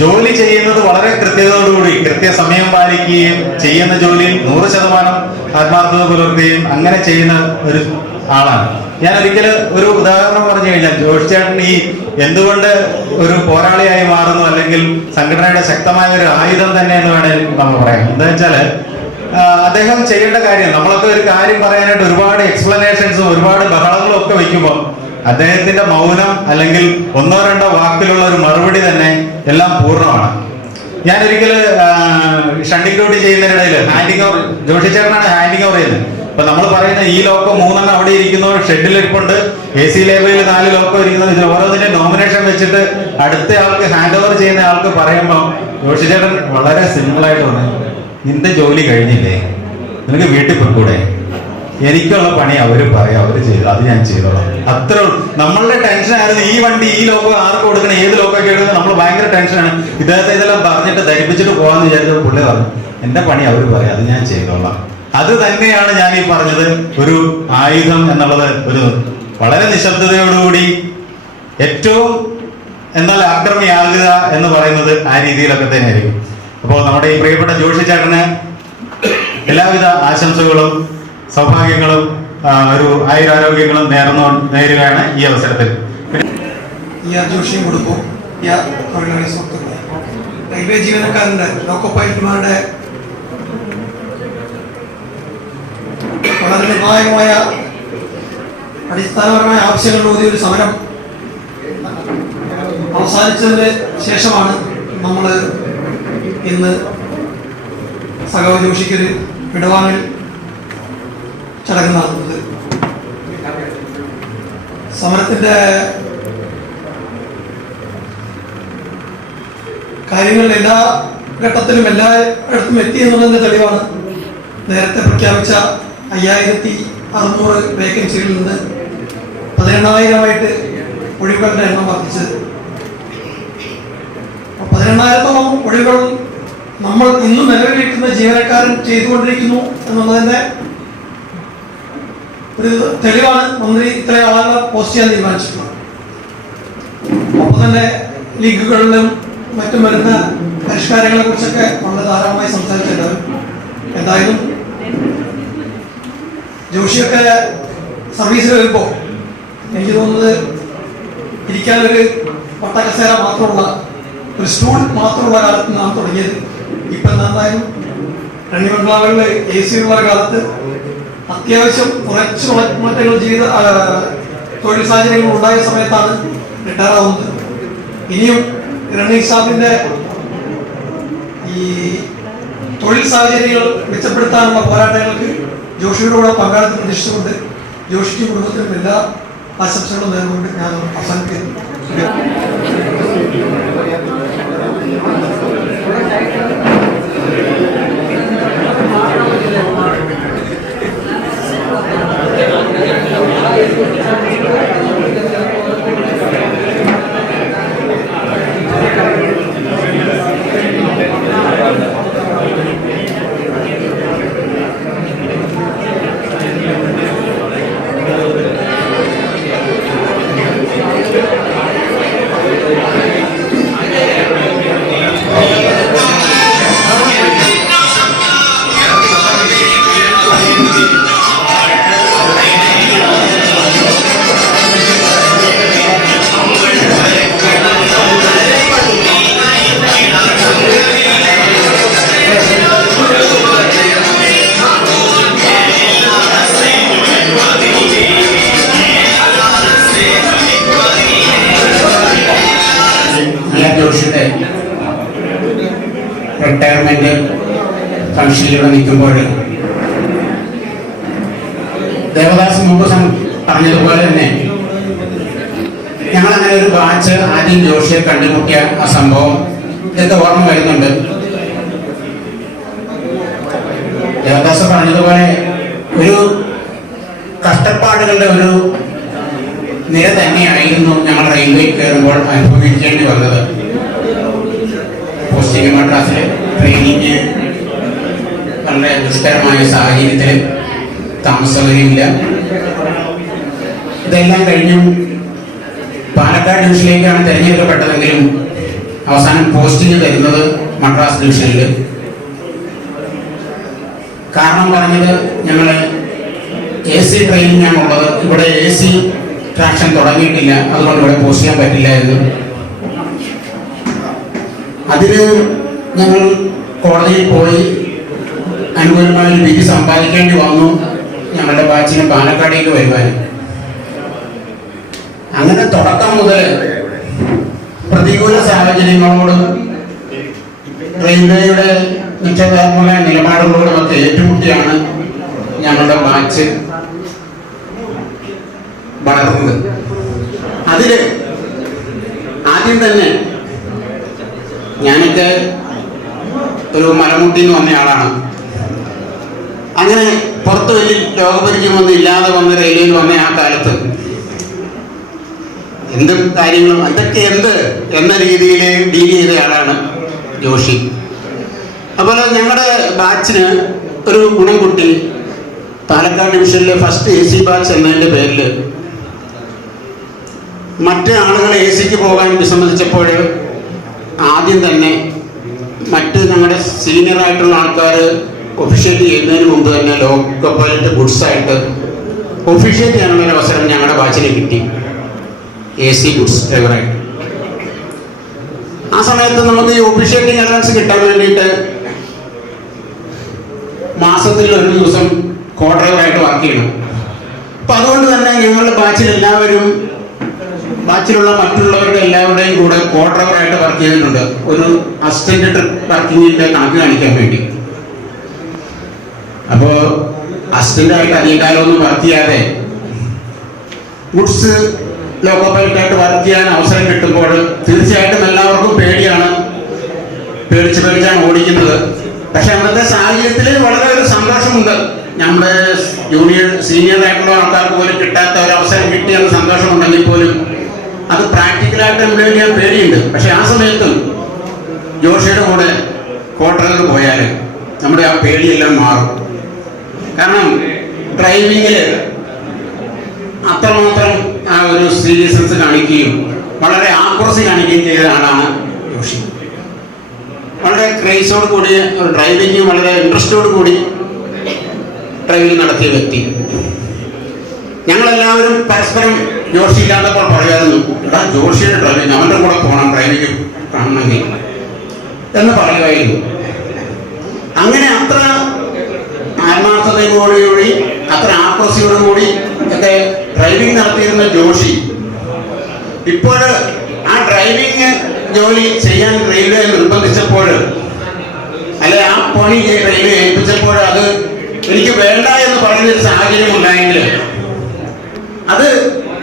ജോലി ചെയ്യുന്നത് വളരെ കൃത്യതയോടുകൂടി കൃത്യസമയം പാലിക്കുകയും ചെയ്യുന്ന ജോലിയിൽ 100% ആത്മാർത്ഥത പുലർത്തുകയും അങ്ങനെ ചെയ്യുന്ന ഒരു ആളാണ്. ഞാൻ ഒരിക്കലും ഒരു ഉദാഹരണം പറഞ്ഞു കഴിഞ്ഞാൽ, ജോഷി ചേട്ടൻ ഈ എന്തുകൊണ്ട് ഒരു പോരാളിയായി മാറുന്നു, അല്ലെങ്കിൽ സംഘടനയുടെ ശക്തമായ ഒരു ആയുധം തന്നെ എന്ന് വേണമെങ്കിൽ നമ്മൾ പറയാം. എന്താ വെച്ചാല് അദ്ദേഹം ചെയ്യേണ്ട കാര്യം, നമ്മളൊക്കെ ഒരു കാര്യം പറയാനായിട്ട് ഒരുപാട് എക്സ്പ്ലനേഷൻസും ഒരുപാട് ബഹളങ്ങളും ഒക്കെ വയ്ക്കുമ്പോൾ അദ്ദേഹത്തിന്റെ മൗനം അല്ലെങ്കിൽ 1-2 വാക്കിലുള്ള ഒരു മറുപടി തന്നെ എല്ലാം പൂർണ്ണമാണ്. ഞാൻ ഒരിക്കൽ ഷണ്ടിങ് ഡ്യൂട്ടി ചെയ്യുന്നതിനിടയിൽ ഹാൻഡിങ് ഓവർ, ജോഷി ചേട്ടനാണ് ഹാൻഡിങ് ഓവർ ചെയ്യുന്നത്. അപ്പൊ നമ്മൾ പറയുന്ന ഈ ലോക്കോ 3 അവിടെ ഇരിക്കുന്നു, ഷെഡിൽ ഇരിപ്പുണ്ട്, AC ലേബലിൽ 4 ലോക്കോ ഇരിക്കുന്നു. ഇതിൽ ഓരോന്നിന്റെ നോമിനേഷൻ വെച്ചിട്ട് അടുത്ത ആൾക്ക് ഹാൻഡ് ഓവർ ചെയ്യുന്ന ആൾക്ക് പറയുമ്പോൾ ജോഷി ചേട്ടൻ വളരെ സിമ്പിളായിട്ട് പറഞ്ഞു, നിന്റെ ജോലി കഴിഞ്ഞില്ലേ, നിനക്ക് വീട്ടിൽ പോയിക്കൂടെ, എനിക്കുള്ള പണി അവര് പറയാം, അവര് ചെയ്തു, അത് ഞാൻ ചെയ്തോളാം. അത്ര നമ്മളുടെ ടെൻഷൻ ആയിരുന്നു ഈ വണ്ടി ഈ ലോക്കോ ആർക്ക് കൊടുക്കണം, ഏത് ലോക്കോ ഒക്കെ എടുക്കുന്നത് നമ്മൾ ഭയങ്കര ടെൻഷനാണ്. ഇദ്ദേഹത്തെ ഇതെല്ലാം പറഞ്ഞിട്ട് ധരിപ്പിച്ചിട്ട് പോകാന്ന് വിചാരിച്ചപ്പോൾ പുള്ളി പറഞ്ഞു, എന്റെ പണി അവര് പറയാം, അത് ഞാൻ ചെയ്തോളാം. അത് തന്നെയാണ് ഞാൻ ഈ പറഞ്ഞത്, ഒരു ആയുധം എന്നുള്ളത്. ഒരു വളരെ നിശബ്ദതയോടുകൂടി ഏറ്റവും എന്നാൽ ആക്രമിയാകുക എന്ന് പറയുന്നത് ആ രീതിയിലൊക്കെ തന്നെയായിരിക്കും. അപ്പോൾ നമ്മുടെ ഈ പ്രിയപ്പെട്ട ജോഷി ചേട്ടന് എല്ലാവിധ ആശംസകളും സൗഭാഗ്യങ്ങളും ഒരു ആയുരാരോഗ്യങ്ങളും നേരുകയാണ് ഈ അവസരത്തിൽ. ജോഷിയും കൊടുക്കും റെയിൽവേ ജീവനക്കാരുടെ ലോക്കോ പൈലറ്റുമാരുടെ വളരെ നിർണായകമായ അടിസ്ഥാനപരമായ ആവശ്യങ്ങളിലൂടെ ഒരു സമരം അവസാനിച്ചതിന് ശേഷമാണ് നമ്മൾ ഇന്ന് സഖാവ് ജോഷിക്കൊരു വിടവാങ്ങൽ ചടങ്ങ് നടത്തുന്നത്. സമരത്തിന്റെ കാര്യങ്ങൾ എല്ലാ ഘട്ടത്തിലും എല്ലായിടത്തും എത്തി എന്നുള്ളതിന്റെ തെളിവാണ് നേരത്തെ പ്രഖ്യാപിച്ച 5600 വേക്കൻസികളിൽ നിന്ന് 18,000 ഒഴിവുകളുടെ എണ്ണം വർദ്ധിച്ചത്. 18,000-ഓളം ഒഴിവുകൾ നമ്മൾ ഇന്നും നിലവിലിരിക്കുന്ന ജീവനക്കാരൻ ചെയ്തുകൊണ്ടിരിക്കുന്നു എന്നുള്ളതിന്റെ ഒരു തെളിവാണ് മന്ത്രി ഇത്രയും ആളുകളെ പോസ്റ്റ് ചെയ്യാൻ തീരുമാനിച്ചിട്ടുള്ളത്. ഒപ്പം തന്നെ ലീഗുകളിലും മറ്റും വരുന്ന പരിഷ്കാരങ്ങളെ കുറിച്ചൊക്കെ വളരെ ധാരാളമായി സംസാരിച്ചിട്ടുണ്ട്. എന്തായാലും ജോഷിയൊക്കെ സർവീസിൽ വരുമ്പോൾ എനിക്ക് തോന്നുന്നത് ഇരിക്കാനൊരു പട്ടക്കസേര മാത്രമുള്ള ഒരു സ്റ്റൂൾ മാത്രമുള്ള കാലത്ത് നാം തുടങ്ങിയത് ഇപ്പം എന്തായാലും രണ്ടു ബംഗ്ലാവുകളിൽ AC ഉള്ള കാലത്ത് അത്യാവശ്യം കുറച്ച് മാറ്റങ്ങൾ തൊഴിൽ സാഹചര്യങ്ങൾ ഉണ്ടായ സമയത്താണ് റിട്ടയർ ആവുന്നത്. ഇനിയും റണ്ണിംഗ് സ്റ്റാഫിന്റെ ഈ തൊഴിൽ സാഹചര്യങ്ങൾ മെച്ചപ്പെടുത്താനുള്ള പോരാട്ടങ്ങൾക്ക് ജോഷിയുടെ കൂടെ പങ്കാളിത്തം പ്രതീക്ഷിച്ചുകൊണ്ട് ജോഷിക്കും കുടുംബത്തിനും എല്ലാ ആശംസകളും നേർന്നുകൊണ്ട് ഞാൻ അവസാനിപ്പിക്കുന്നു. ജോഷിയുടെ റിട്ടയർമെന്റ് ഫംഗ്ഷനിലൂടെ നിൽക്കുമ്പോൾ ദേവദാസ് മുമ്പ് പറഞ്ഞതുപോലെ തന്നെ ഞങ്ങൾ അങ്ങനെ ഒരു ബാച്ച് ആദ്യം ജോഷിയെ കണ്ടുമുട്ടിയ ആ സംഭവം ഇതൊക്കെ ഓർമ്മ വരുന്നുണ്ട്. ദേവദാസ് പറഞ്ഞതുപോലെ ഒരു കഷ്ടപ്പാടുകളുടെ ഒരു നിര തന്നെയായിരുന്നു ഞങ്ങൾ റെയിൽവേയിൽ കയറുമ്പോൾ അനുഭവിക്കേണ്ടി വന്നത്. പോസ്റ്റിംഗ് മദ്രാസിൽ ട്രെയിനിങ് വളരെ ദുഷ്കരമായ സാഹചര്യത്തിൽ താമസസൗകര്യമില്ല. ഇതെല്ലാം കഴിഞ്ഞും പാലക്കാട് ഡിവിഷനിലേക്കാണ് തിരഞ്ഞെടുക്കപ്പെട്ടതെങ്കിലും അവസാനം പോസ്റ്റിംഗ് തരുന്നത് മദ്രാസ് ഡിവിഷനിൽ. കാരണം പറഞ്ഞത് ഞങ്ങൾ AC ട്രെയിനിങ് ആണുള്ളത്, ഇവിടെ AC ട്രാക്ഷൻ തുടങ്ങിയിട്ടില്ല, അതുകൊണ്ട് ഇവിടെ പോസ്റ്റ് ചെയ്യാൻ പറ്റില്ല എന്ന്. അതിന് ഞങ്ങൾ കോടതിയിൽ പോയി അനുകൂലമായ ഒരു വിധി സമ്പാദിക്കേണ്ടി വന്നു ഞങ്ങളുടെ ബാച്ചിന് പാലക്കാടേക്ക് വരുവാൻ. അങ്ങനെ തുടക്കം മുതൽ പ്രതികൂല സാഹചര്യങ്ങളോട് റെയിൽവേയുടെ നിശ്ചയദാർഢ്യമായ നിലപാടുകളോടുമൊക്കെ ഏറ്റുമുട്ടിയാണ് ഞങ്ങളുടെ ബാച്ച് വളർന്നത്. അതില് ആദ്യം തന്നെ ഞാനൊക്കെ ഒരു മലമുട്ടിന്ന് വന്ന ആളാണ്. അങ്ങനെ പുറത്ത് വലിയ ലോകപരിചയമൊന്നും ഇല്ലാതെ വന്ന് റെയിൽവേയിൽ വന്ന ആ കാലത്ത് എന്ത് കാര്യങ്ങളും അതൊക്കെ എന്ത് എന്ന രീതിയിൽ ഡീൽ ചെയ്ത ആളാണ് ജോഷി. അതുപോലെ ഞങ്ങളുടെ ബാച്ചിന് ഒരു ഗുണം കുട്ടി പാലക്കാട് ഡിവിഷനിലെ ഫസ്റ്റ് AC ബാച്ച് എന്നതിൻ്റെ പേരിൽ മറ്റ് ആളുകൾ AC പോകാൻ വിസമ്മതിച്ചപ്പോൾ ആദ്യം തന്നെ മറ്റ് ഞങ്ങളുടെ സീനിയറായിട്ടുള്ള ആൾക്കാർ ഒഫീഷ്യേറ്റ് ചെയ്യുന്നതിന് മുമ്പ് തന്നെ ലോക്കോ പൈലറ്റ് ഗുഡ്സായിട്ട് ഒഫീഷ്യേറ്റ് ചെയ്യാനുള്ള ഒരു അവസരം ഞങ്ങളുടെ ബാച്ചിന് കിട്ടി, AC ഗുഡ്സ് ഡ്രൈവറായിട്ട്. ആ സമയത്ത് നമുക്ക് ഈ ഒഫീഷ്യേറ്റിംഗ് അലവൻസ് കിട്ടാൻ വേണ്ടിയിട്ട് മാസത്തിൽ ഒരു ദിവസം കോ ഡ്രൈവറായിട്ട് വർക്ക് ചെയ്യണം. അപ്പം അതുകൊണ്ട് തന്നെ ഞങ്ങളുടെ ബാച്ചിലെല്ലാവരും ബാച്ചിലുള്ള മറ്റുള്ളവരുടെ എല്ലാവരുടെയും കൂടെ കോ ഡ്രൈവറായിട്ട് വർക്ക് ചെയ്തിട്ടുണ്ട്, ഒരു അസിസ്റ്റന്റ് ട്രിപ്പ് വർക്കിങ്ങിന്റെ കണക്ക് കാണിക്കാൻ വേണ്ടി. അപ്പോൾ അസിസ്റ്റന്റായിട്ട് അധികകാലമൊന്നും വർക്ക് ചെയ്യാതെ ഗുഡ്സ് ലോക്കോ പൈലറ്റായിട്ട് വർക്ക് ചെയ്യാൻ അവസരം കിട്ടുമ്പോൾ തീർച്ചയായിട്ടും എല്ലാവർക്കും പേടിയാണ്, പേടിച്ചാണ് ഓടിക്കുന്നത്. പക്ഷെ അന്നത്തെ സാഹചര്യത്തിൽ വളരെ ഒരു സന്തോഷമുണ്ട്. നമ്മുടെ സീനിയർ ആയിട്ടുള്ള ആൾക്കാർക്ക് പോലും കിട്ടാത്ത ഒരു അവസരം കിട്ടിയെന്ന് സന്തോഷമുണ്ടെങ്കിൽ പോലും അത് പ്രാക്ടിക്കലായിട്ട് ഇംപ്ലിമെന്റ് ചെയ്യാൻ പേടിയുണ്ട്. പക്ഷെ ആ സമയത്തും ജോഷിയുടെ കൂടെ ക്വാർട്ടറിൽ പോയാൽ നമ്മുടെ ആ പേടിയെല്ലാം മാറും. കാരണം ഡ്രൈവിങ്ങിൽ അത്രമാത്രം ആ ഒരു സീരിയസ്നെസ് കാണിക്കുകയും വളരെ ആക്യുറസി കാണിക്കുകയും ചെയ്ത ആളാണ് ജോഷി. വളരെ ക്രേസോട് കൂടി ഡ്രൈവിംഗ് വളരെ ഇൻട്രസ്റ്റോട് കൂടി ഡ്രൈവിംഗ് നടത്തിയ വ്യക്തി. ഞങ്ങളെല്ലാവരും പരസ്പരം ജോഷി ഇല്ലാത്തപ്പോൾ പറയുമായിരുന്നു, എടാ ജോഷിയുടെ ഡ്രൈവിംഗ് അവൻ്റെ കൂടെ പോകണം ഡ്രൈവിംഗ് കാണണമെങ്കിൽ എന്ന് പറയുമായിരുന്നു. അങ്ങനെ അത്ര ആത്മാർത്ഥതയോടുകൂടി അത്ര ആക്രോശിയോടുകൂടി ഒക്കെ ഡ്രൈവിംഗ് നടത്തിയിരുന്ന ജോഷി ഇപ്പോൾ ആ ഡ്രൈവിംഗ് ജോലി ചെയ്യാൻ റെയിൽവേ നിർബന്ധിച്ചപ്പോൾ, അല്ലെ ആ പണി റെയിൽവേ ഏൽപ്പിച്ചപ്പോൾ അത് എനിക്ക് വേണ്ട എന്ന് പറയുന്നൊരു സാഹചര്യം ഉണ്ടായെങ്കിൽ അത്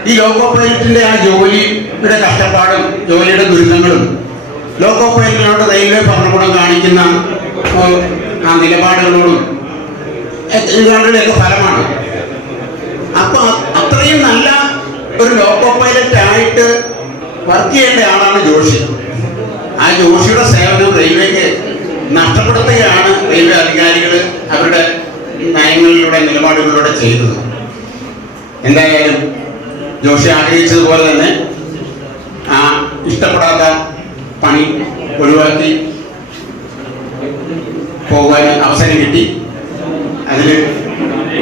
ഈ ലോക്കോ പൈലറ്റിന്റെ ആ ജോലിയുടെ കഷ്ടപ്പാടും ജോലിയുടെ ദുരിതങ്ങളും ലോക്കോ പൈലറ്റിനോട് റെയിൽവേ ഭരണകൂടം കാണിക്കുന്ന ആ നിലപാടുകളോടും ഇവരുടെയൊക്കെ ഫലമാണ്. അപ്പൊ അത്രയും നല്ല ഒരു ലോക്കോ പൈലറ്റ് ആയിട്ട് വർക്ക് ചെയ്യേണ്ട ആളാണ് ജോഷി. ആ ജോഷിയുടെ സേവനം റെയിൽവേക്ക് നഷ്ടപ്പെടുത്തുകയാണ് റെയിൽവേ അധികാരികൾ അവരുടെ നയങ്ങളിലൂടെ നിലപാടുകളിലൂടെ ചെയ്തത്. എന്തായാലും ജോഷി ആഗ്രഹിച്ചതുപോലെ തന്നെ ആ ഇഷ്ടപ്പെടാത്ത പണി ഒഴിവാക്കി പോകാൻ അവസരം കിട്ടി. അതിൽ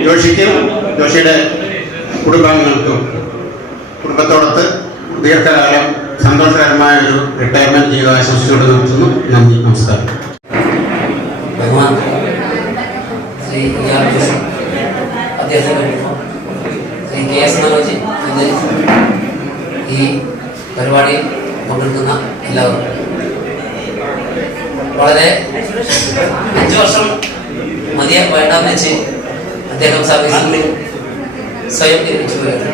ജോഷിക്കും ജോഷിയുടെ കുടുംബാംഗങ്ങൾക്കും കുടുംബത്തോടൊത്ത് ദീർഘകാലം സന്തോഷകരമായ ഒരു റിട്ടയർമെന്റ് ജീവിതം ആശംസിച്ചുകൊണ്ട് നിർത്തുന്നു. നന്ദി, നമസ്കാരം. ബഹുമാൻ ശ്രീ അദ്ദേഹത്തിൻ്റെ ശ്രീ KS മനോജ് ഇന്ന് ഈ പരിപാടിയിൽ പങ്കെടുക്കുന്ന എല്ലാവർക്കും വളരെ 5 വർഷം മതിയെ വേണ്ടാന്ന് വെച്ച് അദ്ദേഹം സർവീസിൽ സ്വയം നിയമിച്ചു പോയത്.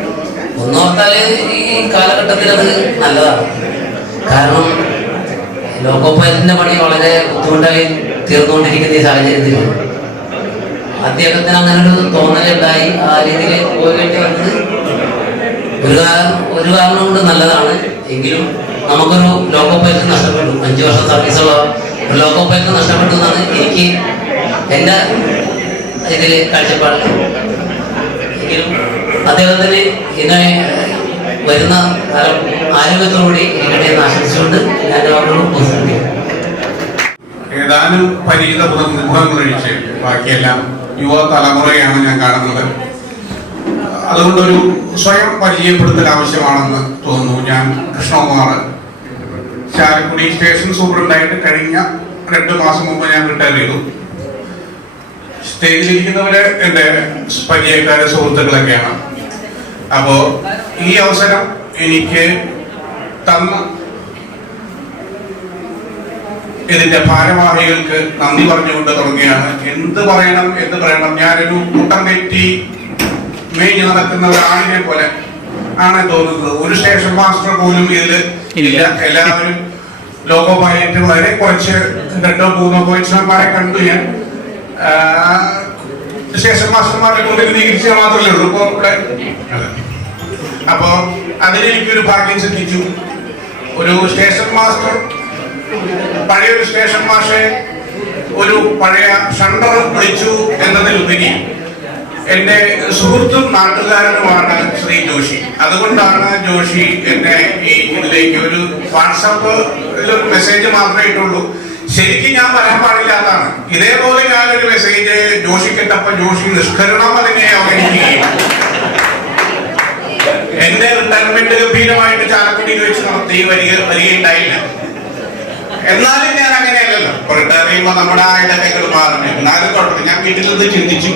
ഒന്നോർത്താൽ ഈ കാലഘട്ടത്തിൽ അത് നല്ലതാണ്. കാരണം ലോക്കോ പൈലറ്റിന്റെ പണി വളരെ ബുദ്ധിമുട്ടായി തീർന്നുകൊണ്ടിരിക്കുന്ന ഈ സാഹചര്യത്തിൽ അദ്ദേഹത്തിന് അങ്ങനെ ഒരു തോന്നലുണ്ടായി ആ രീതിയിൽ പോകേണ്ടി വന്നത് ഒരു കാരണം കൊണ്ട് നല്ലതാണ്. എങ്കിലും നമുക്കൊരു ലോക്കോ പൈലറ്റ് നഷ്ടപ്പെട്ടു. 5 വർഷം സർവീസുള്ള ഒരു ലോക്കോ പൈലറ്റ് നഷ്ടപ്പെട്ടു എന്നാണ് എനിക്ക് എൻ്റെ ഇതിൽ കാഴ്ചപ്പാടിൽ. എങ്കിലും അദ്ദേഹത്തിന് ഇങ്ങനെ വരുന്ന കാലം ആരോഗ്യത്തോടുകൂടി ഇരിക്കട്ടെ എന്ന് ആശംസിച്ചുകൊണ്ട് ഞാൻ അവരോട് പ്രോത്സാഹിപ്പിക്കും. ഏതാനും പരിചിത മുഖങ്ങളൊഴിച്ച് ബാക്കിയെല്ലാം യുവ തലമുറയാണ് ഞാൻ കാണുന്നത്. അതുകൊണ്ടൊരു സ്വയം പരിചയപ്പെടുത്തൽ ആവശ്യമാണെന്ന് തോന്നുന്നു. ഞാൻ കൃഷ്ണകുമാർ, ചാലക്കുടി സ്റ്റേഷൻ സൂപ്രണ്ടായിട്ട് കഴിഞ്ഞ 2 മാസം മുമ്പ് ഞാൻ റിട്ടയർ ചെയ്തു. സ്റ്റേജിലിരിക്കുന്നവര് എൻ്റെ പരിചയക്കാരെ സുഹൃത്തുക്കളൊക്കെയാണ്. അപ്പോ ഈ അവസരം എനിക്ക് തന്ന ഇതിന്റെ ഭാരവാഹികൾക്ക് നന്ദി പറഞ്ഞുകൊണ്ട് തുടങ്ങിയാണ്. എന്ത് പറയണം, ഞാനൊരു കൂട്ടം തെറ്റി മേഞ്ഞു നടക്കുന്ന ഒരാളിനെ പോലെ ആണ് തോന്നുന്നത്. ഒരു സ്റ്റേഷൻ മാസ്റ്റർ പോലും ഇതിൽ ഇല്ല. എല്ലാവരും ലോക്കോ പൈലറ്റ് വളരെ കുറച്ച് 2-3 പോയിന്റ്സ്മാരെ കണ്ടു ഞാൻ. സ്റ്റേഷൻ മാസ്റ്റർമാരെ കൊണ്ട് നിരീക്ഷിച്ചാൽ മാത്രമല്ലേ ഉള്ളൂ ഇപ്പൊ ഇവിടെ. അപ്പോ അതിനെനിക്കൊരു ഭാഗ്യം സിദ്ധിച്ചു. ഒരു സ്റ്റേഷൻ മാസ്റ്റർ, പഴയൊരു സ്റ്റേഷൻ മാഷെ ഒരു പഴയ ഷണ്ടർ വിളിച്ചു എന്നതിലുപരി എന്റെ സുഹൃത്തും നാട്ടുകാരനുമാണ് ശ്രീ ജോഷി. അതുകൊണ്ടാണ് ജോഷി എന്നെ ഈ ഇതിലേക്ക് ഒരു വാട്സാപ്പിലൊരു മെസ്സേജ് മാത്രമേ ഇട്ടുള്ളൂ. ശരിക്കും ഞാൻ വരാൻ പാടില്ലാത്തതാണ്. ഇതേപോലെ ഞാനൊരു മെസ്സേജ് ജോഷിക്കിട്ടപ്പോ ജോഷി നിഷ്കരണം അതിനെ അവഗണിക്കുകയും എന്റെ റിട്ടയർമെന്റ് ഗംഭീരമായിട്ട് ചാലക്കുടിയിൽ വെച്ച് നടത്തി വരികയുണ്ടായില്ല. എന്നാലും ഞാൻ അങ്ങനെയല്ലല്ലോ. റിട്ടയർ ചെയ്യുമ്പോൾ നമ്മുടെ ആ ഇടയ്ക്ക് മാറും. എന്നാലും കുഴപ്പമില്ല. ഞാൻ വീട്ടിൽ നിന്ന് ചിന്തിച്ചു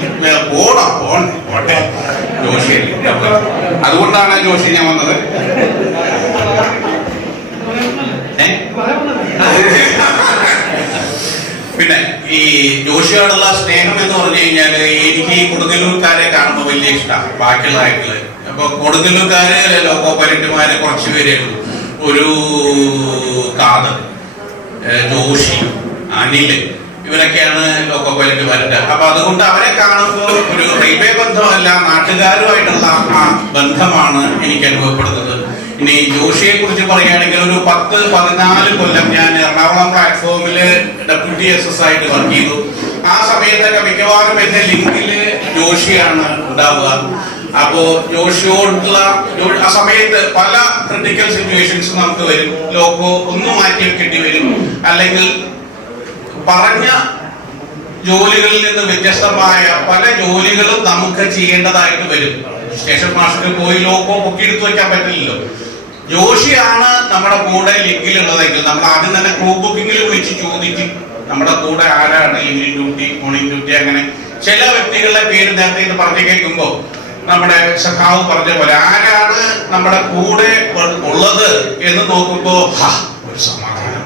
പോട്ടെ ജോഷി. അതുകൊണ്ടാണ് ജോഷി ഞാൻ വന്നത്. പിന്നെ ഈ ജോഷിയോടുള്ള സ്നേഹം എന്ന് പറഞ്ഞു കഴിഞ്ഞാല് എനിക്ക് ഈ കൊടുങ്ങല്ലൂർക്കാരെ കാണുമ്പോൾ വലിയ ഇഷ്ടമാണ്. ബാക്കിയുള്ള ആയിട്ടുള്ളത് അപ്പൊ കൊടുങ്ങല്ലൂർക്കാര് ലോക്കോ പൈലറ്റുമാരെ കുറച്ചുപേരേ ഉള്ളൂ. ഒരു കാതർ, ജോഷി, അനില്, ഇവരൊക്കെയാണ് ലോക്കോ പൈലറ്റ് വരട്ടെ. അപ്പൊ അതുകൊണ്ട് അവരെ കാണുമ്പോൾ ഒരു റെയിൽവേ ബന്ധമല്ല, നാട്ടുകാരുമായിട്ടുള്ള ആ ബന്ധമാണ് എനിക്ക് അനുഭവപ്പെടുന്നത്. ഇനി ജോഷിയെ കുറിച്ച് പറയുകയാണെങ്കിൽ ഒരു 10-14 കൊല്ലം ഞാൻ എറണാകുളം പ്ലാറ്റ്ഫോമില് ഡെപ്യൂട്ടി SS ആയിട്ട് വർക്ക് ചെയ്തു. ആ സമയത്തൊക്കെ മിക്കവാറും എന്റെ ലിങ്കില് ജോഷിയാണ് ഉണ്ടാവുക. അപ്പോ ജോഷിയോടുള്ള ആ സമയത്ത് പല ക്രിട്ടിക്കൽ സിറ്റുവേഷൻസ് നമുക്ക് വരും. ലോക്കോ ഒന്ന് മാറ്റി വെക്കേണ്ടി വരും, അല്ലെങ്കിൽ പറഞ്ഞ ജോലികളിൽ നിന്ന് വ്യത്യസ്തമായ പല ജോലികളും നമുക്ക് ചെയ്യേണ്ടതായിട്ട് വരും. സ്റ്റേഷൻ മാസ്റ്റർക്ക് പോയി ലോക്കോ പൊക്കിയെടുത്ത് വെക്കാൻ പറ്റില്ലല്ലോ. ജോഷിയാണ് നമ്മുടെ കൂടെ ലിങ്കിലുള്ളതെങ്കിൽ നമ്മൾ ആദ്യം തന്നെ ക്രൂ ബുക്കിങ്ങിൽ വിളിച്ച് ചോദിക്കും നമ്മുടെ കൂടെ ആരാണ് ഈവനിങ് ഡ്യൂട്ടി, മോർണിംഗ് ഡ്യൂട്ടി, അങ്ങനെ ചില വ്യക്തികളുടെ പേര് നേരത്തെ ഇത് പറഞ്ഞു കേൾക്കുമ്പോൾ നമ്മുടെ സഖാവ് പറഞ്ഞ പോലെ ആരാണ് നമ്മുടെ കൂടെ ഉള്ളത് എന്ന് നോക്കുമ്പോ ഒരു സമാധാനം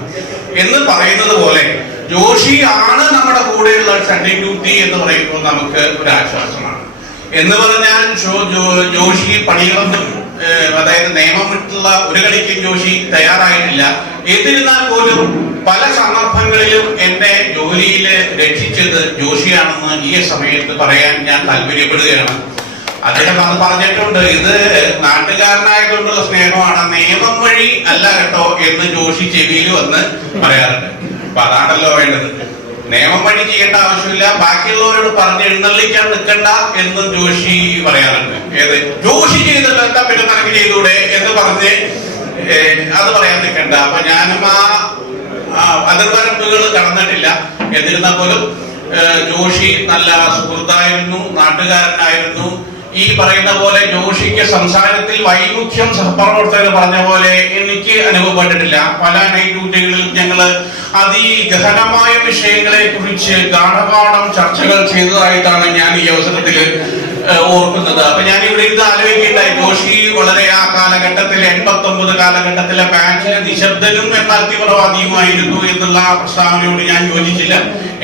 എന്ന് പറയുന്നത് പോലെ ജോഷിയാണ് നമ്മുടെ കൂടെയുള്ള സൺഡേ ഡ്യൂട്ടി എന്ന് പറയുമ്പോൾ നമുക്ക് ഒരു ആശ്വാസമാണ്. എന്ന് പറഞ്ഞാൽ ജോഷി പണികളൊന്നും, അതായത് നിയമം വിട്ടുള്ള ഒരു കളിക്കും ജോഷി തയ്യാറായിട്ടില്ല. എന്നിരുന്നാൽ പോലും പല സന്ദർഭങ്ങളിലും എന്നെ ജോലിയിൽ രക്ഷിച്ചത് ജോഷിയാണെന്ന് ഈ സമയത്ത് പറയാൻ ഞാൻ താല്പര്യപ്പെടുകയാണ്. അദ്ദേഹം അത് പറഞ്ഞിട്ടുണ്ട്, ഇത് നാട്ടുകാരനായതുകൊണ്ടുള്ള സ്നേഹമാണ്, നിയമം വഴി അല്ല കേട്ടോ എന്ന് ജോഷി ചെവിയിൽ വന്ന് പറയാറുണ്ട്. അപ്പൊ അതാണല്ലോ വേണ്ടത്. നിയമം വഴി ചെയ്യേണ്ട ആവശ്യമില്ല, ബാക്കിയുള്ളവരോട് പറഞ്ഞ് എഴുന്നള്ളിക്കാൻ നിൽക്കണ്ട എന്ന് ജോഷി പറയാറുണ്ട്. ഏത് ജോഷി ചെയ്തല്ലോ എന്താ പിന്നെ നിനക്ക് ചെയ്തൂടെ എന്ന് പറഞ്ഞ് അത് പറയാൻ നിൽക്കണ്ട. അപ്പൊ ഞാനും ആ അതിർവരമ്പുകൾ കടന്നിട്ടില്ല. എന്നിരുന്നാൽ പോലും ജോഷി നല്ല സുഹൃത്തായിരുന്നു, നാട്ടുകാരനായിരുന്നു. ഈ പറയുന്ന പോലെ ജോഷിക്ക് സംസാരത്തിൽ വൈമുഖ്യം സഹപ്രവർത്തകർ പറഞ്ഞ പോലെ എനിക്ക് അനുഭവപ്പെട്ടിട്ടില്ല. പല നൈറ്റ് ഡ്യൂട്ടികളിൽ ഞങ്ങള് അതിഗഹനമായ വിഷയങ്ങളെ കുറിച്ച് ഗാഠപാഠം ചർച്ചകൾ ചെയ്തതായിട്ടാണ് ഞാൻ ഈ അവസരത്തിൽ ഓർക്കുന്നത്. അപ്പൊ ഞാൻ ഇവിടെ ഇരുന്ന് ആലോചിക്കേണ്ടായി, ജോഷി വളരെ ആ കാലഘട്ടത്തിൽ 89 കാലഘട്ടത്തിലെ ബാച്ചിലെ നിശബ്ദനും എന്നാൽ തീവ്രവാദിയുമായിരുന്നു എന്നുള്ള പ്രസ്താവനയോട് ഞാൻ യോജിച്ചില്ല.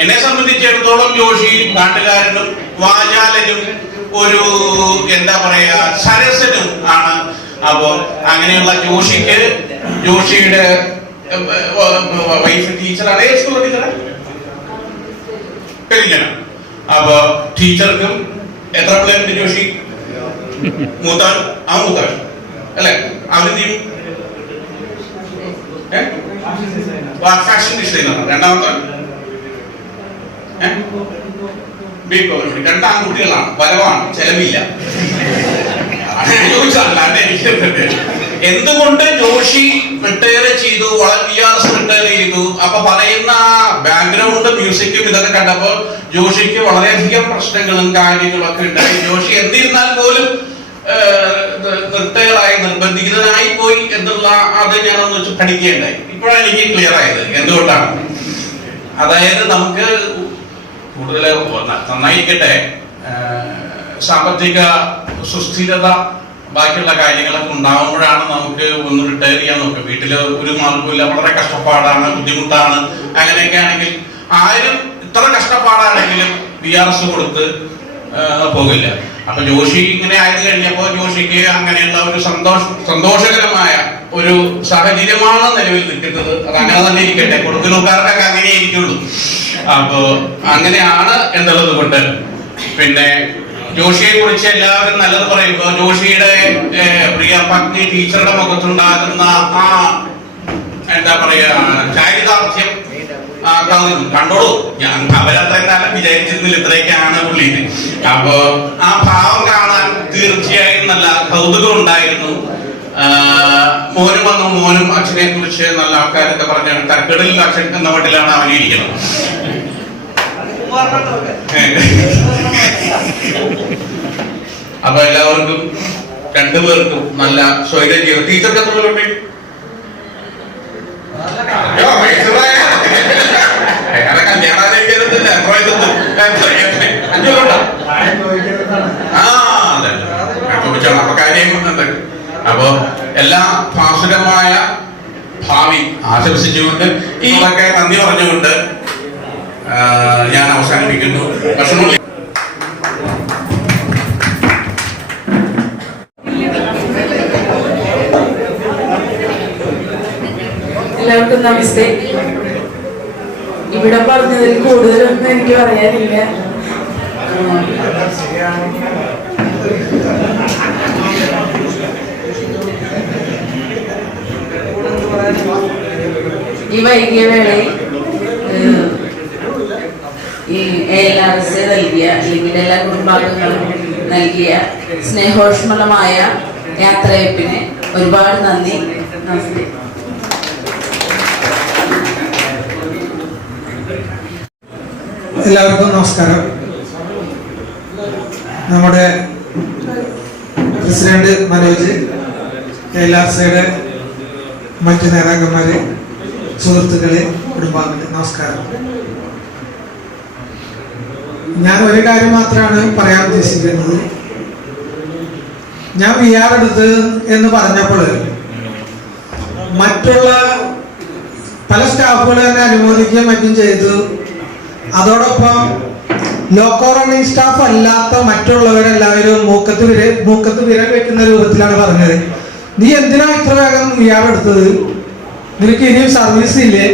എന്നെ സംബന്ധിച്ചിടത്തോളം ജോഷി നാട്ടുകാരനും വാചാലനും ഒരു എന്താ പറയാ സരസനും ആണ്. അപ്പോ അങ്ങനെയുള്ള ജോഷിക്ക് ജോഷിയുടെ വൈഫ് ടീച്ചറാണ്, അപ്പൊ ടീച്ചർക്കും എത്ര പിള്ളേരുണ്ട് ജോഷി? മൂത്താൻ അല്ലെ? അവര് ഫാഷൻ ഡിസൈനർ. രണ്ടാമത്തെ രണ്ട് ആൺകുട്ടികളാണ്, വരവാണ്, ചെലവില്ല. എന്തുകൊണ്ട് ജോഷി റിട്ടയർ ചെയ്തു, VRS റിട്ടയർ ചെയ്തു? അപ്പൊ പറയുന്ന ബാക്ക്ഗ്രൗണ്ട് മ്യൂസിക്കും ഇതൊക്കെ കണ്ടപ്പോ ജോഷിക്ക് വളരെയധികം പ്രശ്നങ്ങളും കാര്യങ്ങളും ഒക്കെ ഉണ്ടായി. ജോഷി എന്നിരുന്നാൽ പോലും റിട്ടയറായി, നിർബന്ധിതനായി പോയി എന്നുള്ള അത് ഞാനൊന്ന് വെച്ച് പഠിക്കുകയുണ്ടായി. ഇപ്പോഴാണ് എനിക്ക് ക്ലിയർ ആയത് എന്തുകൊണ്ടാണ്. അതായത് നമുക്ക് കൂടുതൽ നന്നായിരിക്കട്ടെ, സാമ്പത്തിക സുസ്ഥിരത ബാക്കിയുള്ള കാര്യങ്ങളൊക്കെ ഉണ്ടാകുമ്പോഴാണ് നമുക്ക് ഒന്ന് റിട്ടയർ ചെയ്യാൻ നോക്കുക. വീട്ടില് ഒരു മാർഗമില്ല, വളരെ കഷ്ടപ്പാടാണ്, ബുദ്ധിമുട്ടാണ്. അങ്ങനെയൊക്കെ ആണെങ്കിൽ ആരും ഇത്ര കഷ്ടപ്പാടാണെങ്കിലും VRS കൊടുത്ത് പോകില്ല. അപ്പൊ ജോഷി ഇങ്ങനെ ആയത് കഴിഞ്ഞപ്പോ ജോഷിക്ക് അങ്ങനെയുള്ള ഒരു സന്തോഷകരമായ ഒരു സാഹചര്യമാണ് നിലവിൽ നിൽക്കുന്നത്. അത് അങ്ങനെ തന്നെ ഇരിക്കട്ടെ, കൊടുക്കലുകാർക്കൊക്കെ അങ്ങനെ ഇരിക്കുള്ളൂ. അപ്പോ അങ്ങനെയാണ് എന്നുള്ളത് കൊണ്ട് പിന്നെ ജോഷിയെ കുറിച്ച് എല്ലാവരും നല്ലത് പറയുമ്പോ ജോഷിയുടെ പ്രിയ പത്നി ടീച്ചറുടെ മുഖത്തുണ്ടാകുന്ന ആ എന്താ പറയാ ചാരിതാർത്ഥ്യം കണ്ടോളൂ. ഞാൻ അവരത്രയും കാലം വിചാരിച്ചിരുന്നില്ല ഇത്രയൊക്കെയാണ് പുള്ളി. അപ്പോ ആ ഭാവം കാണാൻ തീർച്ചയായും നല്ല കൗതുകം ഉണ്ടായിരുന്നു. മോനും വന്നു, മോനും അച്ഛനെ കുറിച്ച് നല്ല ആൾക്കാരൊക്കെ പറഞ്ഞാണ് തക്കടിൽ അച്ഛൻ എന്ന മട്ടിലാണ് അവനിരിക്കുന്നത്. അപ്പൊ എല്ലാവർക്കും രണ്ടുപേർക്കും നല്ല സ്വൈര്യം ചെയ്തു. ടീച്ചർക്ക് എത്ര പേരുണ്ട്? കല്യാണാലോചിക്കരുന്നില്ല, അപ്പൊ കാര്യം. അപ്പൊ എല്ലാ ഭാസുരമായ ഭാവി ആശംസിച്ചുകൊണ്ട് ഇതൊക്കെ നന്ദി പറഞ്ഞുകൊണ്ട് ഞാൻ അവസാനിപ്പിക്കുന്നു. ഭക്ഷണം എല്ലാവർക്കും നമസ്തേ. ഇവിടെ ഇവിടെ പറഞ്ഞതിൽ കൂടുതലൊന്നും എനിക്ക് പറയാനില്ല. ഈ വൈകിയ വേളയിൽ ഈ ALRC നൽകിയ അല്ലെങ്കിൽ എല്ലാ കുടുംബാംഗങ്ങളും നൽകിയ സ്നേഹോഷ്മളമായ യാത്രയപ്പിന് ഒരുപാട് നന്ദി. നമസ്തേ. എല്ലാവർക്കും നമസ്കാരം. നമ്മുടെ പ്രസിഡന്റ് മനോജ്, ALRCയുടെ മറ്റു നേതാക്കന്മാരെ, സുഹൃത്തുക്കളെ, കുടുംബാംഗങ്ങളെ, നമസ്കാരം. ഞാൻ ഒരു കാര്യം മാത്രമാണ് പറയാൻ ഉദ്ദേശിക്കുന്നത്. ഞാൻ VR എടുത്ത് എന്ന് പറഞ്ഞപ്പോൾ മറ്റുള്ള പല സ്റ്റാഫുകൾ തന്നെ അനുമോദിക്കുകയും മറ്റും ചെയ്തു. അതോടൊപ്പം ലോക്കോ റണ്ണിങ് സ്റ്റാഫ് അല്ലാത്ത മറ്റുള്ളവരെല്ലാവരും മൂക്കത്ത് വിരൽ വെക്കുന്ന രൂപത്തിലാണ് പറഞ്ഞത്. നീ എന്തിനാ ഇത്ര വേഗം VR എടുത്തത്, നിനക്ക് ഇനിയും സർവീസ് ഇല്ലേ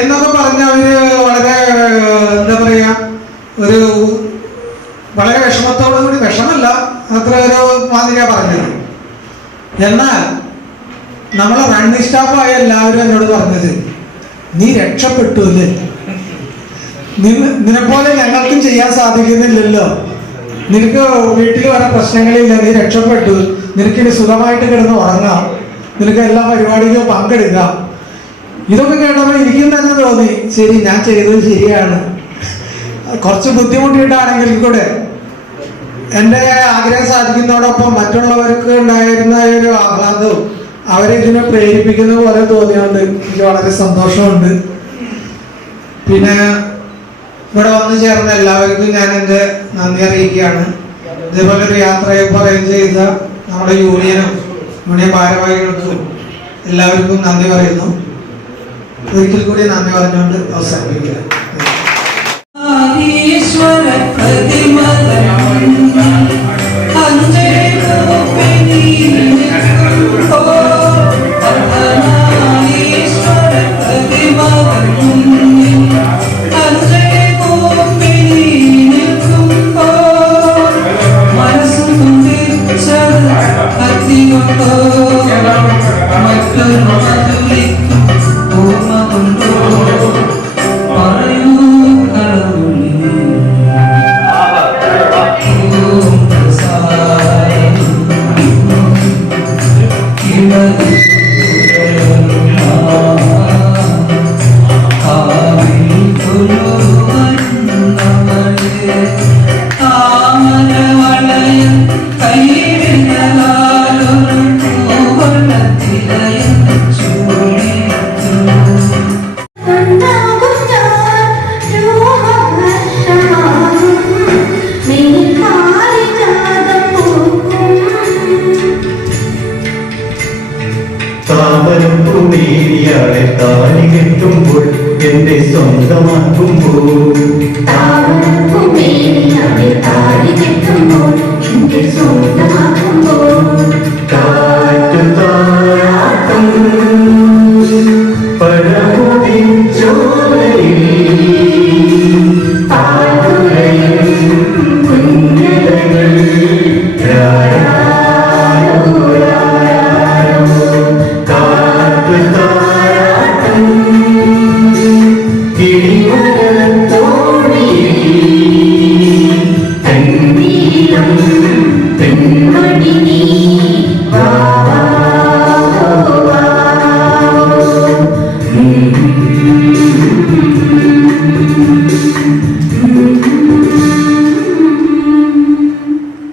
എന്നൊക്കെ പറഞ്ഞ് അവര് വളരെ എന്താ പറയാ, ഒരു വളരെ വിഷമത്തോടു കൂടി, വിഷമല്ല അത്ര ഒരു മാതിരിയാ പറഞ്ഞത്. എന്നാൽ നമ്മളെ റണ്ണിങ് സ്റ്റാഫായ എല്ലാവരും എന്നോട് പറഞ്ഞത്, നീ രക്ഷപ്പെട്ടു അല്ലേ, നിന്നെപ്പോലെ ഞങ്ങൾക്കും ചെയ്യാൻ സാധിക്കുന്നില്ലല്ലോ, നിനക്ക് വീട്ടിൽ വരെ പ്രശ്നങ്ങളില്ല, നീ രക്ഷപ്പെട്ടു, നിനക്കിനി സുഖമായിട്ട് കിടന്ന് ഉറങ്ങാം, നിനക്ക് എല്ലാ പരിപാടിയിലും പങ്കെടുക്കാം. ഇതൊക്കെ കേട്ടപ്പോൾ എനിക്കും തന്നെ തോന്നി, ശരി, ഞാൻ ചെയ്തത് ശരിയാണ്. കുറച്ച് ബുദ്ധിമുട്ടിയിട്ടാണെങ്കിൽ കൂടെ എൻ്റെ ആഗ്രഹം സാധിക്കുന്നതോടൊപ്പം മറ്റുള്ളവർക്ക് ഉണ്ടായിരുന്ന ഒരു ആഹ്ലാദവും അവരെ ഇതിനെ പ്രേരിപ്പിക്കുന്ന പോലെ തോന്നിയുകൊണ്ട് എനിക്ക് വളരെ സന്തോഷമുണ്ട്. പിന്നെ ഇവിടെ വന്നു ചേർന്ന എല്ലാവർക്കും ഞാൻ എൻ്റെ നന്ദി അറിയിക്കുകയാണ്. ഇതേപോലെ ഒരു യാത്രയപ്പ് അറേഞ്ച് ചെയ്ത നമ്മുടെ യൂണിയനും യൂണിയൻ ഭാരവാഹികൾക്കും എല്ലാവർക്കും നന്ദി പറയുന്നു. ഒരിക്കൽ കൂടി നന്ദി പറഞ്ഞുകൊണ്ട് അവസാനിപ്പിക്കുക. താലി കെട്ടുമ്പോൾ എന്റെ സ്വന്തമാക്കുമ്പോൾ കാറ്റു താരാട്ടം പഴമുടിൻ ചോലയിൽ കുഞ്ഞിലകൾ കാറ്റു താരാട്ടം കിളിമ